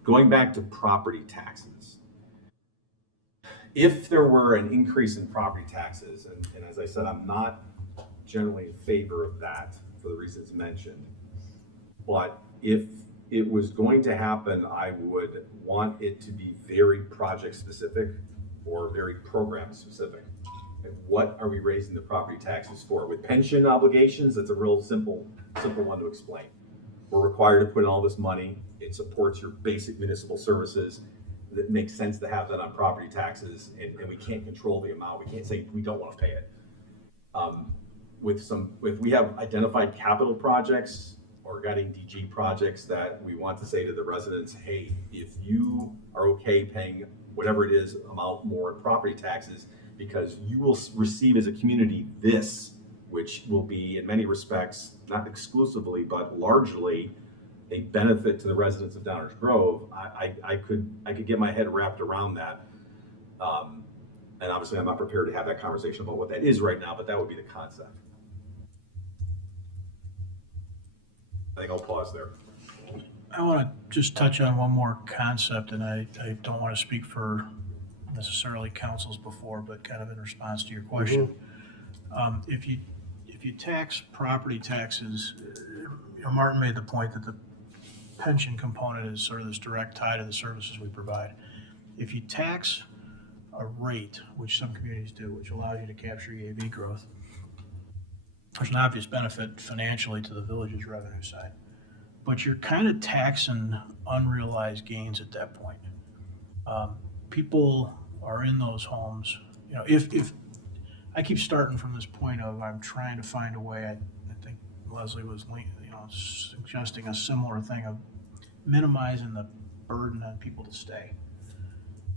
Going back to property taxes. If there were an increase in property taxes, and as I said, I'm not generally in favor of that for the reasons mentioned, but if it was going to happen, I would want it to be very project specific or very program specific. And what are we raising the property taxes for? With pension obligations, that's a real simple one to explain. We're required to put in all this money. It supports your basic municipal services. That makes sense to have that on property taxes, and we can't control the amount. We can't say we don't want to pay it. If we have identified capital projects or guiding DG projects that we want to say to the residents, hey, if you are okay paying whatever it is amount more in property taxes, because you will receive as a community this which will be in many respects, not exclusively, but largely a benefit to the residents of Downers Grove, I could get my head wrapped around that. And obviously I'm not prepared to have that conversation about what that is right now, but that would be the concept. I think I'll pause there. I want to just touch on one more concept, and I don't want to speak for necessarily councils before, but kind of in response to your question. If you tax property taxes, Martin made the point that the pension component is sort of this direct tie to the services we provide. If you tax a rate, which some communities do, which allows you to capture EAV growth, there's an obvious benefit financially to the village's revenue side. But you're kind of taxing unrealized gains at that point. People are in those homes. You know, if I keep starting from this point of I'm trying to find a way. I think Leslie was, suggesting a similar thing of minimizing the burden on people to stay.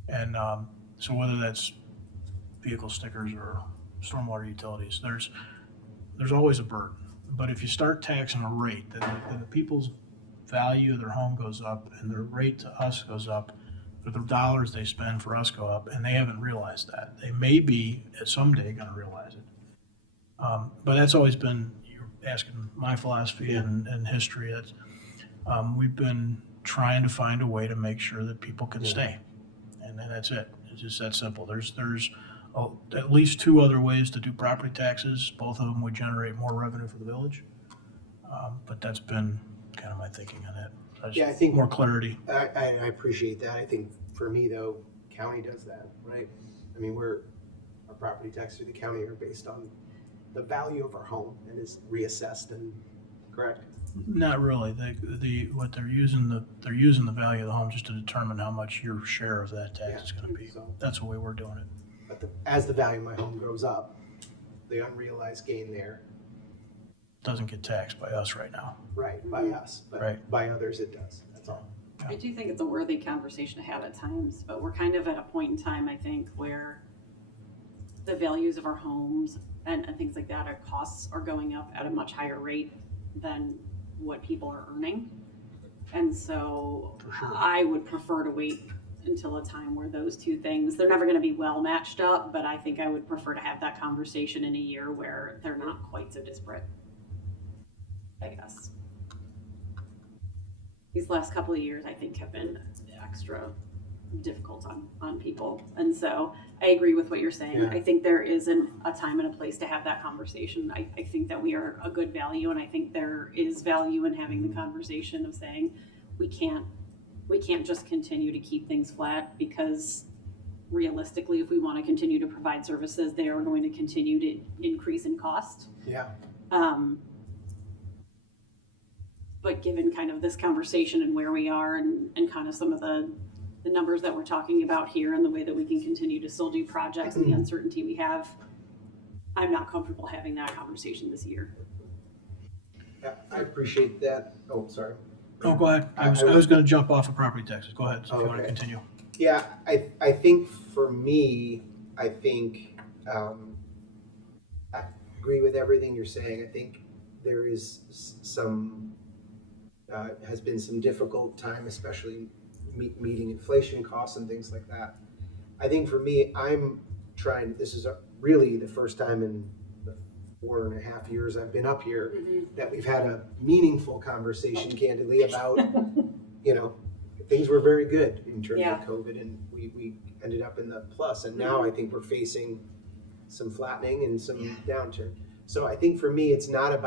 And so whether that's vehicle stickers or stormwater utilities, there's always a burden. But if you start taxing a rate, then the people's value of their home goes up and their rate to us goes up, or the dollars they spend for us go up, and they haven't realized that. They may be someday going to realize it. But that's always been, you're asking my philosophy and history. That's, we've been trying to find a way to make sure that people can stay. And that's it. It's just that simple. There's at least two other ways to do property taxes. Both of them would generate more revenue for the village. But that's been kind of my thinking on it. Yeah, I think more clarity. I appreciate that. I think for me though, county does that, right? I mean, our property taxes to the county are based on the value of our home and is reassessed and correct. Not really. What they're using the value of the home just to determine how much your share of that tax is going to be. So that's the way we're doing it. But as the value of my home goes up, the unrealized gain there. Doesn't get taxed by us right now. Right, by us, but by others it does. That's all. I do think it's a worthy conversation to have at times, but we're kind of at a point in time, I think, where the values of our homes and things like that, our costs are going up at a much higher rate than what people are earning. And so I would prefer to wait until a time where those two things, they're never going to be well matched up, but I think I would prefer to have that conversation in a year where they're not quite so disparate, I guess. These last couple of years, I think, have been extra difficult on people. And so I agree with what you're saying. Yeah. I think there is a time and a place to have that conversation. I think that we are a good value, and I think there is value in having the conversation of saying we can't just continue to keep things flat, because realistically, if we want to continue to provide services, they are going to continue to increase in cost. Yeah. But given kind of this conversation and where we are and kind of some of the numbers that we're talking about here and the way that we can continue to still do projects and the uncertainty we have, I'm not comfortable having that conversation this year. Yeah, I appreciate that. Oh, sorry. Oh, go ahead. I was going to jump off of property taxes. Go ahead, if you want to continue. Yeah, I think for me, I agree with everything you're saying. I think there is has been some difficult time, especially meeting inflation costs and things like that. I think for me, this is really the first time in the 4.5 years I've been up here that we've had a meaningful conversation, candidly, about, things were very good in terms of COVID, and we ended up in the plus. And now I think we're facing some flattening and some downturn. So I think for me, it's not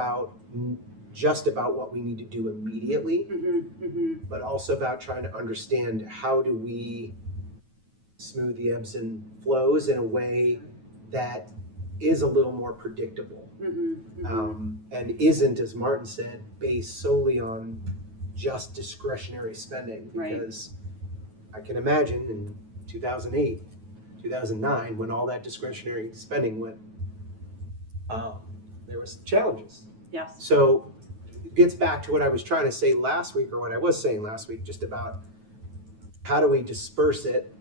just about what we need to do immediately, but also about trying to understand how do we smooth the ebbs and flows in a way that is a little more predictable, and isn't, as Martin said, based solely on just discretionary spending. Because I can imagine in 2008, 2009, when all that discretionary spending went, there was challenges. Yes. So it gets back to what I was trying to say last week, or what I was saying last week, just about how do we disperse it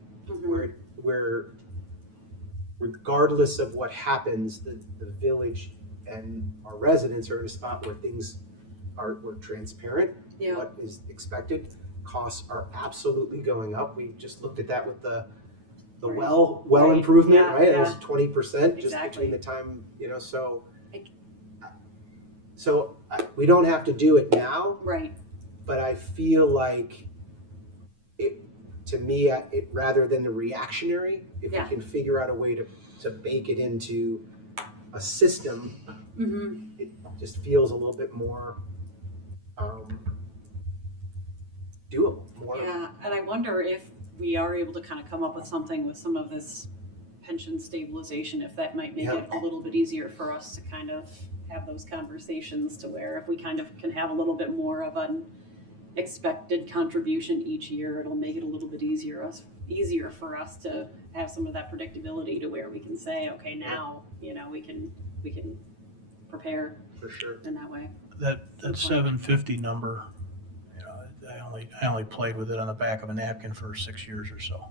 where regardless of what happens, the village and our residents are in a spot where things we're transparent, Yeah. what is expected. Costs are absolutely going up. We just looked at that with the well Right. improvement, Yeah, right? It was yeah. 20% just Exactly. between the time, so we don't have to do it now. Right. But I feel like to me, rather than the reactionary, if Yeah. we can figure out a way to bake it into a system, Mm-hmm. it just feels a little bit more doable. Yeah, and I wonder if we are able to kind of come up with something with some of this pension stabilization, if that might make Yeah. it a little bit easier for us to kind of have those conversations, to where if we kind of can have a little bit more of an expected contribution each year, it'll make it a little bit easier for us to have some of that predictability, to where we can say, okay, now, we can prepare for sure in that way. That 750 number, I only played with it on the back of a napkin for 6 years or so.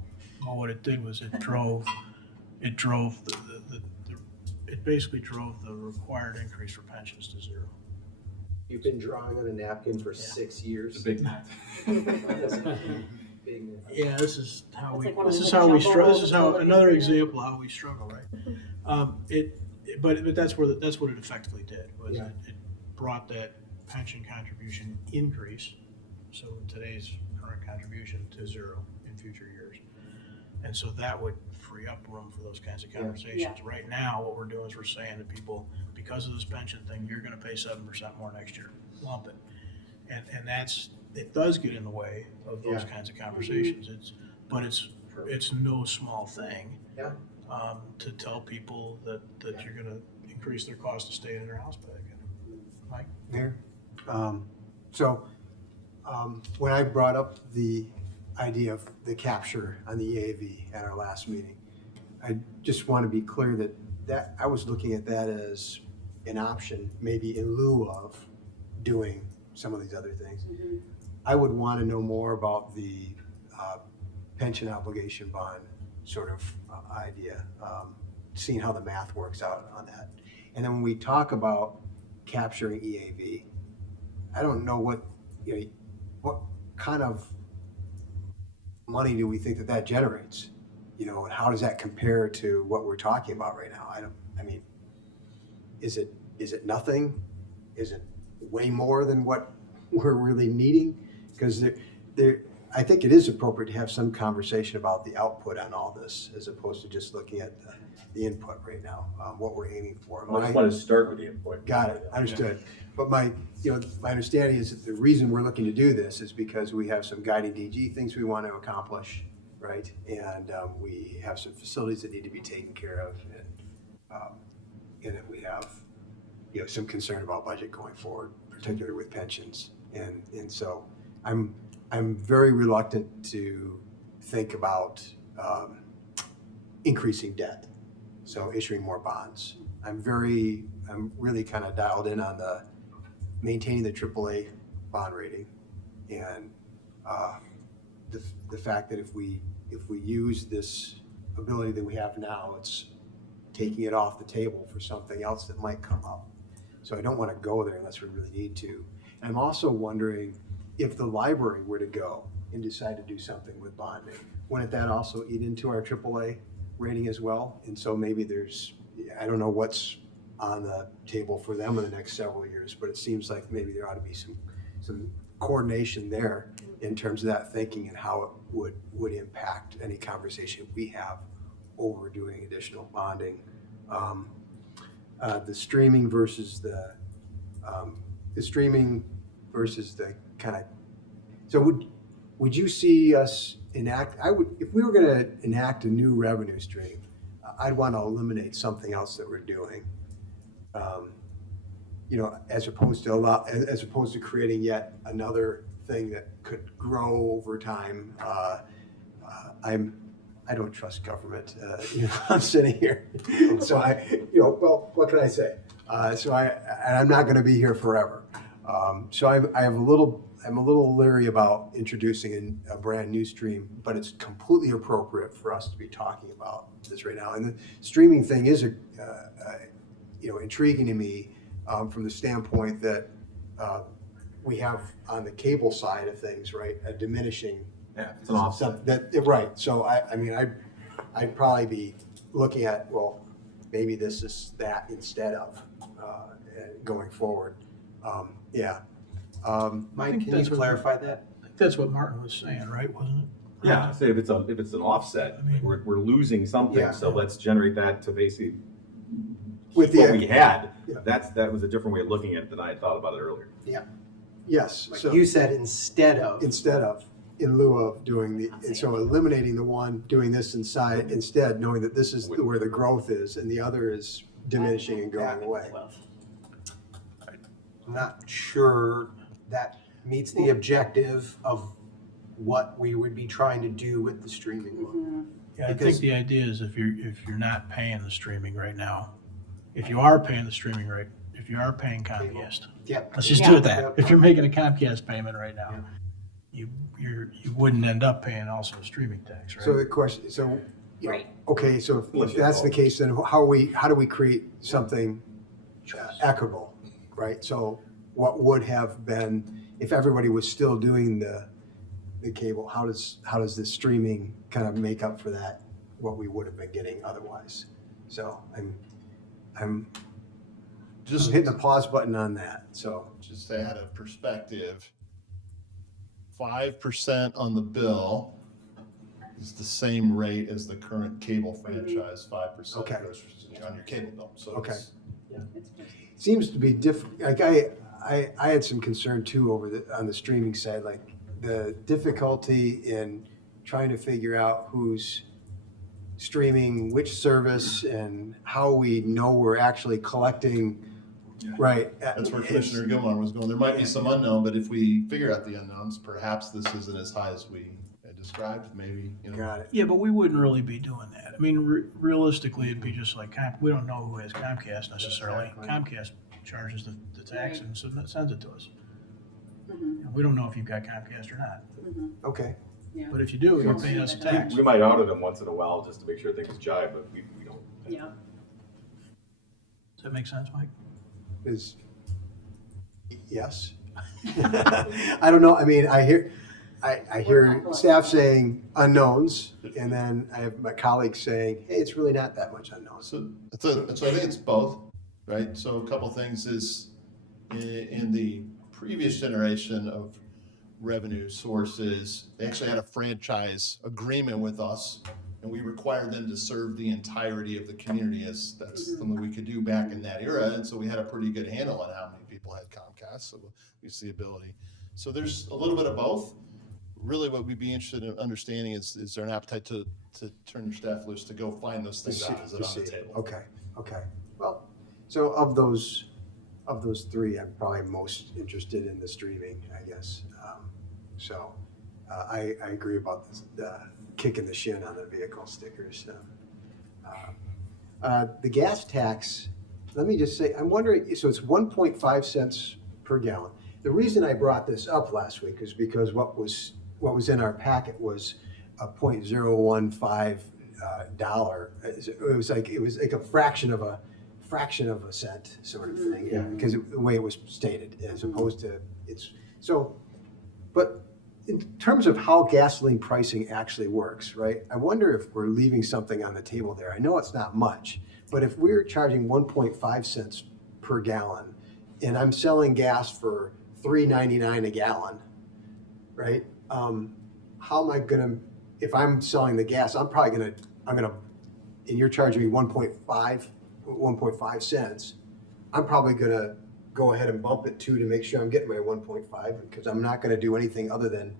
Well, what it did was it basically drove the required increase for pensions to zero. You've been drawing on a napkin for 6 years. It's a big nap. Yeah, this is how It's we, like one of this those is how we jumbo struggle, this rolls is of how, toilet another paper. example of how we struggle, right? But that's what it effectively did, was Yeah. it brought that pension contribution increase, so today's current contribution, to zero in future years. And so that would free up room for those kinds of conversations. Yeah. Right now, what we're doing is we're saying to people, because of this pension thing, you're gonna pay 7% more next year, lump it. And it does get in the way of those Yeah. kinds of conversations. It's no small thing. Yeah. To tell people that you're gonna increase their cost to stay in their house back. Mike? Mayor, when I brought up the idea of the capture on the EAV at our last meeting, I just want to be clear that I was looking at that as an option, maybe in lieu of doing some of these other things. I would want to know more about the pension obligation bond sort of idea, seeing how the math works out on that. And then when we talk about capturing EAV, I don't know what kind of money do we think that generates? And how does that compare to what we're talking about right now? Is it nothing? Is it way more than what we're really needing? Because I think it is appropriate to have some conversation about the output on all this, as opposed to just looking at the input right now, what we're aiming for. I just want to start with the input. Got it, understood. But my understanding is that the reason we're looking to do this is because we have some guiding DG things we want to accomplish, right? And we have some facilities that need to be taken care of, and that we have, some concern about budget going forward, particularly with pensions. And so I'm very reluctant to think about increasing debt, so issuing more bonds. I'm really kind of dialed in on maintaining the AAA bond rating, and the fact that if we use this ability that we have now, it's taking it off the table for something else that might come up. So I don't want to go there unless we really need to. And I'm also wondering if the library were to go and decide to do something with bonding, wouldn't that also eat into our AAA rating as well? And so maybe I don't know what's on the table for them in the next several years, but it seems like maybe there ought to be some coordination there in terms of that thinking and how it would impact any conversation we have over doing additional bonding. The streaming versus the kind of, so would you see us enact, if we were gonna enact a new revenue stream, I'd want to eliminate something else that we're doing. As opposed to creating yet another thing that could grow over time. I don't trust government. I'm sitting here, so well, what can I say? I'm not going to be here forever. So I'm a little leery about introducing a brand new stream, but it's completely appropriate for us to be talking about this right now. And the streaming thing is intriguing to me from the standpoint that we have on the cable side of things, right, a diminishing. Yeah, it's an offset. Right, so I'd probably be looking at, well, maybe this is that instead of going forward. Yeah. Mike, can you clarify that? I think that's what Martin was saying, right, wasn't it? Yeah, say if it's an offset, we're losing something, Yeah. so let's generate that to basically With what the- we had. Yeah. That was a different way of looking at it than I had thought about it earlier. Yeah. Yes. Like So you said, instead of. instead of, in lieu of doing and so eliminating the one, doing this inside instead, knowing that this is where the growth is and the other is diminishing and going away. I'm not sure that meets the objective of what we would be trying to do with the streaming one. Yeah, I think Because- the idea is if you're not paying the streaming right now, if you are paying the streaming rate, if you are paying Comcast, Yep. let's just do it Yeah. that. If you're making a Comcast payment right now, you wouldn't end up paying also a streaming tax, right? So the question, okay, so if that's the case, then how do we create something equitable, right? So what would have been, if everybody was still doing the cable, how does the streaming kind of make up for that, what we would have been getting otherwise? So I'm just hitting the pause button on that, so. Just to add a perspective, 5% on the bill is the same rate as the current cable franchise, 5% Okay. goes on your cable bill. So Okay. it's- Seems to be different, like I had some concern too on the streaming side, like the difficulty in trying to figure out who's streaming which service and how we know we're actually collecting, right? That's where Commissioner Gilmore was going. There might be some unknown, but if we figure out the unknowns, perhaps this isn't as high as we had described, maybe, Got it. Yeah, but we wouldn't really be doing that. I mean, realistically, it'd be just like, we don't know who has Comcast necessarily. Comcast charges the tax and sends it to us. And we don't know if you've got Comcast or not. Okay. But if you do, you're paying us a tax. We might audit them once in a while just to make sure things jive, but we don't. Yeah. Does that make sense, Mike? Yes. I don't know, I mean, I hear staff saying unknowns, and then I have my colleagues saying, hey, it's really not that much unknown. So I think it's both, right? So a couple things is in the previous generation of revenue sources, they actually had a franchise agreement with us, and we required them to serve the entirety of the community, as that's something we could do back in that era. And so we had a pretty good handle on how many people had Comcast, so we see the ability. So there's a little bit of both. Really what we'd be interested in understanding is there an appetite to turn your staff loose to go find those things out? Is it on the table? Okay. Well, so of those three, I'm probably most interested in the streaming, I guess. I agree about the kicking the shin on the vehicle stickers. The gas tax, let me just say, I'm wondering, so it's 1.5 cents per gallon. The reason I brought this up last week is because what was in our packet was a $0.015 dollar. It was like a fraction of a cent sort of thing, because the way it was stated, as opposed to but in terms of how gasoline pricing actually works, right? I wonder if we're leaving something on the table there. I know it's not much, but if we're charging 1.5 cents per gallon, and I'm selling gas for $3.99 a gallon, right? How am I gonna, if I'm selling the gas, I'm gonna, and you're charging me 1.5 cents, I'm probably gonna go ahead and bump it to make sure I'm getting my 1.5, because I'm not gonna do anything other than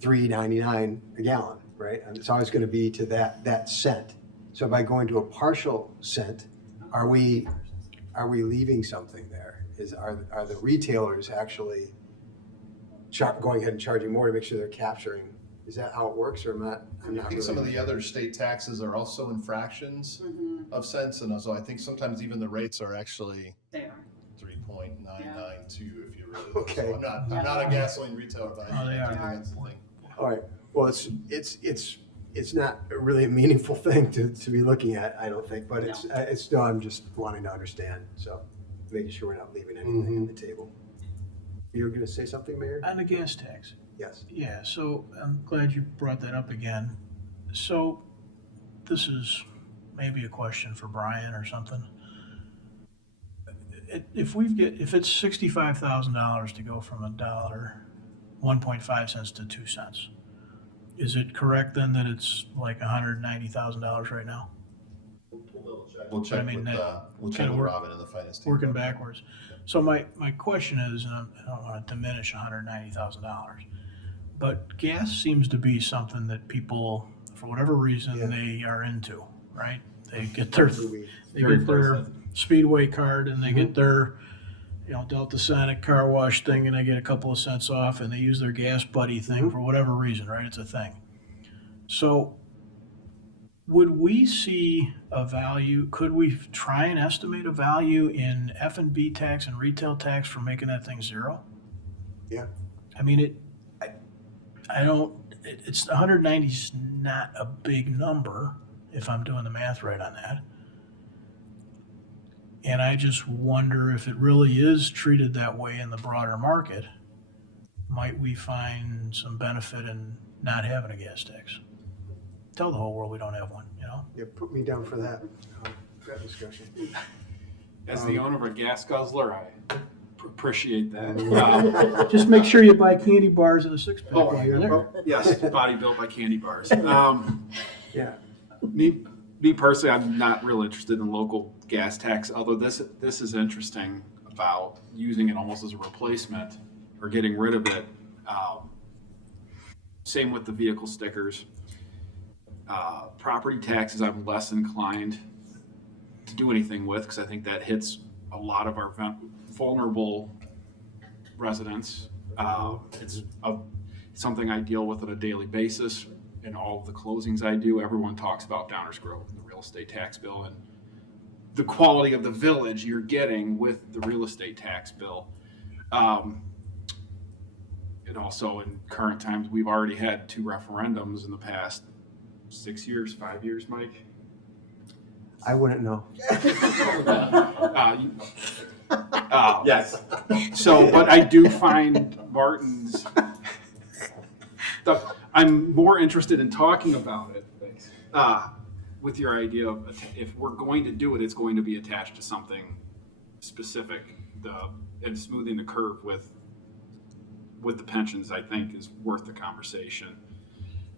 $3.99 a gallon, right? And it's always gonna be to that cent. So by going to a partial cent, are we leaving something there? Are the retailers actually going ahead and charging more to make sure they're capturing? Is that how it works, or am I not think some of really? the other state taxes are also in fractions of cents, and so I think sometimes even the rates are actually 3.992 if you really look. Okay. So I'm not a gasoline retailer, but Oh, they I are. think that's the thing. All right, well, it's it's not really a meaningful thing to be looking at, I don't think, but it's still, I'm just wanting to understand, so making sure we're not leaving anything on the table. You were gonna say something, Mayor? On the gas tax. Yes. Yeah, so I'm glad you brought that up again. So this is maybe a question for Brian or something. If it's $65,000 to go from $1.5 cents to 2 cents, is it correct then that it's like $190,000 right now? We'll check I mean, we'll check kinda with work- Robin and the finance team. Working backwards. So my question is, and I don't want to diminish $190,000, but gas seems to be something that people, for whatever reason, they are into, right? They get their Speedway card and they get their, Delta Sonic car wash thing and they get a couple of cents off and they use their gas buddy thing for whatever reason, right? It's a thing. So would we see a value, could we try and estimate a value in F&B tax and retail tax for making that thing zero? Yeah. I mean, it's 190 is not a big number if I'm doing the math right on that. And I just wonder if it really is treated that way in the broader market, might we find some benefit in not having a gas tax? Tell the whole world we don't have one, Yeah, put me down for that discussion. As the owner of a gas guzzler, I appreciate that. Just make sure you buy candy bars and a six-pack Oh, while you're there. yes, body built by candy bars. Yeah. Me personally, I'm not real interested in local gas tax, although this is interesting about using it almost as a replacement or getting rid of it. Same with the vehicle stickers. Property taxes, I'm less inclined to do anything with because I think that hits a lot of our vulnerable residents. It's something I deal with on a daily basis. In all of the closings I do, everyone talks about Downers Grove and the real estate tax bill and the quality of the village you're getting with the real estate tax bill. And also in current times, we've already had 2 referendums in the past 6 years, 5 years, Mike? I wouldn't know. Yes. So, but I do find Martin's stuff, I'm more interested in talking about it with your idea of if we're going to do it, it's going to be attached to something specific. And smoothing the curve with the pensions, I think, is worth the conversation.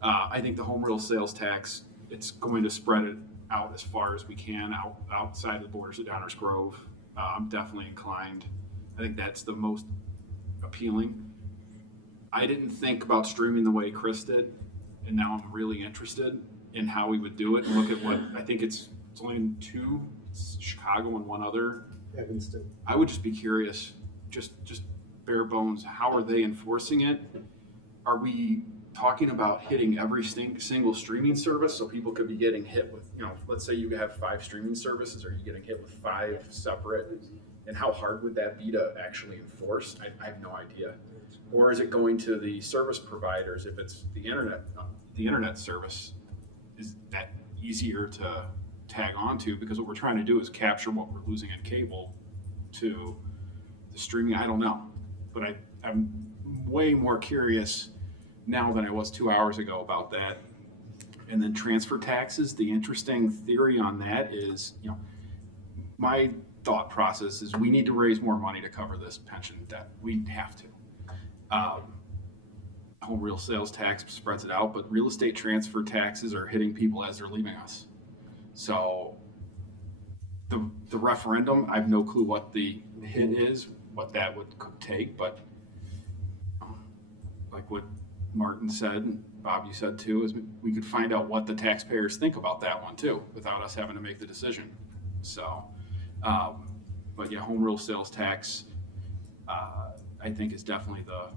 I think the home real sales tax, it's going to spread it out as far as we can outside of the borders of Downers Grove. I'm definitely inclined. I think that's the most appealing. I didn't think about streaming the way Chris did, and now I'm really interested in how we would do it and look at what, I think it's only in 2, Chicago and 1 other. Evanston. I would just be curious, just bare bones, how are they enforcing it? Are we talking about hitting every single streaming service so people could be getting hit with, let's say you have 5 streaming services, are you getting hit with 5 separate? And how hard would that be to actually enforce? I have no idea. Or is it going to the service providers if it's the internet service? Is that easier to tag onto? Because what we're trying to do is capture what we're losing in cable to the streaming. I don't know, but I'm way more curious now than I was 2 hours ago about that. And then transfer taxes, the interesting theory on that is, my thought process is we need to raise more money to cover this pension debt. We have to. Home real sales tax spreads it out, but real estate transfer taxes are hitting people as they're leaving us. So the referendum, I have no clue what the hit is, what that would take, but like what Martin said, and Bob, you said too, is we could find out what the taxpayers think about that one too, without us having to make the decision. So, but yeah, home real sales tax, I think is definitely the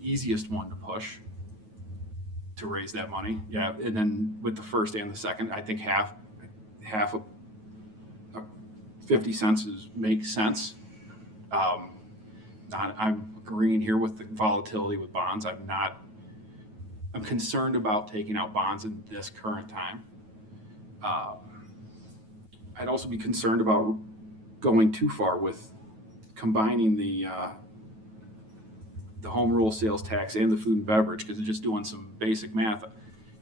easiest one to push to raise that money. Yeah, and then with the first and the second, I think half of 50 cents makes sense. I'm agreeing here with the volatility with bonds. I'm not I'm concerned about taking out bonds in this current time. I'd also be concerned about going too far with combining the home rule sales tax and the food and beverage, because it's just doing some basic math.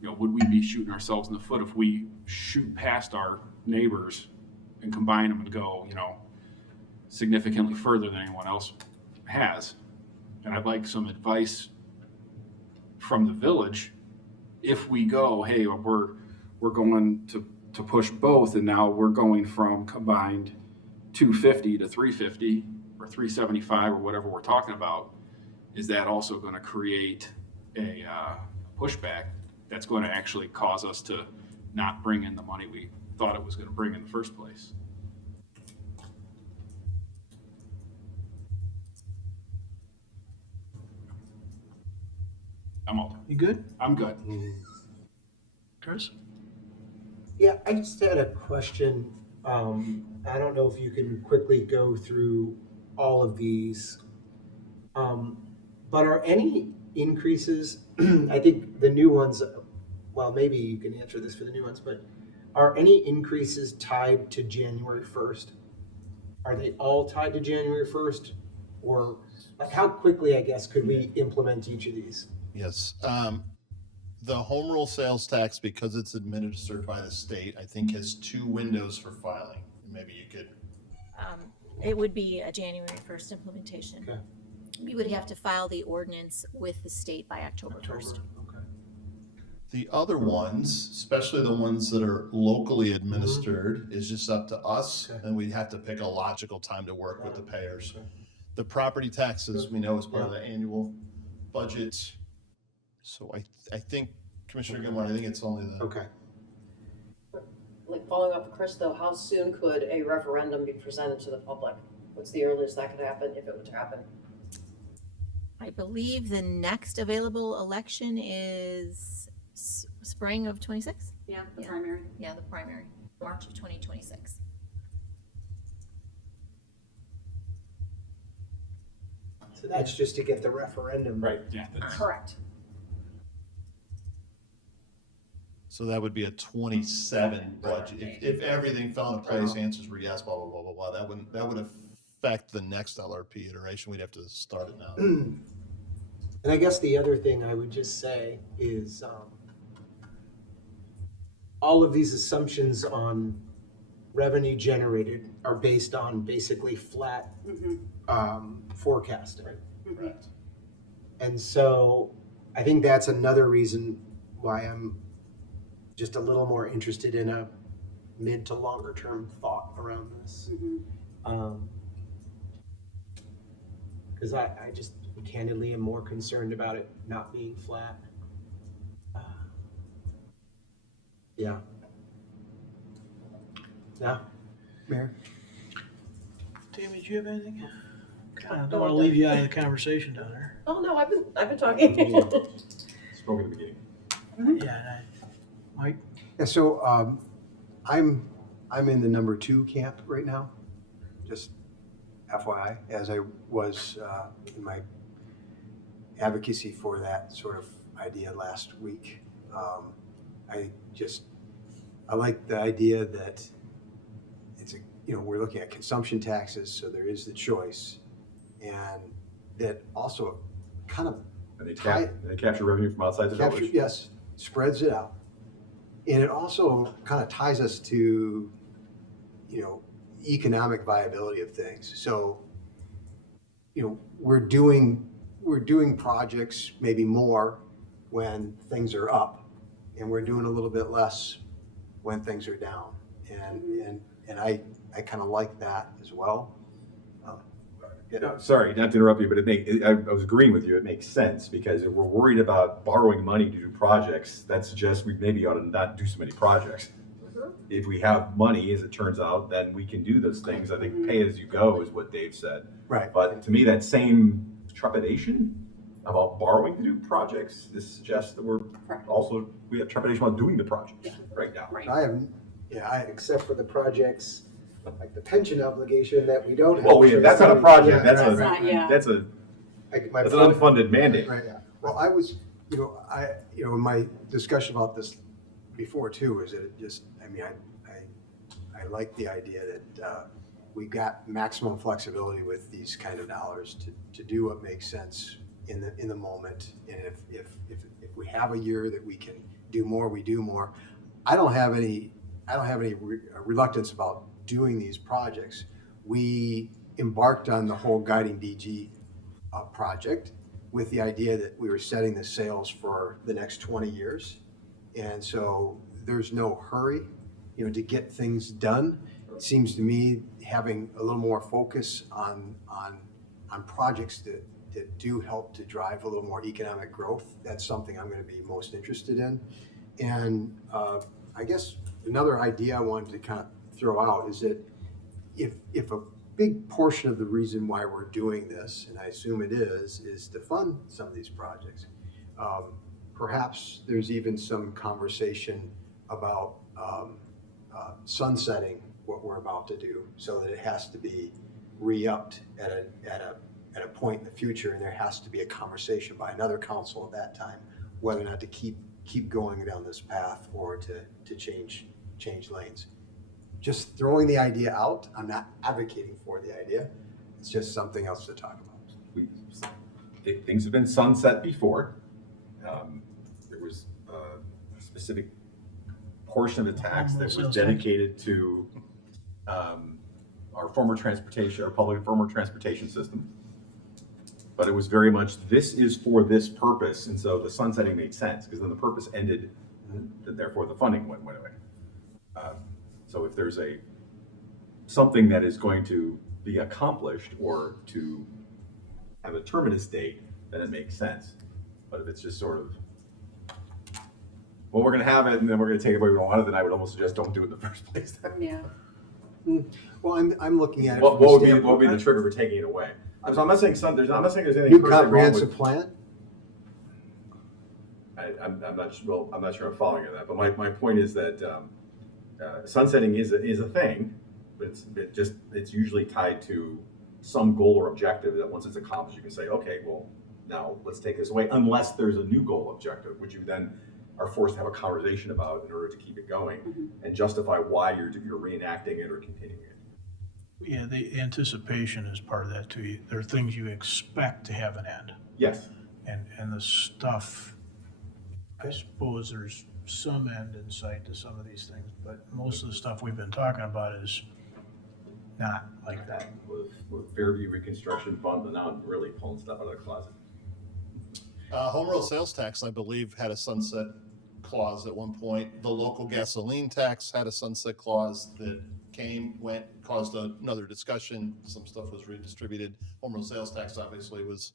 You know, would we be shooting ourselves in the foot if we shoot past our neighbors and combine them and go, you know, significantly further than anyone else has? And I'd like some advice from the village if we go, hey, we're going to push both, and now we're going from combined 250 to 350 or 375 or whatever we're talking about. Is that also going to create a pushback that's going to actually cause us to not bring in the money we thought it was going to bring in the first place? I'm all done. You good? I'm good. Chris? Yeah, I just had a question. I don't know if you can quickly go through all of these. But are any increases, I think the new ones, well, maybe you can answer this for the new ones, but are any increases tied to January 1st? Are they all tied to January 1st? Or like how quickly, I guess, could we implement each of these? Yes. The home rule sales tax, because it's administered by the state, I think has 2 windows for filing. Maybe you could. It would be a January 1st implementation. Okay. We would have to file the ordinance with the state by October 1st. The other ones, especially the ones that are locally administered, is just up to us, and we have to pick a logical time to work with the payers. The property taxes, we know, is part of the annual budget. So I think, Commissioner Gilmore, I think it's only the. Okay. Like following up with Chris though, how soon could a referendum be presented to the public? What's the earliest that could happen if it were to happen? I believe the next available election is spring of 26? Yeah, the primary. Yeah, the primary, March of 2026. So that's just to get the referendum. Right, yeah. Correct. So that would be a 27 budget. If everything fell into place, answers were yes, blah, blah, blah, blah, blah, that would affect the next LRP iteration. We'd have to start it now. And I guess the other thing I would just say is all of these assumptions on revenue generated are based on basically flat forecasting. Correct. And so I think that's another reason why I'm just a little more interested in a mid to longer term thought around this. Because I just candidly am more concerned about it not being flat. Yeah. Yeah. Mayor? Tammy, did you have anything? I don't want to leave you out of the conversation down there. Oh, no, I've been talking. Spoke at the beginning. Yeah, Mike? Yeah, so I'm in the number 2 camp right now, just FYI, as I was in my advocacy for that sort of idea last week. I like the idea that it's we're looking at consumption taxes, so there is the choice, and that also kind of And they capture revenue from outside the village. yes, spreads it out. And it also kind of ties us to, economic viability of things. So, we're doing projects maybe more when things are up, and we're doing a little bit less when things are down. And I kind of like that as well. No, sorry, not to interrupt you, but I was agreeing with you. It makes sense because if we're worried about borrowing money to do projects, that suggests we maybe ought to not do so many projects. If we have money, as it turns out, then we can do those things. I think pay as you go is what Dave said. Right. But to me, that same trepidation about borrowing to do projects, this suggests that we have trepidation about doing the project right now. Except for the projects, like the pension obligation that we don't have. Well, that's not a project. Yeah, That's an unfunded mandate. Right, yeah. Well, In my discussion about this before too, is that it just, I like the idea that we've got maximum flexibility with these kind of dollars to do what makes sense in the moment. And if we have a year that we can do more, we do more. I don't have any reluctance about doing these projects. We embarked on the whole Guiding DG project with the idea that we were setting the sails for the next 20 years. And so there's no hurry, to get things done. It seems to me having a little more focus on projects that do help to drive a little more economic growth, that's something I'm going to be most interested in. And I guess another idea I wanted to kind of throw out is that if a big portion of the reason why we're doing this, and I assume it is to fund some of these projects, perhaps there's even some conversation about sunsetting what we're about to do so that it has to be re-upped at a point in the future, and there has to be a conversation by another council at that time whether or not to keep going down this path or to change lanes. Just throwing the idea out. I'm not advocating for the idea. It's just something else to talk about. Things have been sunset before. There was a specific portion of the tax that was dedicated to our former transportation system. But it was very much, this is for this purpose, and so the sunsetting made sense, because then the purpose ended, and therefore the funding went away. So if there's something that is going to be accomplished or to have a terminus date, then it makes sense. But if it's just sort of, well, we're going to have it and then we're going to take it away, we don't want it, then I would almost suggest don't do it in the first place. Yeah. Well, I'm looking at it. What would be the trigger for taking it away? So I'm not saying there's anything New per se wrong comprehensive with. plan? I'm not sure I'm following you on that, but my point is that sunsetting is a thing, but it's usually tied to some goal or objective that once it's accomplished, you can say, okay, well, now let's take this away, unless there's a new goal objective, which you then are forced to have a conversation about in order to keep it going and justify why you're reenacting it or continuing it. Yeah, the anticipation is part of that too. There are things you expect to have an end. Yes. And the stuff, I suppose there's some end in sight to some of these things, but most of the stuff we've been talking about is not like that. With Fairview Reconstruction Fund, and now I'm really pulling stuff out of the closet. Home rule sales tax, I believe, had a sunset clause at one point. The local gasoline tax had a sunset clause that caused another discussion. Some stuff was redistributed. Home rule sales tax obviously was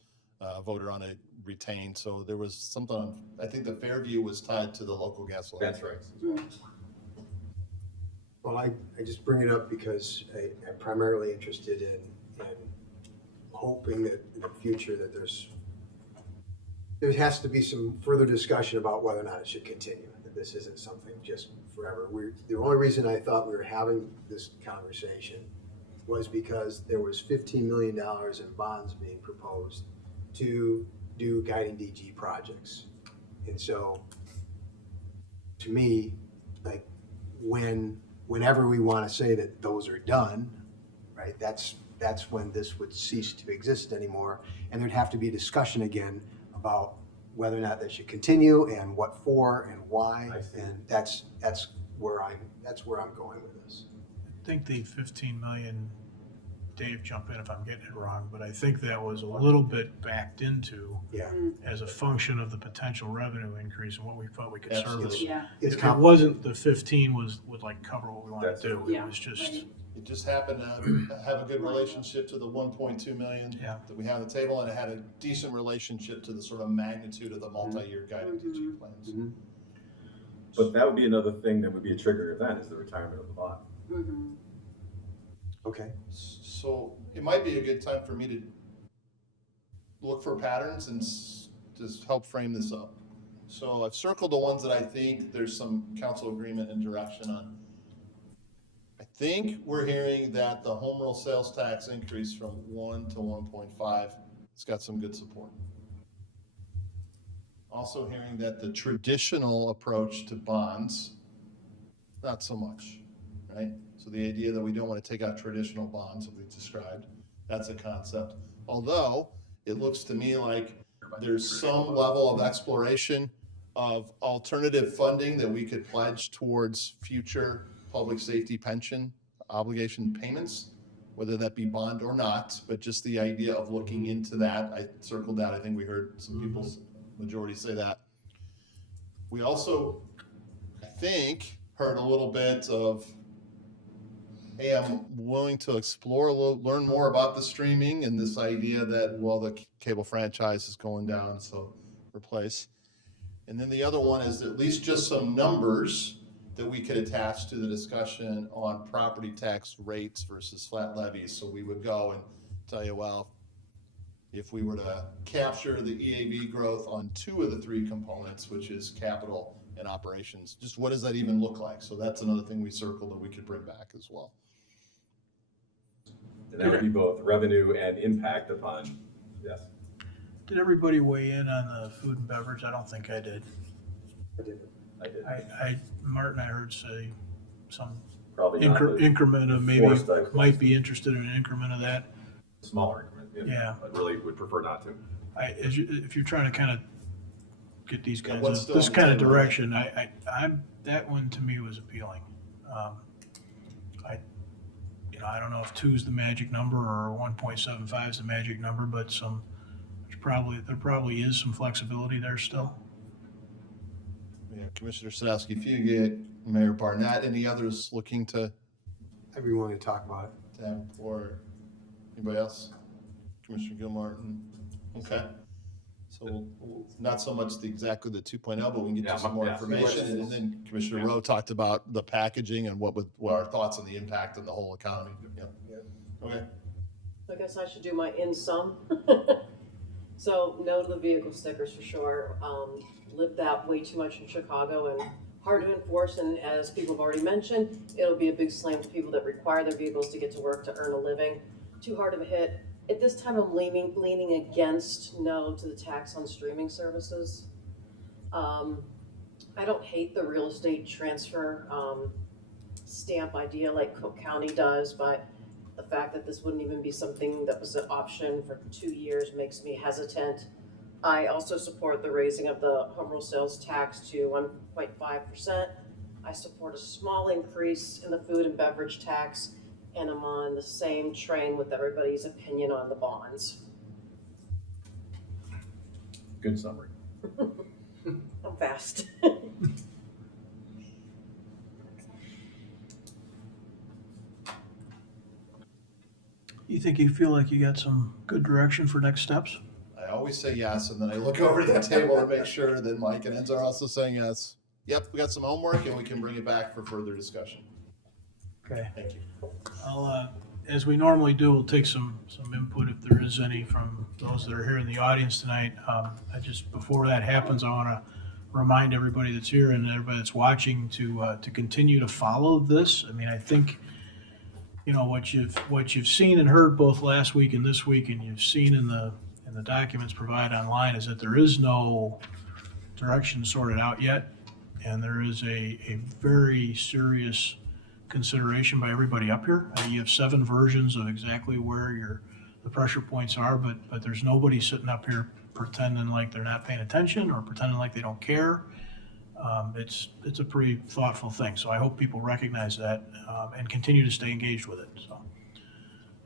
voted on it, retained. So there was something, I think the Fairview was tied to the local gasoline. That's right. Well, I just bring it up because I'm primarily interested in hoping that in the future that there has to be some further discussion about whether or not it should continue, that this isn't something just forever. The only reason I thought we were having this conversation was because there was $15 million in bonds being proposed to do Guiding DG projects. And so, to me, like, whenever we want to say that those are done, right, that's when this would cease to exist anymore. And there'd have to be a discussion again about whether or not they should continue and what for and why. And that's where I'm going with this. I think the 15 million, Dave, jump in if I'm getting it wrong, but I think that was a little bit backed into as a function of the potential revenue increase and what we thought we could Absolutely. service. Yeah. If it wasn't the 15 would like cover what we wanted to do. It was just. It just happened to have a good relationship to the 1.2 million that we have on the table, and it had a decent relationship to the sort of magnitude of the multi-year Guiding DG plans. But that would be another thing that would be a trigger event, is the retirement of the bond. Okay. So it might be a good time for me to look for patterns and just help frame this up. So I've circled the ones that I think there's some council agreement and direction on. I think we're hearing that the home rule sales tax increase from 1 to 1.5, it's got some good support. Also hearing that the traditional approach to bonds, not so much, right? So the idea that we don't want to take out traditional bonds that we've described, that's a concept. Although it looks to me like there's some level of exploration of alternative funding that we could pledge towards future public safety pension obligation payments, whether that be bond or not, but just the idea of looking into that. I circled that. I think we heard some people's majority say that. We also, I think, heard a little bit of, hey, I'm willing to explore a little, learn more about the streaming and this idea that, well, the cable franchise is going down, so replace. And then the other one is at least just some numbers that we could attach to the discussion on property tax rates versus flat levies. So we would go and tell you, well, if we were to capture the EAV growth on 2 of the 3 components, which is capital and operations, just what does that even look like? So that's another thing we circled that we could bring back as well. And that would be both revenue and impact upon, yes. Did everybody weigh in on the food and beverage? I don't think I did. I did. Martin, I heard say some Probably not the increment of maybe forced type. might be interested in an increment of that. Smaller increment. Yeah. I really would prefer not to. If you're trying to kind of get these kinds what's of, still this on the kind of table? direction, I'm that one to me was appealing. I don't know if 2 is the magic number or 1.75 is the magic number, but there probably is some flexibility there still. Yeah, Commissioner Sadowski, Fugate, Mayor Barnett, any others looking to, I'd be willing to talk about it. or anybody else? Commissioner Gilmartin? Okay. So not so much exactly the 2.0, but we can get you some more information. And then Commissioner Rowe talked about the packaging and what our thoughts on the impact on the whole economy. Yep. Okay. I guess I should do my in sum. So no to the vehicle stickers for sure. Lived that way too much in Chicago and hard to enforce. And as people have already mentioned, it'll be a big slam to people that require their vehicles to get to work to earn a living. Too hard of a hit. At this time, I'm leaning against no to the tax on streaming services. I don't hate the real estate transfer stamp idea like Cook County does, but the fact that this wouldn't even be something that was an option for 2 years makes me hesitant. I also support the raising of the home rule sales tax to 1.5%. I support a small increase in the food and beverage tax, and I'm on the same train with everybody's opinion on the bonds. Good summary. I'm fast. You feel like you got some good direction for next steps? I always say yes, and then I look over to the table to make sure that Mike and Enzo are also saying yes. Yep, we got some homework and we can bring it back for further discussion. Okay. Thank you. I'll, as we normally do, we'll take some input if there is any from those that are here in the audience tonight. Before that happens, I want to remind everybody that's here and everybody that's watching to continue to follow this. I mean, I think, what you've seen and heard both last week and this week, and you've seen in the documents provided online, is that there is no direction sorted out yet, and there is a very serious consideration by everybody up here. You have 7 versions of exactly where the pressure points are, but there's nobody sitting up here pretending like they're not paying attention or pretending like they don't care. It's a pretty thoughtful thing, so I hope people recognize that and continue to stay engaged with it. So,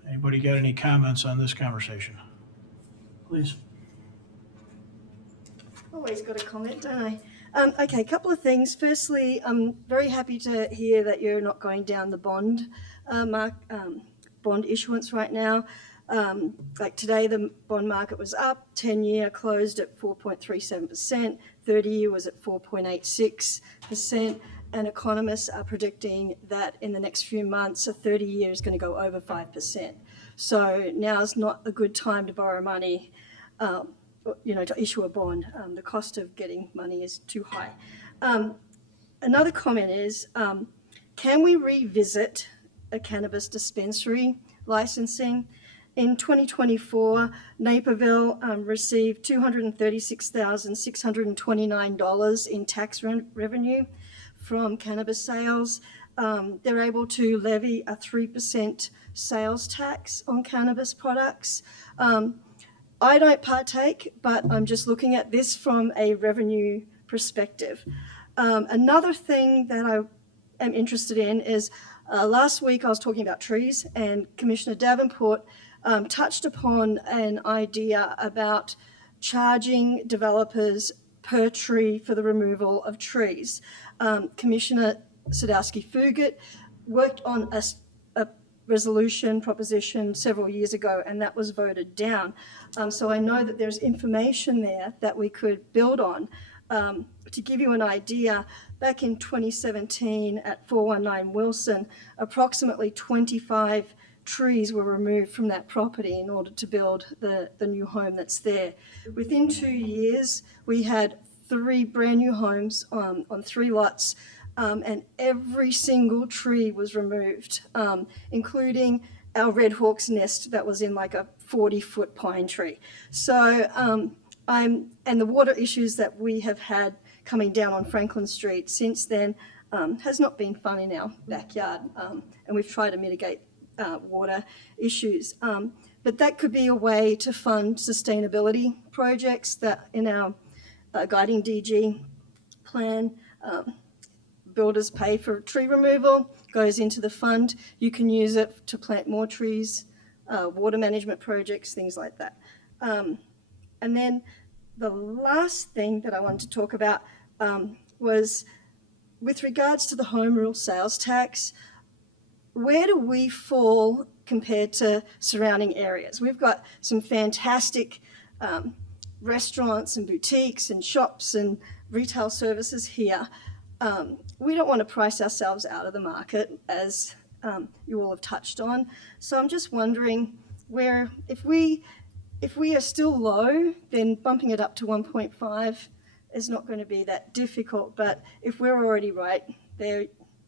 anybody got any comments on this conversation? Please. Always got a comment, don't I? Okay, a couple of things. Firstly, I'm very happy to hear that you're not going down the bond issuance right now. Like today, the bond market was up, 10-year closed at 4.37%, 30-year was at 4.86%, and economists are predicting that in the next few months, a 30-year is going to go over 5%. So now's not a good time to borrow money, to issue a bond. The cost of getting money is too high. Another comment is, can we revisit a cannabis dispensary licensing? In 2024, Naperville received $236,629 in tax revenue from cannabis sales. They're able to levy a 3% sales tax on cannabis products. I don't partake, but I'm just looking at this from a revenue perspective. Another thing that I am interested in is last week I was talking about trees, and Commissioner Davenport touched upon an idea about charging developers per tree for the removal of trees. Commissioner Sadowski-Fugit worked on a resolution proposition several years ago, and that was voted down. So I know that there's information there that we could build on. To give you an idea, back in 2017 at 419 Wilson, approximately 25 trees were removed from that property in order to build the new home that's there. Within 2 years, we had 3 brand new homes on 3 lots, and every single tree was removed, including our red hawk's nest that was in like a 40-foot pine tree. So and the water issues that we have had coming down on Franklin Street since then has not been fun in our backyard, and we've tried to mitigate water issues. But that could be a way to fund sustainability projects that in our guiding DG plan, builders pay for tree removal, goes into the fund. You can use it to plant more trees, water management projects, things like that. And then the last thing that I wanted to talk about was with regards to the home rule sales tax. Where do we fall compared to surrounding areas? We've got some fantastic restaurants and boutiques and shops and retail services here. We don't want to price ourselves out of the market, as you all have touched on. So I'm just wondering where, if we are still low, then bumping it up to 1.5 is not going to be that difficult. But if we're already right there,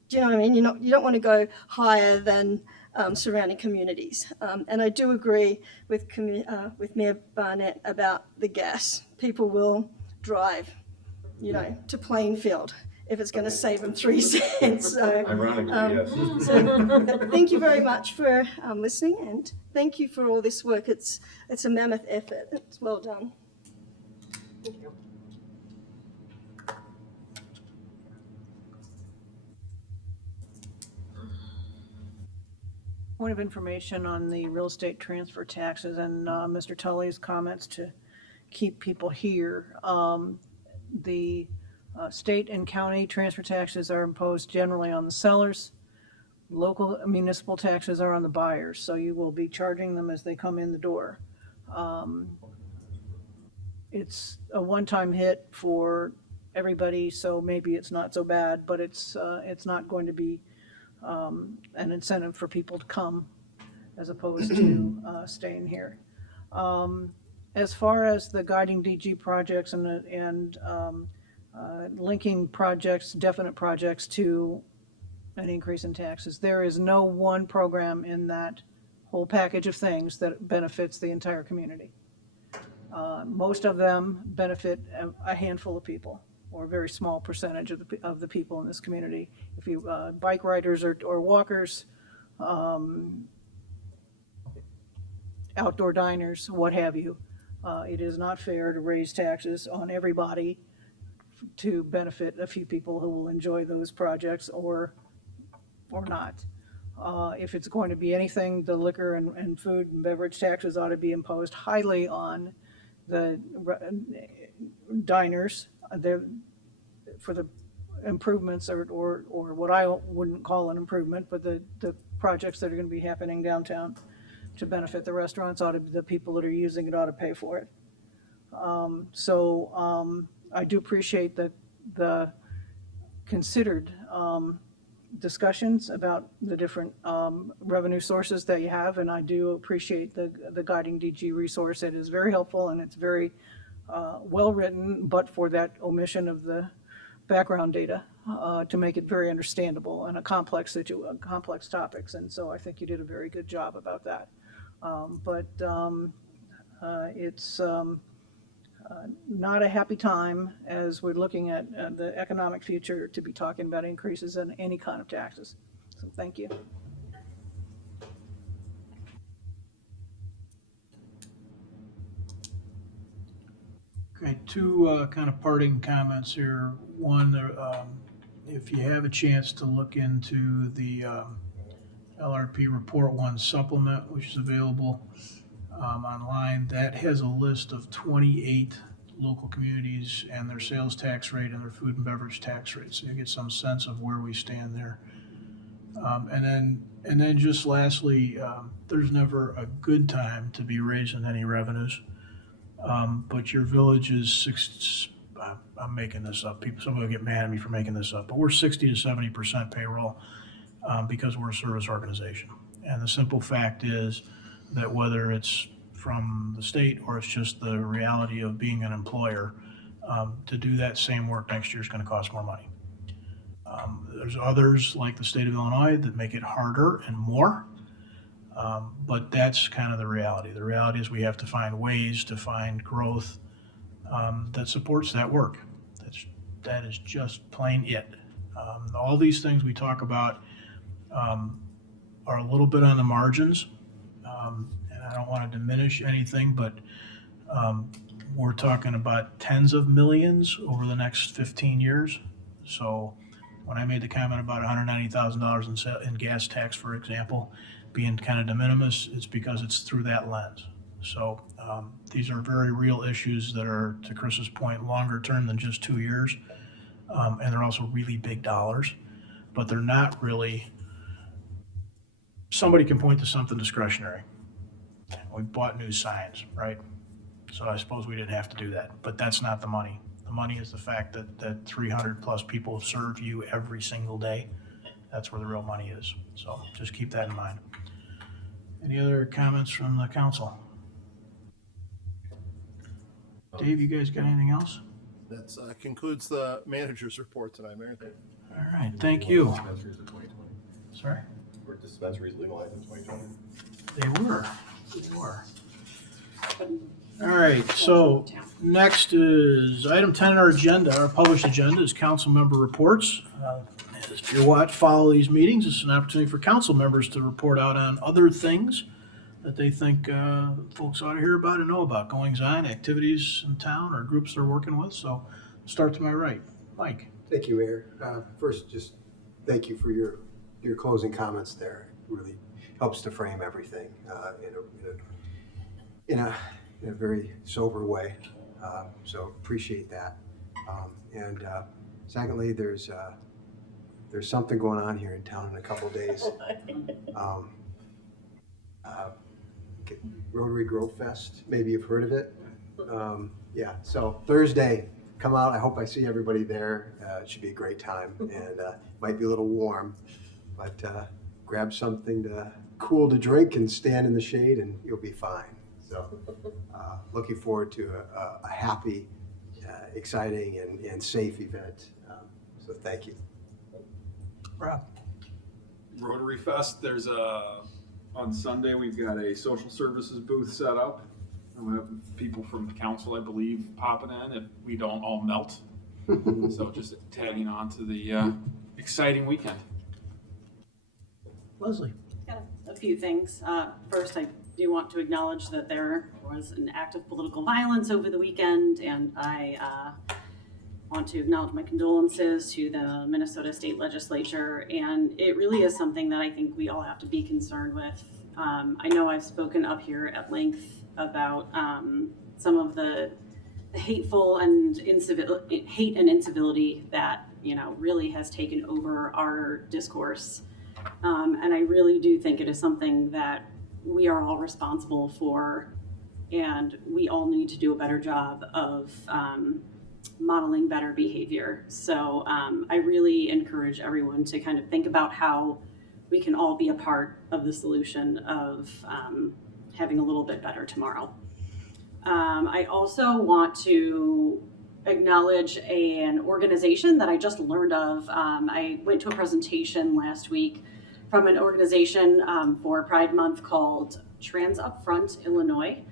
do you know what I mean? You don't want to go higher than surrounding communities. And I do agree with Mayor Barnett about the gas. People will drive, to Plainfield if it's going to save them 3 cents. So, Ironically, yes. So thank you very much for listening, and thank you for all this work. It's a mammoth effort. It's well done. Thank you. Point of information on the real estate transfer taxes and Mr. Tully's comments to keep people here. The state and county transfer taxes are imposed generally on the sellers. Local municipal taxes are on the buyers, so you will be charging them as they come in the door. It's a one-time hit for everybody, so maybe it's not so bad, but it's not going to be an incentive for people to come as opposed to staying here. As far as the guiding DG projects and linking projects, definite projects to an increase in taxes, there is no one program in that whole package of things that benefits the entire community. Most of them benefit a handful of people, or a very small percentage of the people in this community. If you bike riders or walkers, outdoor diners, what have you, it is not fair to raise taxes on everybody to benefit a few people who will enjoy those projects or not. If it's going to be anything, the liquor and food and beverage taxes ought to be imposed highly on the diners for the improvements or what I wouldn't call an improvement, but the projects that are going to be happening downtown to benefit the restaurants. The people that are using it ought to pay for it. I do appreciate the considered discussions about the different revenue sources that you have, and I do appreciate the guiding DG resource. It is very helpful and it's very well written, but for that omission of the background data to make it very understandable and complex topics, and so I think you did a very good job about that. It's not a happy time as we're looking at the economic future to be talking about increases in any kind of taxes. So thank you. Okay, two kind of parting comments here. One, if you have a chance to look into the LRP Report 1 supplement, which is available online, that has a list of 28 local communities and their sales tax rate and their food and beverage tax rate, so you get some sense of where we stand there. And then just lastly, there's never a good time to be raising any revenues. But your village is I'm making this up. Somebody will get mad at me for making this up, but we're 60 to 70% payroll because we're a service organization. And the simple fact is that whether it's from the state or it's just the reality of being an employer, to do that same work next year is going to cost more money. There's others like the state of Illinois that make it harder and more. But that's kind of the reality. The reality is we have to find ways to find growth that supports that work. That is just plain it. All these things we talk about are a little bit on the margins, and I don't want to diminish anything, but we're talking about tens of millions over the next 15 years. So when I made the comment about $190,000 in gas tax, for example, being kind of de minimis, it's because it's through that lens. So these are very real issues that are, to Chris's point, longer term than just 2 years. And they're also really big dollars, but they're not really, somebody can point to something discretionary. We bought new signs, right? So I suppose we didn't have to do that, but that's not the money. The money is the fact that 300 plus people serve you every single day. That's where the real money is. So just keep that in mind. Any other comments from the council? Dave, you guys got anything else? That concludes the manager's report tonight, Mayor. All right, thank you. Dispensaries in 2020. Sorry? Were dispensaries legalized in 2020? They were. All right, so next is item 10 on our agenda, our published agenda is council member reports. If you follow these meetings, it's an opportunity for council members to report out on other things that they think folks ought to hear about and know about, goings on, activities in town or groups they're working with. So start to my right. Mike. Thank you, Mayor. First, just thank you for your closing comments there. It really helps to frame everything in a very sober way. So appreciate that. And secondly, there's something going on here in town in a couple of days. Rotary Grove Fest, maybe you've heard of it. Yeah, so Thursday, come out. I hope I see everybody there. It should be a great time, and might be a little warm, but grab something cool to drink and stand in the shade, and you'll be fine. So looking forward to a happy, exciting, and safe event. So thank you. Rob. Rotary Fest, on Sunday, we've got a social services booth set up. And we have people from council, I believe, popping in if we don't all melt. So just tagging on to the exciting weekend. Leslie. Got a few things. First, I do want to acknowledge that there was an act of political violence over the weekend, and I want to acknowledge my condolences to the Minnesota State Legislature, and it really is something that I think we all have to be concerned with. I know I've spoken up here at length about some of the hateful and hate and incivility that really has taken over our discourse, and I really do think it is something that we are all responsible for, and we all need to do a better job of modeling better behavior. So I really encourage everyone to kind of think about how we can all be a part of the solution of having a little bit better tomorrow. I also want to acknowledge an organization that I just learned of. I went to a presentation last week from an organization for Pride Month called Trans Upfront Illinois.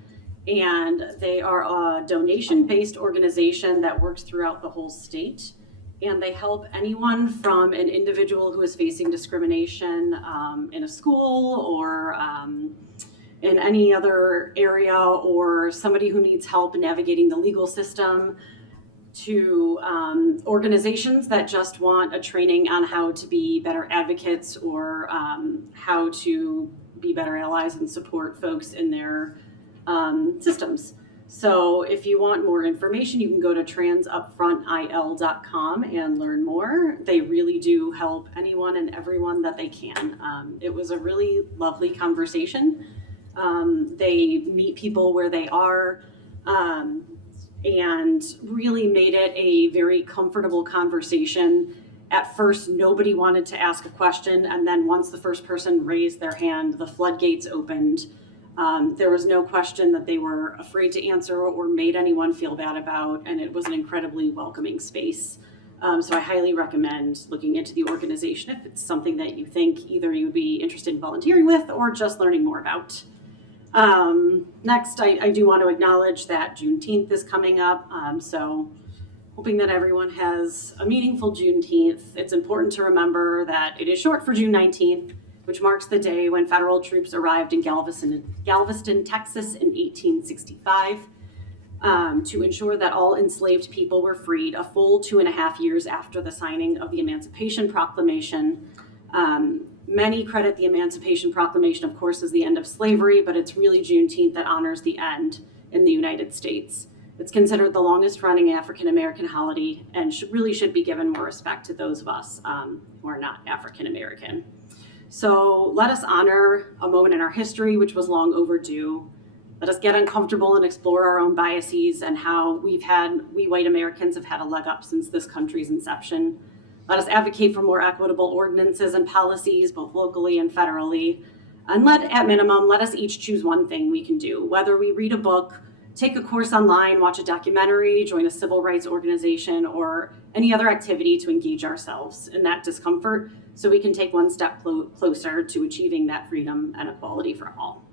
And they are a donation-based organization that works throughout the whole state. And they help anyone from an individual who is facing discrimination in a school or in any other area, or somebody who needs help navigating the legal system, to organizations that just want a training on how to be better advocates or how to be better allies and support folks in their systems. So if you want more information, you can go to transupfrontil.com and learn more. They really do help anyone and everyone that they can. It was a really lovely conversation. They meet people where they are and really made it a very comfortable conversation. At first, nobody wanted to ask a question, and then once the first person raised their hand, the floodgates opened. There was no question that they were afraid to answer or made anyone feel bad about, and it was an incredibly welcoming space. So I highly recommend looking into the organization if it's something that you think either you would be interested in volunteering with or just learning more about. Next, I do want to acknowledge that Juneteenth is coming up, so hoping that everyone has a meaningful Juneteenth. It's important to remember that it is short for June 19th, which marks the day when federal troops arrived in Galveston, Texas in 1865 to ensure that all enslaved people were freed a full 2.5 years after the signing of the Emancipation Proclamation. Many credit the Emancipation Proclamation, of course, as the end of slavery, but it's really Juneteenth that honors the end in the United States. It's considered the longest running African American holiday and really should be given more respect to those of us who are not African American. So let us honor a moment in our history which was long overdue. Let us get uncomfortable and explore our own biases and how we white Americans have had a leg up since this country's inception. Let us advocate for more equitable ordinances and policies, both locally and federally. And at minimum, let us each choose one thing we can do, whether we read a book, take a course online, watch a documentary, join a civil rights organization, or any other activity to engage ourselves in that discomfort so we can take one step closer to achieving that freedom and equality for all.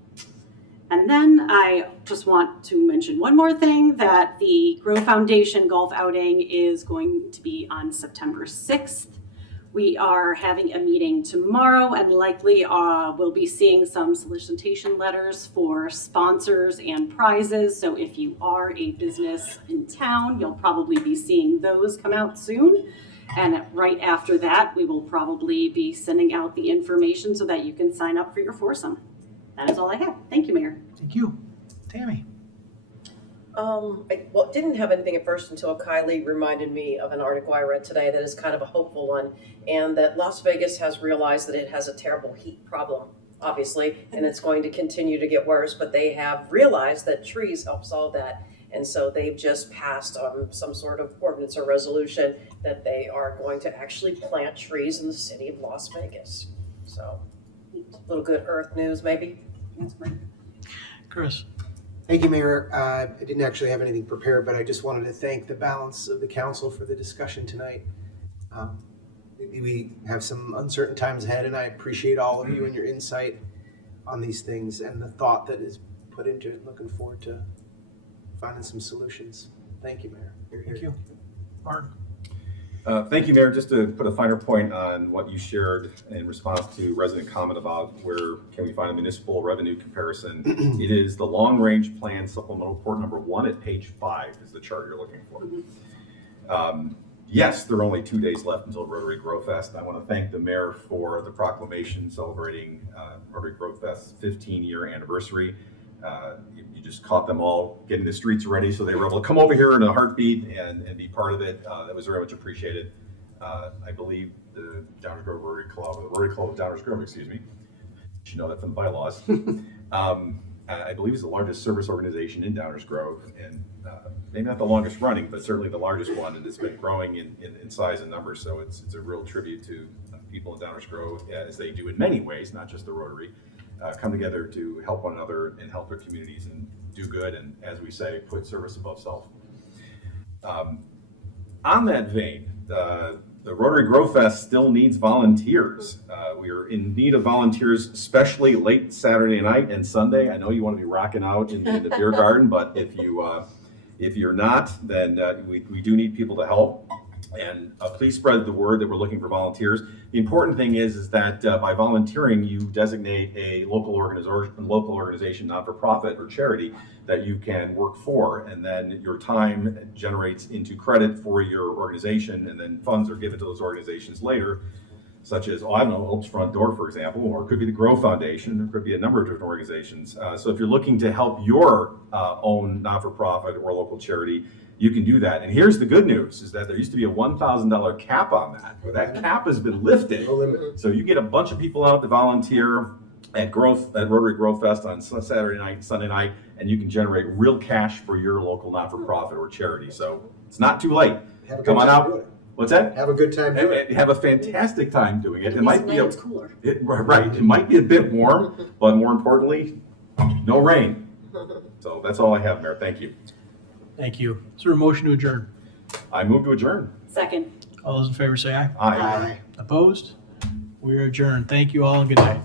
And then I just want to mention one more thing, that the Grow Foundation golf outing is going to be on September 6th. We are having a meeting tomorrow and likely we'll be seeing some solicitation letters for sponsors and prizes. So if you are a business in town, you'll probably be seeing those come out soon. And right after that, we will probably be sending out the information so that you can sign up for your foursome. That is all I have. Thank you, Mayor. Thank you. Tammy. I didn't have anything at first until Kylie reminded me of an article I read today that is kind of a hopeful one, and that Las Vegas has realized that it has a terrible heat problem, obviously, and it's going to continue to get worse, but they have realized that trees help solve that. And so they've just passed some sort of ordinance or resolution that they are going to actually plant trees in the city of Las Vegas. So a little good earth news, maybe. Chris. Thank you, Mayor. I didn't actually have anything prepared, but I just wanted to thank the balance of the council for the discussion tonight. We have some uncertain times ahead, and I appreciate all of you and your insight on these things and the thought that is put into it. Looking forward to finding some solutions. Thank you, Mayor. Thank you. Martin. Thank you, Mayor. Just to put a finer point on what you shared in response to resident comment about where can we find a municipal revenue comparison, it is the long-range plan supplemental report number 1 at page 5 is the chart you're looking for. Yes, there are only 2 days left until Rotary Grow Fest. I want to thank the mayor for the proclamation celebrating Rotary Grow Fest's 15-year anniversary. You just caught them all getting the streets ready, so they were able to come over here in a heartbeat and be part of it. That was very much appreciated. I believe the Downers Grove Rotary Club, or the Rotary Club of Downers Grove, excuse me, you should know that from the bylaws. I believe it's the largest service organization in Downers Grove, and maybe not the longest running, but certainly the largest one, and it's been growing in size and numbers. So it's a real tribute to people in Downers Grove, as they do in many ways, not just the Rotary. Come together to help one another and help their communities and do good, and as we say, put service above self. On that vein, the the Rotary Grow Fest still needs volunteers. We are in need of volunteers, especially late Saturday night and Sunday. I know you want to be rocking out in the beer garden, but if you're not, then we do need people to help. And please spread the word that we're looking for volunteers. The important thing is that by volunteering, you designate a local organization, not-for-profit or charity that you can work for, and then your time generates into credit for your organization, and then funds are given to those organizations later, such as, I don't know, Hope's Front Door, for example, or it could be the Grow Foundation, or it could be a number of different organizations. So if you're looking to help your own not-for-profit or local charity, you can do that. And here's the good news, is that there used to be a $1,000 cap on that, but that cap has been lifted. So you get a bunch of people out to volunteer at Rotary Grow Fest on Saturday night, Sunday night, and you can generate real cash for your local not-for-profit or charity. So it's not too late. Come on out. What's that? Have a good time doing it. Have a fantastic time doing it. It might be It's cooler. right. It might be a bit warm, but more importantly, no rain. So that's all I have, Mayor. Thank you. Thank you. Is there a motion to adjourn? I move to adjourn. Second. All those in favor say aye. Aye. Opposed? We are adjourned. Thank you all and good night.